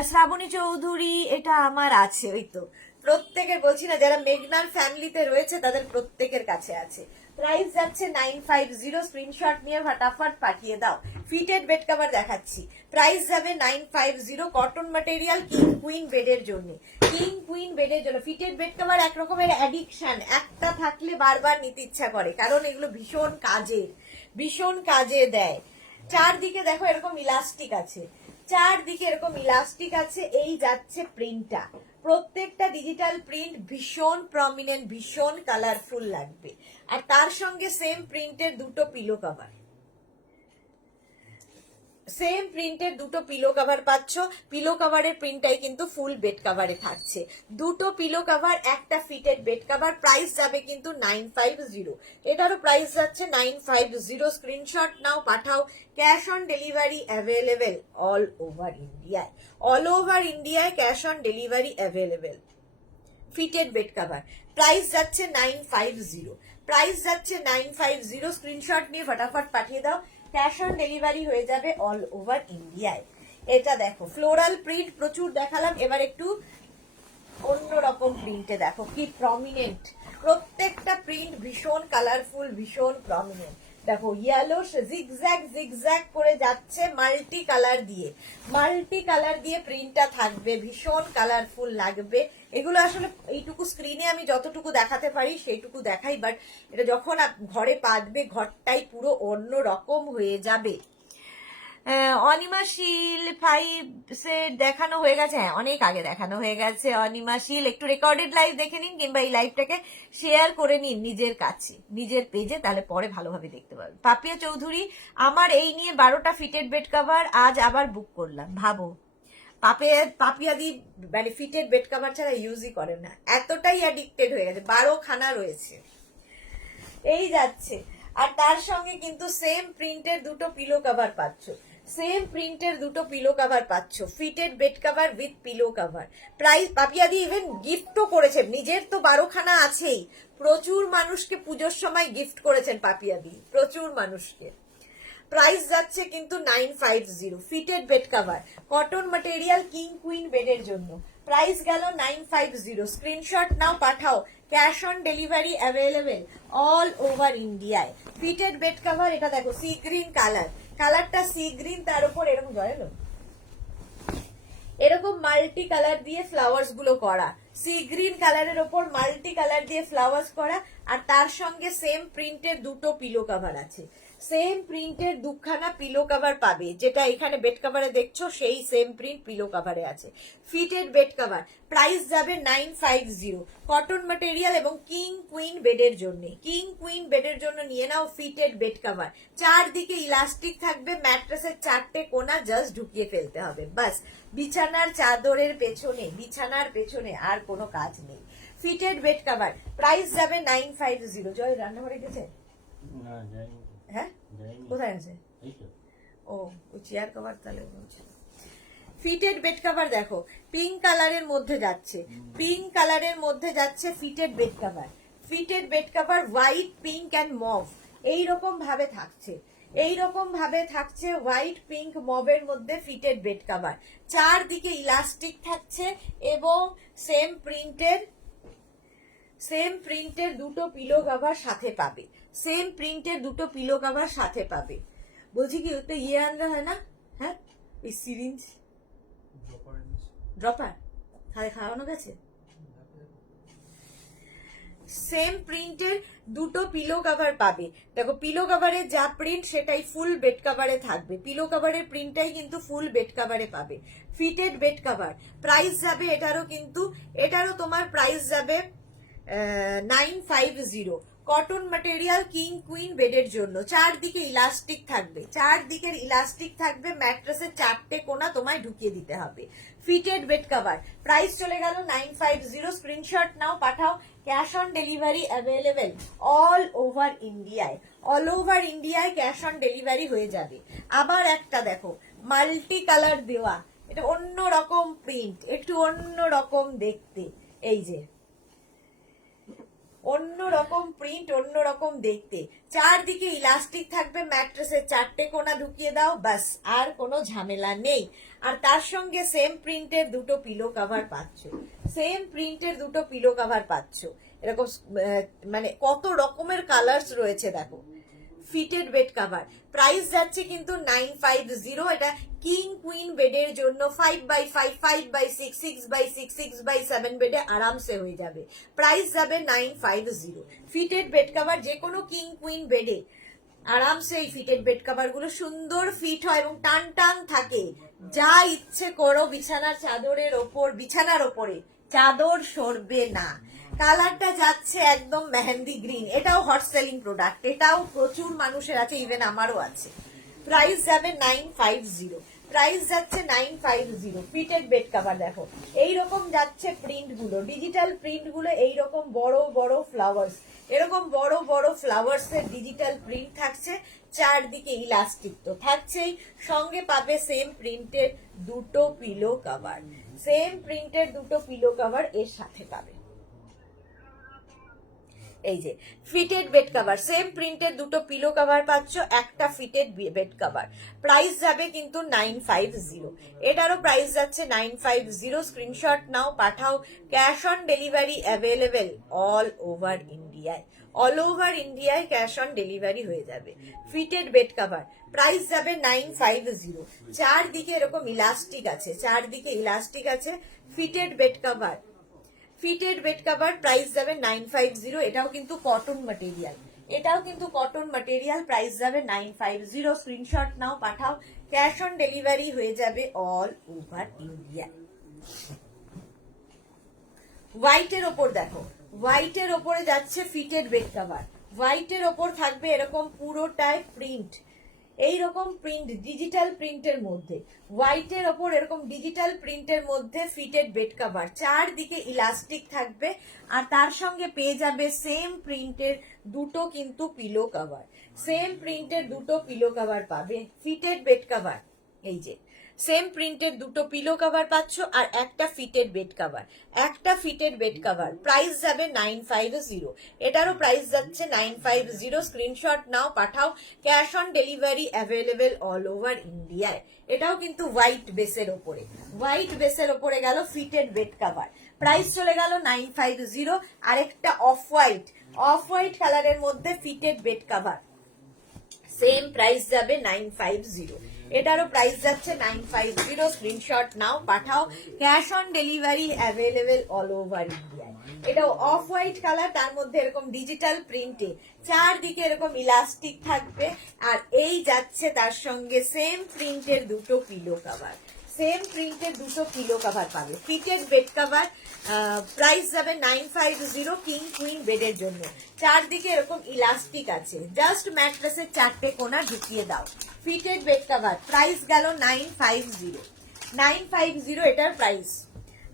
শ্রাবণী চৌধুরী, এটা আমার আছে, ওই তো প্রত্যেকের বলছি না, যারা মেঘনার ফ্যামিলিতে রয়েছে তাদের প্রত্যেকের কাছে আছে। প্রাইস যাচ্ছে 950। স্ক্রিনশট নিয়ে ফটাফট পাঠিয়ে দাও। ফিটেড বেড কভার দেখাচ্ছি, প্রাইস যাবে 950। কটন ম্যাটেরিয়াল, কিং কুইন বেডের জন্য, কিং কুইন বেডের জন্য। ফিটেড বেড কভার এক রকমের অ্যাডিকশন, একটা থাকলে বারবার নিতে ইচ্ছা করে, কারণ এগুলো ভীষণ কাজের, ভীষণ কাজে দেয়। চারদিকে দেখো এরকম ইলাস্টিক আছে, চারদিকে এরকম ইলাস্টিক আছে। এই যাচ্ছে প্রিন্টটা, প্রত্যেকটা ডিজিটাল প্রিন্ট ভীষণ প্রমিনেন্ট, ভীষণ কালারফুল লাগবে। আর তার সঙ্গে সেম প্রিন্টের দুটো পিলো কভার, সেম প্রিন্টের দুটো পিলো কভার পাচ্ছ। পিলো কভারের প্রিন্টটাই কিন্তু ফুল বেড কভারে থাকছে। দুটো পিলো কভার, একটা ফিটেড বেড কভার। প্রাইস যাবে কিন্তু 950। এটারও প্রাইস যাচ্ছে 950। স্ক্রিনশট নাও, পাঠাও, cash on delivery available all over ইন্ডিয়ায়। অল ওভার ইন্ডিয়ায় cash on delivery available. Fitted bed cover price যাচ্ছে 950, প্রাইস যাচ্ছে 950। স্ক্রিনশট নিয়ে ফটাফট পাঠিয়ে দাও, ক্যাশ অন ডেলিভারি হয়ে যাবে অল ওভার ইন্ডিয়ায়। এটা দেখো ফ্লোরাল প্রিন্ট প্রচুর দেখালাম, এবার একটু অন্যরকম প্রিন্টে দেখো কি প্রমিনেন্ট, প্রত্যেকটা প্রিন্ট ভীষণ কালারফুল, ভীষণ প্রমিনেন্ট। দেখো ইয়েলো জিগজ্যাগ জিগজ্যাগ করে যাচ্ছে, মাল্টি কালার দিয়ে, মাল্টি কালার দিয়ে প্রিন্টটা থাকবে, ভীষণ কালারফুল লাগবে। এগুলো আসলে এইটুকু স্ক্রিনে আমি যতটুকু দেখাতে পারি সেইটুকু দেখাই, বাট এটা যখন ঘরে পাতবে ঘরটাই পুরো অন্য রকম হয়ে যাবে। অনিমাশীল 5 সেট দেখানো হয়ে গেছে, হ্যাঁ অনেক আগে দেখানো হয়ে গেছে। অনিমাশীল একটু রেকর্ডেড লাইভ দেখে নিন, কিংবা এই লাইভটাকে শেয়ার করে নিন নিজের কাছে, নিজের পেজে, তাহলে পরে ভালোভাবে দেখতে পাবেন। পাপিয়া চৌধুরী, আমার এই নিয়ে 12টা ফিটেড বেড কভার আজ আবার বুক করলাম। ভাবো পাপিয়াদি মানে ফিটেড বেড কভার ছাড়া ইউজই করে না, এতটাই অ্যাডিক্টেড হয়ে গেছে, 12 খানা রয়েছে। এই যাচ্ছে, আর তার সঙ্গে কিন্তু সেম প্রিন্টের দুটো পিলো কভার পাচ্ছ, সেম প্রিন্টের দুটো পিলো কভার পাচ্ছ। Fitted bed cover with pillow cover. Price পাপিয়াদি ইভেন গিফটও করেছেন, নিজের তো 12 খানা আছেই, প্রচুর মানুষকে পুজোর সময় গিফট করেছেন পাপিয়াদি, প্রচুর মানুষকে। প্রাইস যাচ্ছে কিন্তু 950। Fitted bed cover, cotton material, king queen বেডের জন্য। প্রাইস গেল 950। স্ক্রিনশট নাও, পাঠাও, cash on delivery available all over ইন্ডিয়ায়। ফিটেড বেড কভার, এটা দেখো সি গ্রিন কালার, কালারটা সি গ্রিন, তার উপর এরকম জয়েলো, এরকম মাল্টি কালার দিয়ে ফ্লাওয়ার্স গুলো করা, সি গ্রিন কালারের ওপর মাল্টি কালার দিয়ে ফ্লাওয়ার্স করা, আর তার সঙ্গে সেম প্রিন্টের দুটো পিলো কভার আছে। সেম প্রিন্টের দুখানা পিলো কভার পাবে, যেটা এখানে বেড কভারে দেখছো সেই সেম প্রিন্ট পিলো কভারে আছে। ফিটেড বেড কভার, প্রাইস যাবে 950। কটন ম্যাটেরিয়াল এবং কিং কুইন বেডের জন্য, কিং কুইন বেডের জন্য নিয়ে নাও ফিটেড বেড কভার। চারদিকে ইলাস্টিক থাকবে, ম্যাট্রেসের চারটে কোনা জাস্ট ঢুকিয়ে ফেলতে হবে, বাস। বিছানার চাদরের পেছনে, বিছানার পেছনে আর কোনো কাজ নেই। ফিটেড বেড কভার, প্রাইস যাবে 950। জয় রান্নাঘরে গেছে? হ্যাঁ, কোথায় আছে? ও, ওই চেয়ার কভার তাহলে বলছে। ফিটেড বেড কভার দেখো, পিঙ্ক কালারের মধ্যে যাচ্ছে, পিঙ্ক কালারের মধ্যে যাচ্ছে fitted bed cover. Fitted bed cover white, pink and mauve এইরকম ভাবে থাকছে, এইরকম ভাবে থাকছে হোয়াইট, পিঙ্ক, মবের মধ্যে ফিটেড বেড কভার। চারদিকে ইলাস্টিক থাকছে এবং সেম প্রিন্টের দুটো পিলো কভার সাথে পাবে, সেম প্রিন্টের দুটো পিলো কভার সাথে পাবে। বলছি কি ওটা ইয়ে আনলে হয় না? হ্যাঁ, ওই সিরিঞ্জ ড্রপার তাহলে খাওয়ানো গেছে। সেম প্রিন্টের দুটো পিলো কভার পাবে। দেখো পিলো কভারের যা প্রিন্ট সেটাই ফুল বেড কভারে থাকবে, পিলো কভারের প্রিন্টটাই কিন্তু ফুল বেড কভারে পাবে। ফিটেড বেড কভার, প্রাইস যাবে এটারও তোমার প্রাইস যাবে 950। কটন ম্যাটেরিয়াল কিং কুইন বেডের জন্য, চারদিকে ইলাস্টিক থাকবে, চারদিকের ইলাস্টিক থাকবে, ম্যাট্রেসের চারটে কোনা তোমায় ঢুকিয়ে দিতে হবে। ফিটেড বেড কভার, প্রাইস চলে গেল 950। স্ক্রিনশট নাও, পাঠাও। Cash on delivery available all over ইন্ডিয়ায়, অল ওভার ইন্ডিয়ায় ক্যাশ অন ডেলিভারি হয়ে যাবে। আবার একটা দেখো মাল্টি কালার দেওয়া, এটা অন্য রকম প্রিন্ট, একটু অন্য রকম দেখতে, এই যে অন্য রকম প্রিন্ট, অন্য রকম দেখতে, চারদিকে ইলাস্টিক থাকবে, ম্যাট্রেসের চারটে কোনা ঢুকিয়ে দাও, বাস, আর কোনো ঝামেলা নেই। আর তার সঙ্গে সেম প্রিন্টের দুটো পিলো কভার পাচ্ছ, সেম প্রিন্টের দুটো পিলো কভার পাচ্ছ। এরকম মানে কত রকমের কালার্স রয়েছে দেখো। ফিটেড বেড কভার, প্রাইস যাচ্ছে কিন্তু 950। এটা কিং কুইন বেডের জন্য 5x5, 5x6, 6x6, 6x7 বেডে আরামসে হয়ে যাবে। প্রাইস যাবে 950। ফিটেড বেড কভার যে কোনো কিং কুইন বেডে আরামসে, এই ফিটেড বেড কভার গুলো সুন্দর ফিট হয় এবং টান টান থাকে, যা ইচ্ছে করো বিছানার চাদরের ওপর, বিছানার ওপরে চাদর সরবে না। কালারটা যাচ্ছে একদম মেহেন্দি গ্রিন, এটাও হট সেলিং প্রোডাক্ট, এটাও প্রচুর মানুষের আছে, ইভেন আমারও আছে। প্রাইস যাবে 950, প্রাইস যাচ্ছে 950। ফিটেড বেড কভার দেখো এইরকম যাচ্ছে প্রিন্ট গুলো, ডিজিটাল প্রিন্ট গুলো, এইরকম বড় বড় ফ্লাওয়ার্স, এরকম বড় বড় ফ্লাওয়ার্স এর ডিজিটাল প্রিন্ট থাকছে, চারদিকে ইলাস্টিক তো থাকছেই, সঙ্গে পাবে সেম প্রিন্টের দুটো পিলো কভার, সেম প্রিন্টের দুটো পিলো কভার এর সাথে পাবে। এই যে ফিটেড বেড কভার, সেম প্রিন্টের দুটো পিলো কভার পাচ্ছ, একটা ফিটেড বেড কভার। প্রাইস যাবে কিন্তু 950, এটারও প্রাইস যাচ্ছে 950। স্ক্রিনশট নাও, পাঠাও। Cash on delivery available all over ইন্ডিয়ায়, অল ওভার ইন্ডিয়ায় ক্যাশ অন ডেলিভারি হয়ে যাবে। ফিটেড বেড কভার, প্রাইস যাবে 950। চারদিকে এরকম ইলাস্টিক আছে, চারদিকে ইলাস্টিক আছে। Fitted bed cover, fitted bed cover, price যাবে 950। এটাও কিন্তু কটন ম্যাটেরিয়াল, এটাও কিন্তু কটন ম্যাটেরিয়াল, প্রাইস যাবে 950। স্ক্রিনশট নাও, পাঠাও। ক্যাশ অন ডেলিভারি হয়ে যাবে অল ওভার ইন্ডিয়া। হোয়াইটের ওপর দেখো, হোয়াইটের ওপরে যাচ্ছে ফিটেড বেড কভার, হোয়াইটের ওপর থাকবে এরকম পুরোটাই প্রিন্ট, এইরকম প্রিন্ট ডিজিটাল প্রিন্টের মধ্যে, হোয়াইটের ওপর এরকম ডিজিটাল প্রিন্টের মধ্যে ফিটেড বেড কভার, চারদিকে ইলাস্টিক থাকবে, আর তার সঙ্গে পেয়ে যাবে সেম প্রিন্টের দুটো কিন্তু পিলো কভার, সেম প্রিন্টের দুটো পিলো কভার পাবে। ফিটেড বেড কভার, এই যে সেম প্রিন্টের দুটো পিলো কভার পাচ্ছ, আর একটা ফিটেড বেড কভার, একটা ফিটেড বেড কভার। প্রাইস যাবে 950, এটারও প্রাইস যাচ্ছে 950। স্ক্রিনশট নাও, পাঠাও। Cash on delivery available all over ইন্ডিয়ায়। এটাও কিন্তু হোয়াইট বেসের ওপরে, হোয়াইট বেসের ওপরে গেল ফিটেড বেড কভার, প্রাইস চলে গেল 950। আরেকটা অফ হোয়াইট, অফ হোয়াইট কালারের মধ্যে fitted bed cover, same price যাবে 950, এটারও প্রাইস যাচ্ছে 950। স্ক্রিনশট নাও, পাঠাও। Cash on delivery available all over ইন্ডিয়ায়। এটা অফ হোয়াইট কালার, তার মধ্যে এরকম ডিজিটাল প্রিন্টে চারদিকে এরকম ইলাস্টিক থাকবে, আর এই যাচ্ছে তার সঙ্গে সেম প্রিন্টের দুটো পিলো কভার। সেম প্রিন্টের দুটো পিলো কভার পাবে। ফিটেড বেড কভার, প্রাইস যাবে 950 কিং কুইন বেডের জন্য। চারদিকে এরকম ইলাস্টিক আছে, জাস্ট ম্যাট্রেসের চারটে কোনা ঢুকিয়ে দাও। ফিটেড বেড কভার, প্রাইস গেল 950 এটার প্রাইস।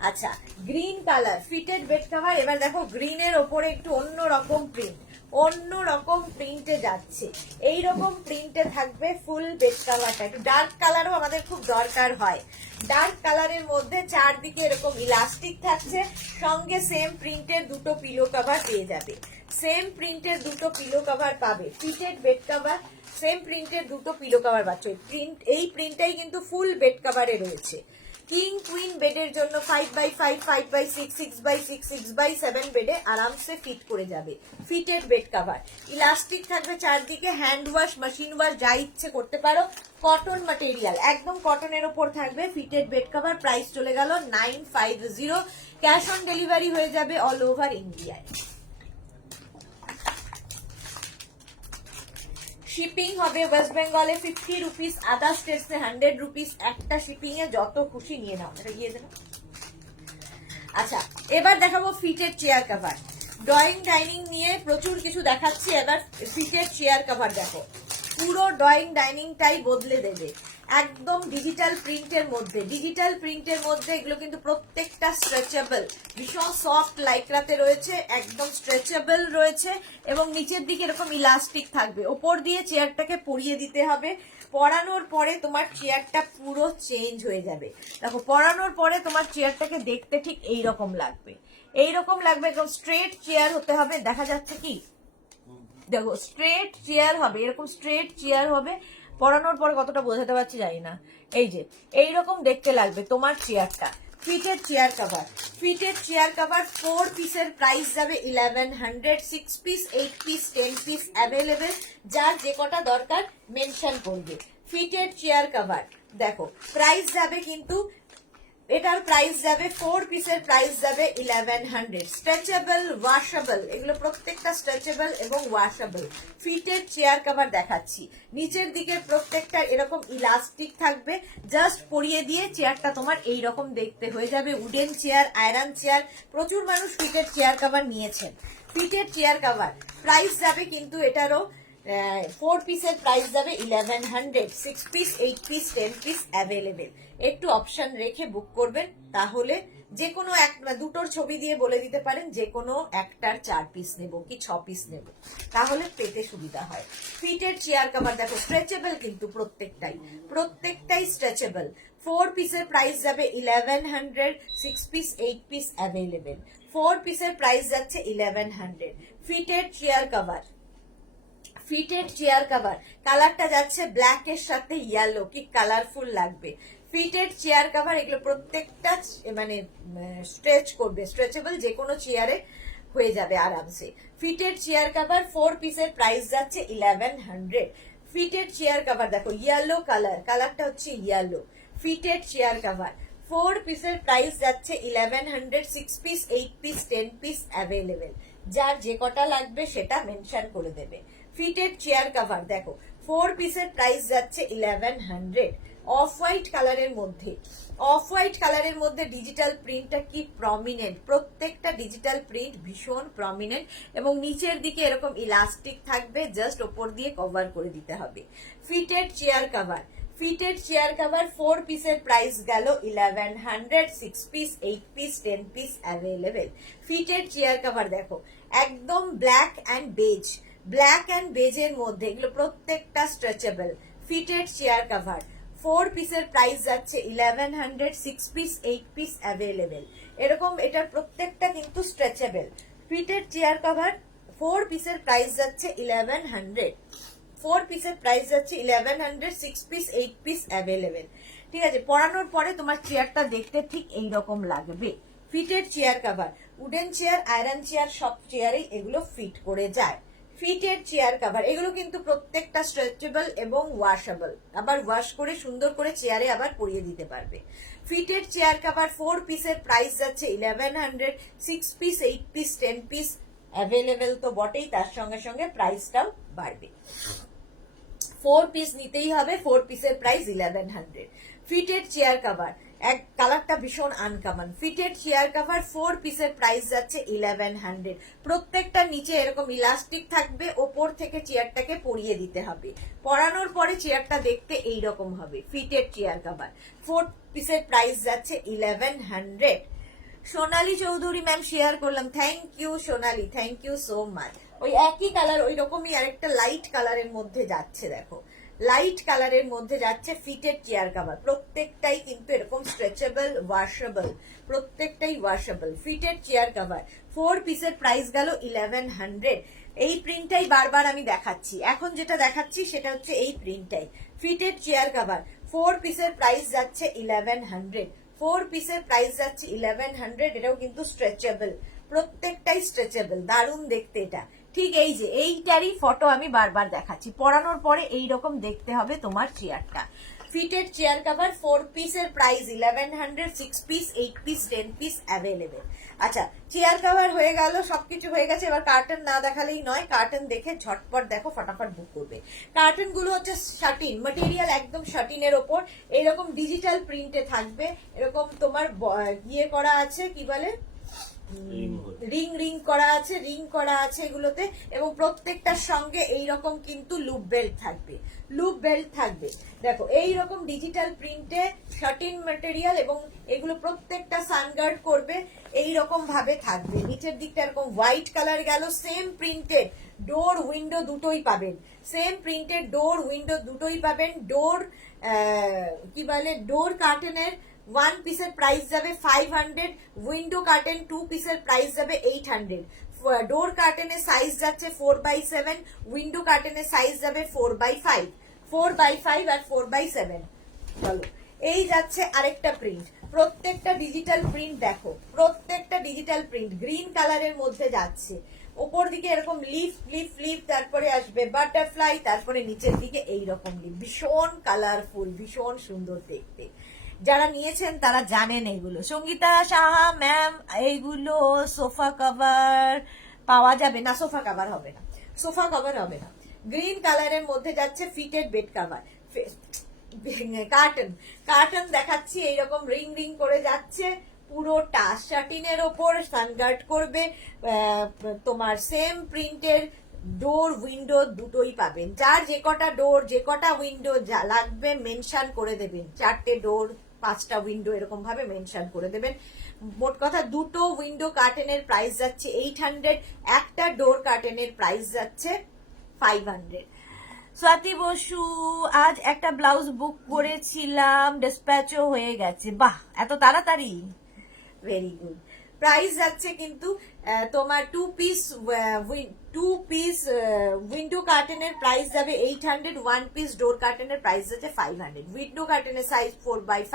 আচ্ছা, green colour fitted bed cover. এবার দেখো গ্রিনের ওপরে একটু অন্য রকম প্রিন্ট, অন্য রকম প্রিন্টে যাচ্ছে। এই রকম প্রিন্টে থাকবে ফুল বেড কভারটা। একটু ডার্ক কালারও আমাদের খুব দরকার হয়। ডার্ক কালারের মধ্যে চারদিকে এরকম ইলাস্টিক থাকছে, সঙ্গে সেম প্রিন্টের দুটো পিলো কভার পেয়ে যাবে। সেম প্রিন্টের দুটো পিলো কভার পাবে। ফিটেড বেড কভার, সেম প্রিন্টের দুটো পিলো কভার পাচ্ছ। এই প্রিন্টটাই কিন্তু ফুল বেড কভারে রয়েছে। কিং কুইন বেডের জন্য 5x5, 5x6, 6x6, 6x7 বেডে আরামসে ফিট করে যাবে। ফিটেড বেড কভার, ইলাস্টিক থাকবে চারদিকে, হ্যান্ড ওয়াশ, মেশিন ওয়াশ যা ইচ্ছে করতে পারো। কটন ম্যাটেরিয়াল, একদম কটনের ওপর থাকবে ফিটেড বেড কভার। প্রাইস চলে গেল 950। ক্যাশ অন ডেলিভারি হয়ে যাবে অল ওভার ইন্ডিয়ায়। শিপিং হবে ওয়েস্ট বেঙ্গলে 50 রুপিস, আদার স্টেটসে 100 রুপিস। একটা শিপিং এ যত খুশি নিয়ে নাও। এটা গিয়ে দেবো। আচ্ছা, এবার দেখাবো fitted chair cover. Drawing dining নিয়ে প্রচুর কিছু দেখাচ্ছি, এবার ফিটেড চেয়ার কভার দেখো। পুরো ড্রয়িং ডাইনিংটাই বদলে দেবে। একদম ডিজিটাল প্রিন্টের মধ্যে, ডিজিটাল প্রিন্টের মধ্যে এগুলো কিন্তু প্রত্যেকটা স্ট্রেচেবল, ভীষণ সফট লাইক্রাতে রয়েছে, একদম স্ট্রেচেবল রয়েছে, এবং নিচের দিকে এরকম ইলাস্টিক থাকবে। ওপর দিয়ে চেয়ারটাকে পরিয়ে দিতে হবে। পরানোর পরে তোমার চেয়ারটা পুরো চেঞ্জ হয়ে যাবে। দেখো, পরানোর পরে তোমার চেয়ারটাকে দেখতে ঠিক এইরকম লাগবে, এইরকম লাগবে। একদম স্ট্রেট চেয়ার হতে হবে। দেখা যাচ্ছে কি, দেখো স্ট্রেট চেয়ার হবে, এরকম স্ট্রেট চেয়ার হবে। পরানোর পরে কতটা বোঝাতে পারছি জানি না, এই যে এইরকম দেখতে লাগবে তোমার চেয়ারটা। Fitted chair cover, fitted chair cover 4 পিসের প্রাইস যাবে 1100। 6 পিস, 8 পিস, 10 পিস অ্যাভেলেবেল। যার যে কটা দরকার মেনশন করবে। ফিটেড চেয়ার কভার দেখো, প্রাইস যাবে কিন্তু, এটার প্রাইস যাবে 4 পিসের প্রাইস যাবে 1100। স্ট্রেচেবল, ওয়াশেবল, এগুলো প্রত্যেকটা স্ট্রেচেবল এবং ওয়াশেবল। ফিটেড চেয়ার কভার দেখাচ্ছি। নিচের দিকে প্রত্যেকটা এরকম ইলাস্টিক থাকবে, জাস্ট পরিয়ে দিয়ে চেয়ারটা তোমার এইরকম দেখতে হয়ে যাবে। উডেন চেয়ার, আয়রন চেয়ার, প্রচুর মানুষ ফিটেড চেয়ার কভার নিয়েছেন। ফিটেড চেয়ার কভার প্রাইস যাবে কিন্তু এটারও 4 পিসের প্রাইস যাবে 1100। 6 পিস, 8 পিস, 10 পিস অ্যাভেলেবেল। একটু অপশন রেখে বুক করবেন, তাহলে যে কোনো দুটোর ছবি দিয়ে বলে দিতে পারেন যে কোনো একটার 4 পিস নেব কি 6 পিস নেব, তাহলে পেতে সুবিধা হয়। ফিটেড চেয়ার কভার দেখো, স্ট্রেচেবল কিন্তু প্রত্যেকটাই স্ট্রেচেবল। 4 পিসের প্রাইস যাবে 1100। 6 পিস, 8 পিস অ্যাভেলেবেল। 4 পিসের প্রাইস যাচ্ছে 1100। Fitted chair cover, fitted chair cover কালারটা যাচ্ছে ব্ল্যাক এর সাথে ইয়েলো, কি কালারফুল লাগবে। ফিটেড চেয়ার কভার এগুলো প্রত্যেকটা মানে স্ট্রেচ করবে, স্ট্রেচেবল, যে কোনো চেয়ারে হয়ে যাবে আরামসে। ফিটেড চেয়ার কভার 4 পিসের প্রাইস যাচ্ছে 1100। ফিটেড চেয়ার কভার দেখো, ইয়েলো কালার, কালারটা হচ্ছে ইয়েলো। ফিটেড চেয়ার কভার 4 পিসের প্রাইস যাচ্ছে 1100। 6 পিস, 8 পিস, 10 পিস অ্যাভেলেবেল। যার যে কটা লাগবে সেটা মেনশন করে দেবে। ফিটেড চেয়ার কভার দেখো, 4 পিসের প্রাইস যাচ্ছে 1100। অফ হোয়াইট কালারের মধ্যে, অফ হোয়াইট কালারের মধ্যে ডিজিটাল প্রিন্টটা কি প্রমিনেন্ট, প্রত্যেকটা ডিজিটাল প্রিন্ট ভীষণ প্রমিনেন্ট, এবং নিচের দিকে এরকম ইলাস্টিক থাকবে, জাস্ট ওপর দিয়ে কভার করে দিতে হবে। Fitted chair cover, fitted chair cover 4 পিসের প্রাইস গেল 1100। 6 piece, 8 piece, 10 piece available. Fitted chair cover দেখো, একদম black and beige, black and বেজের মধ্যে, এগুলো প্রত্যেকটা স্ট্রেচেবল। ফিটেড চেয়ার কভার 4 পিসের প্রাইস যাচ্ছে 1100। 6 পিস, 8 পিস অ্যাভেলেবেল। এরকম এটার প্রত্যেকটা কিন্তু স্ট্রেচেবল। ফিটেড চেয়ার কভার 4 পিসের প্রাইস যাচ্ছে 1100। 4 পিসের প্রাইস যাচ্ছে 1100। 6 পিস, 8 পিস অ্যাভেলেবেল। ঠিক আছে, পরানোর পরে তোমার চেয়ারটা দেখতে ঠিক এইরকম লাগবে। Fitted chair cover, wooden chair, iron chair, সব চেয়ারেই এগুলো ফিট করে যায়। ফিটেড চেয়ার কাভার, এগুলো কিন্তু প্রত্যেকটা স্ট্রেচেবল এবং ওয়াশেবল, আবার ওয়াশ করে সুন্দর করে চেয়ারে আবার পরিয়ে দিতে পারবে। ফিটেড চেয়ার কাভার 4 পিসের প্রাইস যাচ্ছে 1100, 6 পিস, 8 পিস, 10 পিস অ্যাভেলেবেল তো বটেই, তার সঙ্গে সঙ্গে প্রাইসটাও বাড়বে। 4 পিস নিতেই হবে, 4 পিসের প্রাইস 1100। ফিটেড চেয়ার কাভার, এক কালারটা ভীষণ আনকমন। ফিটেড চেয়ার কাভার 4 পিসের প্রাইস যাচ্ছে 1100। প্রত্যেকটা নিচে এরকম ইলাস্টিক থাকবে, ওপর থেকে চেয়ারটাকে পরিয়ে দিতে হবে। পরানোর পরে চেয়ারটা দেখতে এইরকম হবে। ফিটেড চেয়ার কাভার 4 পিসের প্রাইস যাচ্ছে 1100। সোনালী চৌধুরী ম্যাম শেয়ার করলাম, thank you Sonali, thank you so much. ওই একই কালার, ওই রকমই আরেকটা লাইট কালারের মধ্যে যাচ্ছে, দেখো লাইট কালারের মধ্যে যাচ্ছে ফিটেড চেয়ার কাভার। প্রত্যেকটাই কিন্তু এরকম স্ট্রেচেবল, ওয়াশেবল, প্রত্যেকটাই ওয়াশেবল। ফিটেড চেয়ার কাভার 4 পিসের প্রাইস গেল 1100। এই প্রিন্টটাই বারবার আমি দেখাচ্ছি, এখন যেটা দেখাচ্ছি সেটা হচ্ছে এই প্রিন্টটাই। ফিটেড চেয়ার কাভার 4 পিসের প্রাইস যাচ্ছে 1100। 4 পিসের প্রাইস যাচ্ছে 1100। এটাও কিন্তু স্ট্রেচেবল, প্রত্যেকটাই স্ট্রেচেবল, দারুণ দেখতে এটা। ঠিক এই যে এইটারই ফটো আমি বারবার দেখাচ্ছি, পরানোর পরে এইরকম দেখতে হবে তোমার চেয়ারটা। ফিটেড চেয়ার কাভার 4 পিসের price 1100, 6 piece, 8 piece, 10 piece available. আচ্ছা, চেয়ার কাভার হয়ে গেল, সবকিছু হয়ে গেছে। এবার কার্টন না দেখালেই নয়, কার্টন দেখে ঝটপট দেখো, ফটাফট বুক করবে। কার্টন গুলো হচ্ছে শাটিন মেটেরিয়াল, একদম শাটিনের ওপর এরকম ডিজিটাল প্রিন্টে থাকবে। এরকম তোমার ইয়ে করা আছে, কি বলে, রিং রিং করা আছে, রিং করা আছে এগুলোতে, এবং প্রত্যেকটার সঙ্গে এইরকম কিন্তু লুপ বেল্ট থাকবে, লুপ বেল্ট থাকবে। দেখো এইরকম ডিজিটাল প্রিন্টে শাটিন ম্যাটেরিয়াল, এবং এগুলো প্রত্যেকটা সানগার্ড করবে, এইরকম ভাবে থাকবে। নিচের দিকটা এরকম হোয়াইট কালার গেল, সেম প্রিন্টেড ডোর উইন্ডো দুটোই পাবেন, সেম প্রিন্টেড ডোর উইন্ডো দুটোই পাবেন। ডোর কি বলে, ডোর কার্টেনের 1 পিসের প্রাইস যাবে 500, উইন্ডো কার্টেন 2 পিসের প্রাইস যাবে 800। ডোর কার্টেনের সাইজ যাচ্ছে 4x7, উইন্ডো কার্টেনের সাইজ যাবে 4x5, 4x5 আর 4x7। চলো, এই যাচ্ছে আরেকটা প্রিন্ট, প্রত্যেকটা ডিজিটাল প্রিন্ট দেখো, প্রত্যেকটা ডিজিটাল প্রিন্ট গ্রিন কালারের মধ্যে যাচ্ছে। ওপর দিকে এরকম লিফ লিফ লিফ, তারপরে আসবে বাটারফ্লাই, তারপরে নিচের দিকে এইরকম লিফ, ভীষণ কালারফুল, ভীষণ সুন্দর দেখতে। যারা নিয়েছেন তারা জানেন এগুলো। সঙ্গীতা সাহা ম্যাম, এইগুলো সোফা কভার পাওয়া যাবে না? সোফা কভার হবে না, সোফা কভার হবে না। গ্রিন কালারের মধ্যে যাচ্ছে fitted bed cover. Carton, carton দেখাচ্ছি, এইরকম রিং রিং করে যাচ্ছে পুরোটা, শাটিনের ওপর সানগার্ড করবে। তোমার সেম প্রিন্টের ডোর উইন্ডো দুটোই পাবেন। যার যে কটা ডোর, যে কটা উইন্ডো যা লাগবে মেনশন করে দেবেন, 4টে ডোর, 5টা উইন্ডো, এরকম ভাবে মেনশন করে দেবেন। মোট কথা দুটো উইন্ডো কার্টেনের প্রাইস যাচ্ছে 800, একটা ডোর কার্টেনের প্রাইস যাচ্ছে 500। স্বাতি বসু, আজ একটা ব্লাউজ বুক করেছিলাম, ডিসপ্যাচও হয়ে গেছে। বাহ, এত তাড়াতাড়ি, ভেরি গুড। প্রাইস যাচ্ছে কিন্তু তোমার 2 পিস উইন্ডো কার্টেনের প্রাইস যাবে 800, 1 পিস ডোর কার্টেনের প্রাইস যাচ্ছে 500। উইন্ডো কার্টেনের সাইজ 4x5,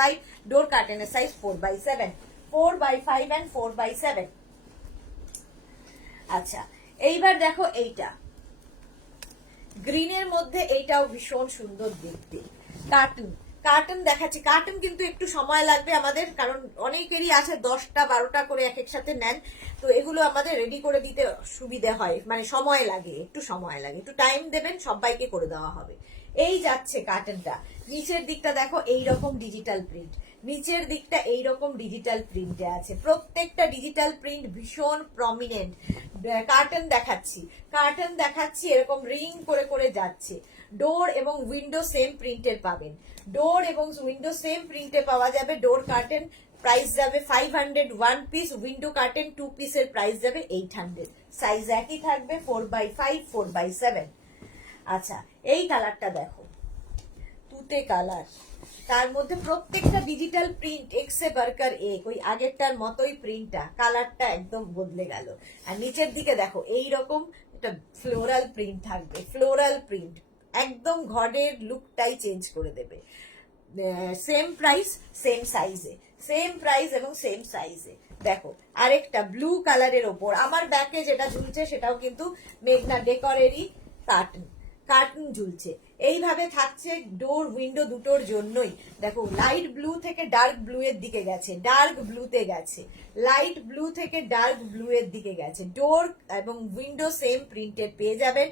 ডোর কার্টেনের size 4x7, 4x5 and 4x7। আচ্ছা, এইবার দেখো এইটা গ্রিনের মধ্যে, এইটাও ভীষণ সুন্দর দেখতে। কার্টন, কার্টন দেখাচ্ছি। কার্টন কিন্তু একটু সময় লাগবে আমাদের, কারণ অনেকেরই আছে 10টা 12টা করে এক এক সাথে নেন, তো এগুলো আমাদের রেডি করে দিতে সুবিধে হয়, মানে সময় লাগে, একটু সময় লাগে, একটু টাইম দেবেন, সবাইকে করে দেওয়া হবে। এই যাচ্ছে কার্টনটা। নিচের দিকটা দেখো এইরকম ডিজিটাল প্রিন্ট, নিচের দিকটা এইরকম ডিজিটাল প্রিন্টে আছে। প্রত্যেকটা ডিজিটাল প্রিন্ট ভীষণ প্রমিনেন্ট। কার্টন দেখাচ্ছি, কার্টন দেখাচ্ছি, এরকম রিং করে করে যাচ্ছে। ডোর এবং উইন্ডো সেম প্রিন্টের পাবেন, ডোর এবং উইন্ডো সেম প্রিন্টে পাওয়া যাবে। ডোর কার্টেন প্রাইস যাবে 500, 1 পিস, উইন্ডো কার্টেন 2 পিসের প্রাইস যাবে 800। সাইজ একই থাকবে, 4x5, 4x7। আচ্ছা, এই কালারটা দেখো, তুতে কালার, তার মধ্যে প্রত্যেকটা ডিজিটাল প্রিন্ট এক্সে বার্কার এক, ওই আগেরটার মতোই প্রিন্টটা, কালারটা একদম বদলে গেল। আর নিচের দিকে দেখো এইরকম একটা ফ্লোরাল প্রিন্ট থাকবে, ফ্লোরাল প্রিন্ট, একদম ঘরের লুকটাই চেঞ্জ করে দেবে। সেম প্রাইস সেম সাইজে, সেম প্রাইস এবং সেম সাইজে। দেখো আরেকটা ব্লু কালারের ওপর, আমার ব্যাকে যেটা ঝুলছে সেটাও কিন্তু মেঘনা ডেকরেরই কার্টন ঝুলছে। এইভাবে থাকছে ডোর উইন্ডো দুটোর জন্যই। দেখো লাইট ব্লু থেকে ডার্ক ব্লু এর দিকে গেছে, ডার্ক ব্লুতে গেছে, লাইট ব্লু থেকে ডার্ক ব্লু এর দিকে গেছে। ডোর এবং উইন্ডো সেম প্রিন্টেড পেয়ে যাবেন।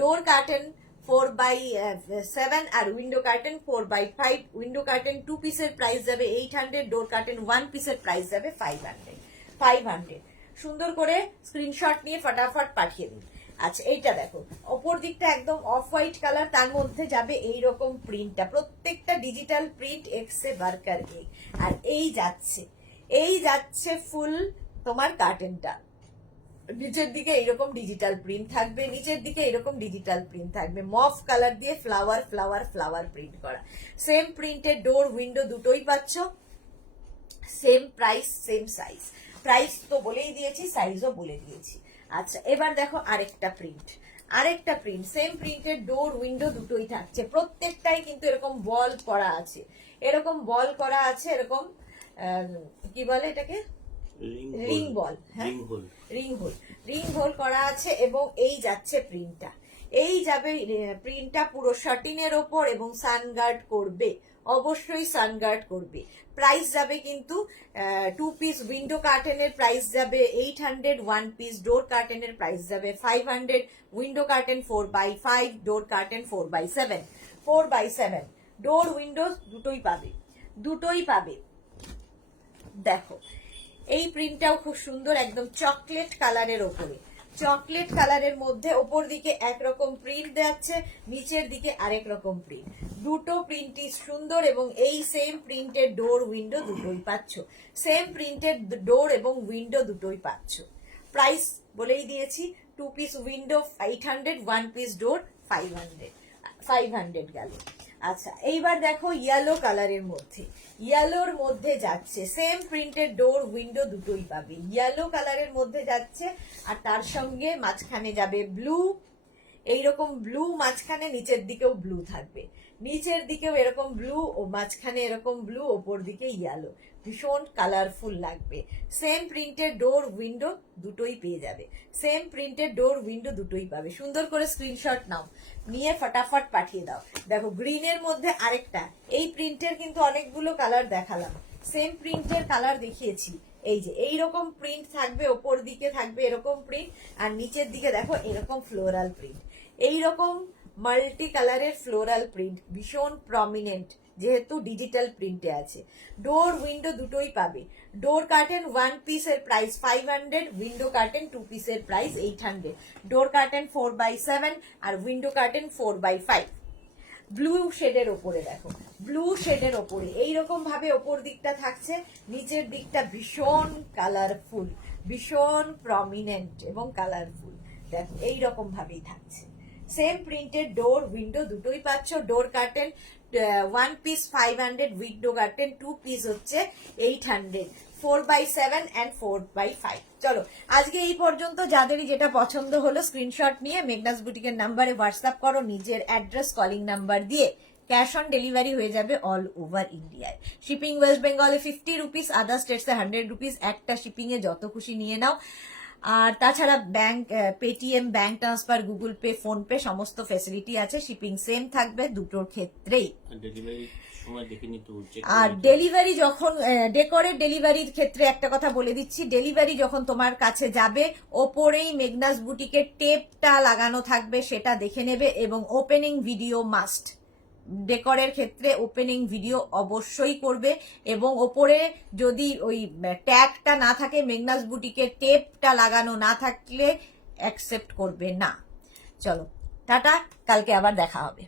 ডোর কার্টেন 4x7 আর window curtain 4x5। Window curtain 2 পিসের প্রাইস যাবে 800, ডোর কার্টেন 1 পিসের প্রাইস যাবে 500। সুন্দর করে স্ক্রিনশট নিয়ে ফটাফট পাঠিয়ে দিন। আচ্ছা এইটা দেখো, অপর দিকটা একদম অফ হোয়াইট কালার, তার মধ্যে যাবে এইরকম প্রিন্টটা, প্রত্যেকটা ডিজিটাল প্রিন্ট এক্সে বার্কার আর এই যাচ্ছে ফুল তোমার কার্টেনটা। নিচের দিকে এইরকম ডিজিটাল প্রিন্ট থাকবে, নিচের দিকে এরকম ডিজিটাল প্রিন্ট থাকবে, মফ কালার দিয়ে ফ্লাওয়ার প্রিন্ট করা। সেম প্রিন্টের ডোর উইন্ডো দুটোই পাচ্ছ, same price same size. Price তো বলেই দিয়েছি, সাইজও বলে দিয়েছি। আচ্ছা এবার দেখো আরেকটা প্রিন্ট সেম প্রিন্টের ডোর উইন্ডো দুটোই থাকছে। প্রত্যেকটাই কিন্তু এরকম বল করা আছে, এরকম কি বলে এটাকে, রিং বল, হ্যাঁ রিং হোল করা আছে। এবং এই যাচ্ছে প্রিন্টটা, এই যাবে প্রিন্টটা পুরো শার্টিনের ওপর এবং সানগার্ড করবে, অবশ্যই সানগার্ড করবে। প্রাইস যাবে কিন্তু 2 পিস উইন্ডো কার্টেনের প্রাইস যাবে 800, 1 পিস ডোর কার্টেনের প্রাইস যাবে 500। উইন্ডো কার্টেন 4x5, ডোর কার্টেন 4x7। ডোর উইন্ডোজ দুটোই পাবে। দেখো এই প্রিন্টটাও খুব সুন্দর, একদম চকলেট কালারের ওপরে, চকলেট কালারের মধ্যে ওপর দিকে একরকম প্রিন্ট যাচ্ছে, নিচের দিকে আরেক রকম প্রিন্ট। দুটো প্রিন্টই সুন্দর এবং এই সেম প্রিন্টের ডোর উইন্ডো দুটোই পাচ্ছ, সেম প্রিন্টের ডোর এবং উইন্ডো দুটোই পাচ্ছ। প্রাইস বলেই দিয়েছি, 2 পিস উইন্ডো 800, 1 পিস ডোর 500 গেল। আচ্ছা এইবার দেখো ইয়েলো কালারের মধ্যে, ইয়েলোর মধ্যে যাচ্ছে সেম প্রিন্টেড ডোর উইন্ডো দুটোই পাবে, ইয়েলো কালারের মধ্যে যাচ্ছে। আর তার সঙ্গে মাঝখানে যাবে ব্লু, এইরকম ব্লু মাঝখানে, নিচের দিকেও ব্লু থাকবে, নিচের দিকেও এরকম ব্লু ও মাঝখানে এরকম ব্লু, ওপর দিকে ইয়েলো, ভীষণ কালারফুল লাগবে। সেম প্রিন্টের ডোর উইন্ডো দুটোই পেয়ে যাবে, সেম প্রিন্টের ডোর উইন্ডো দুটোই পাবে। সুন্দর করে স্ক্রিনশট নাও, নিয়ে ফটাফট পাঠিয়ে দাও। দেখো গ্রিনের মধ্যে আরেকটা, এই প্রিন্টের কিন্তু অনেকগুলো কালার দেখালাম, সেম প্রিন্টের কালার দেখিয়েছি। এই যে এইরকম প্রিন্ট থাকবে, ওপর দিকে থাকবে এরকম প্রিন্ট, আর নিচের দিকে দেখো এরকম ফ্লোরাল প্রিন্ট, এইরকম মাল্টি কালারের ফ্লোরাল প্রিন্ট, ভীষণ প্রমিনেন্ট যেহেতু ডিজিটাল প্রিন্টে আছে। ডোর উইন্ডো দুটোই পাবে। ডোর কার্টেন 1 পিসের প্রাইস 500, উইন্ডো কার্টেন 2 পিসের প্রাইস 800। ডোর কার্টেন 4x7 আর উইন্ডো কার্টেন 4x5। ব্লু শেডের ওপরে দেখো, ব্লু শেডের ওপরে এইরকম ভাবে ওপর দিকটা থাকছে, নিচের দিকটা ভীষণ কালারফুল, ভীষণ প্রমিনেন্ট এবং কালারফুল। দেখো এইরকম ভাবেই থাকছে। সেম প্রিন্টেড ডোর উইন্ডো দুটোই পাচ্ছ। Door curtain 1 piece 500, window curtain 2 piece হচ্ছে 800, 4x7 and 4x5। চলো আজকে এই পর্যন্ত। যাদেরই যেটা পছন্দ হলো স্ক্রিনশট নিয়ে মেঘনাস বুটিকের নাম্বারে হোয়াটসঅ্যাপ করো, নিজের অ্যাড্রেস কলিং নাম্বার দিয়ে। ক্যাশ অন ডেলিভারি হয়ে যাবে অল ওভার ইন্ডিয়ায়। শিপিং ওয়েস্ট বেঙ্গলে 50 রুপিস, আদার স্টেটসে 100 রুপিস। একটা শিপিং এ যত খুশি নিয়ে নাও। আর তাছাড়া bank, Paytm, bank transfer, Google pay, phone pay সমস্ত ফেসিলিটি আছে। শিপিং সেম থাকবে দুটোর ক্ষেত্রেই। আর ডেলিভারি যখন ডেকোরের ডেলিভারির ক্ষেত্রে একটা কথা বলে দিচ্ছি, ডেলিভারি যখন তোমার কাছে যাবে ওপরেই মেঘনাস বুটিকের টেপটা লাগানো থাকবে, সেটা দেখে নেবে। এবং ওপেনিং ভিডিও মাস্ট, ডেকোরের ক্ষেত্রে ওপেনিং ভিডিও অবশ্যই করবে। এবং ওপরে যদি ওই ট্যাগটা না থাকে, মেঘনাস বুটিকের টেপটা লাগানো না থাকলে অ্যাকসেপ্ট করবে না। চলো টাটা, কালকে আবার দেখা হবে।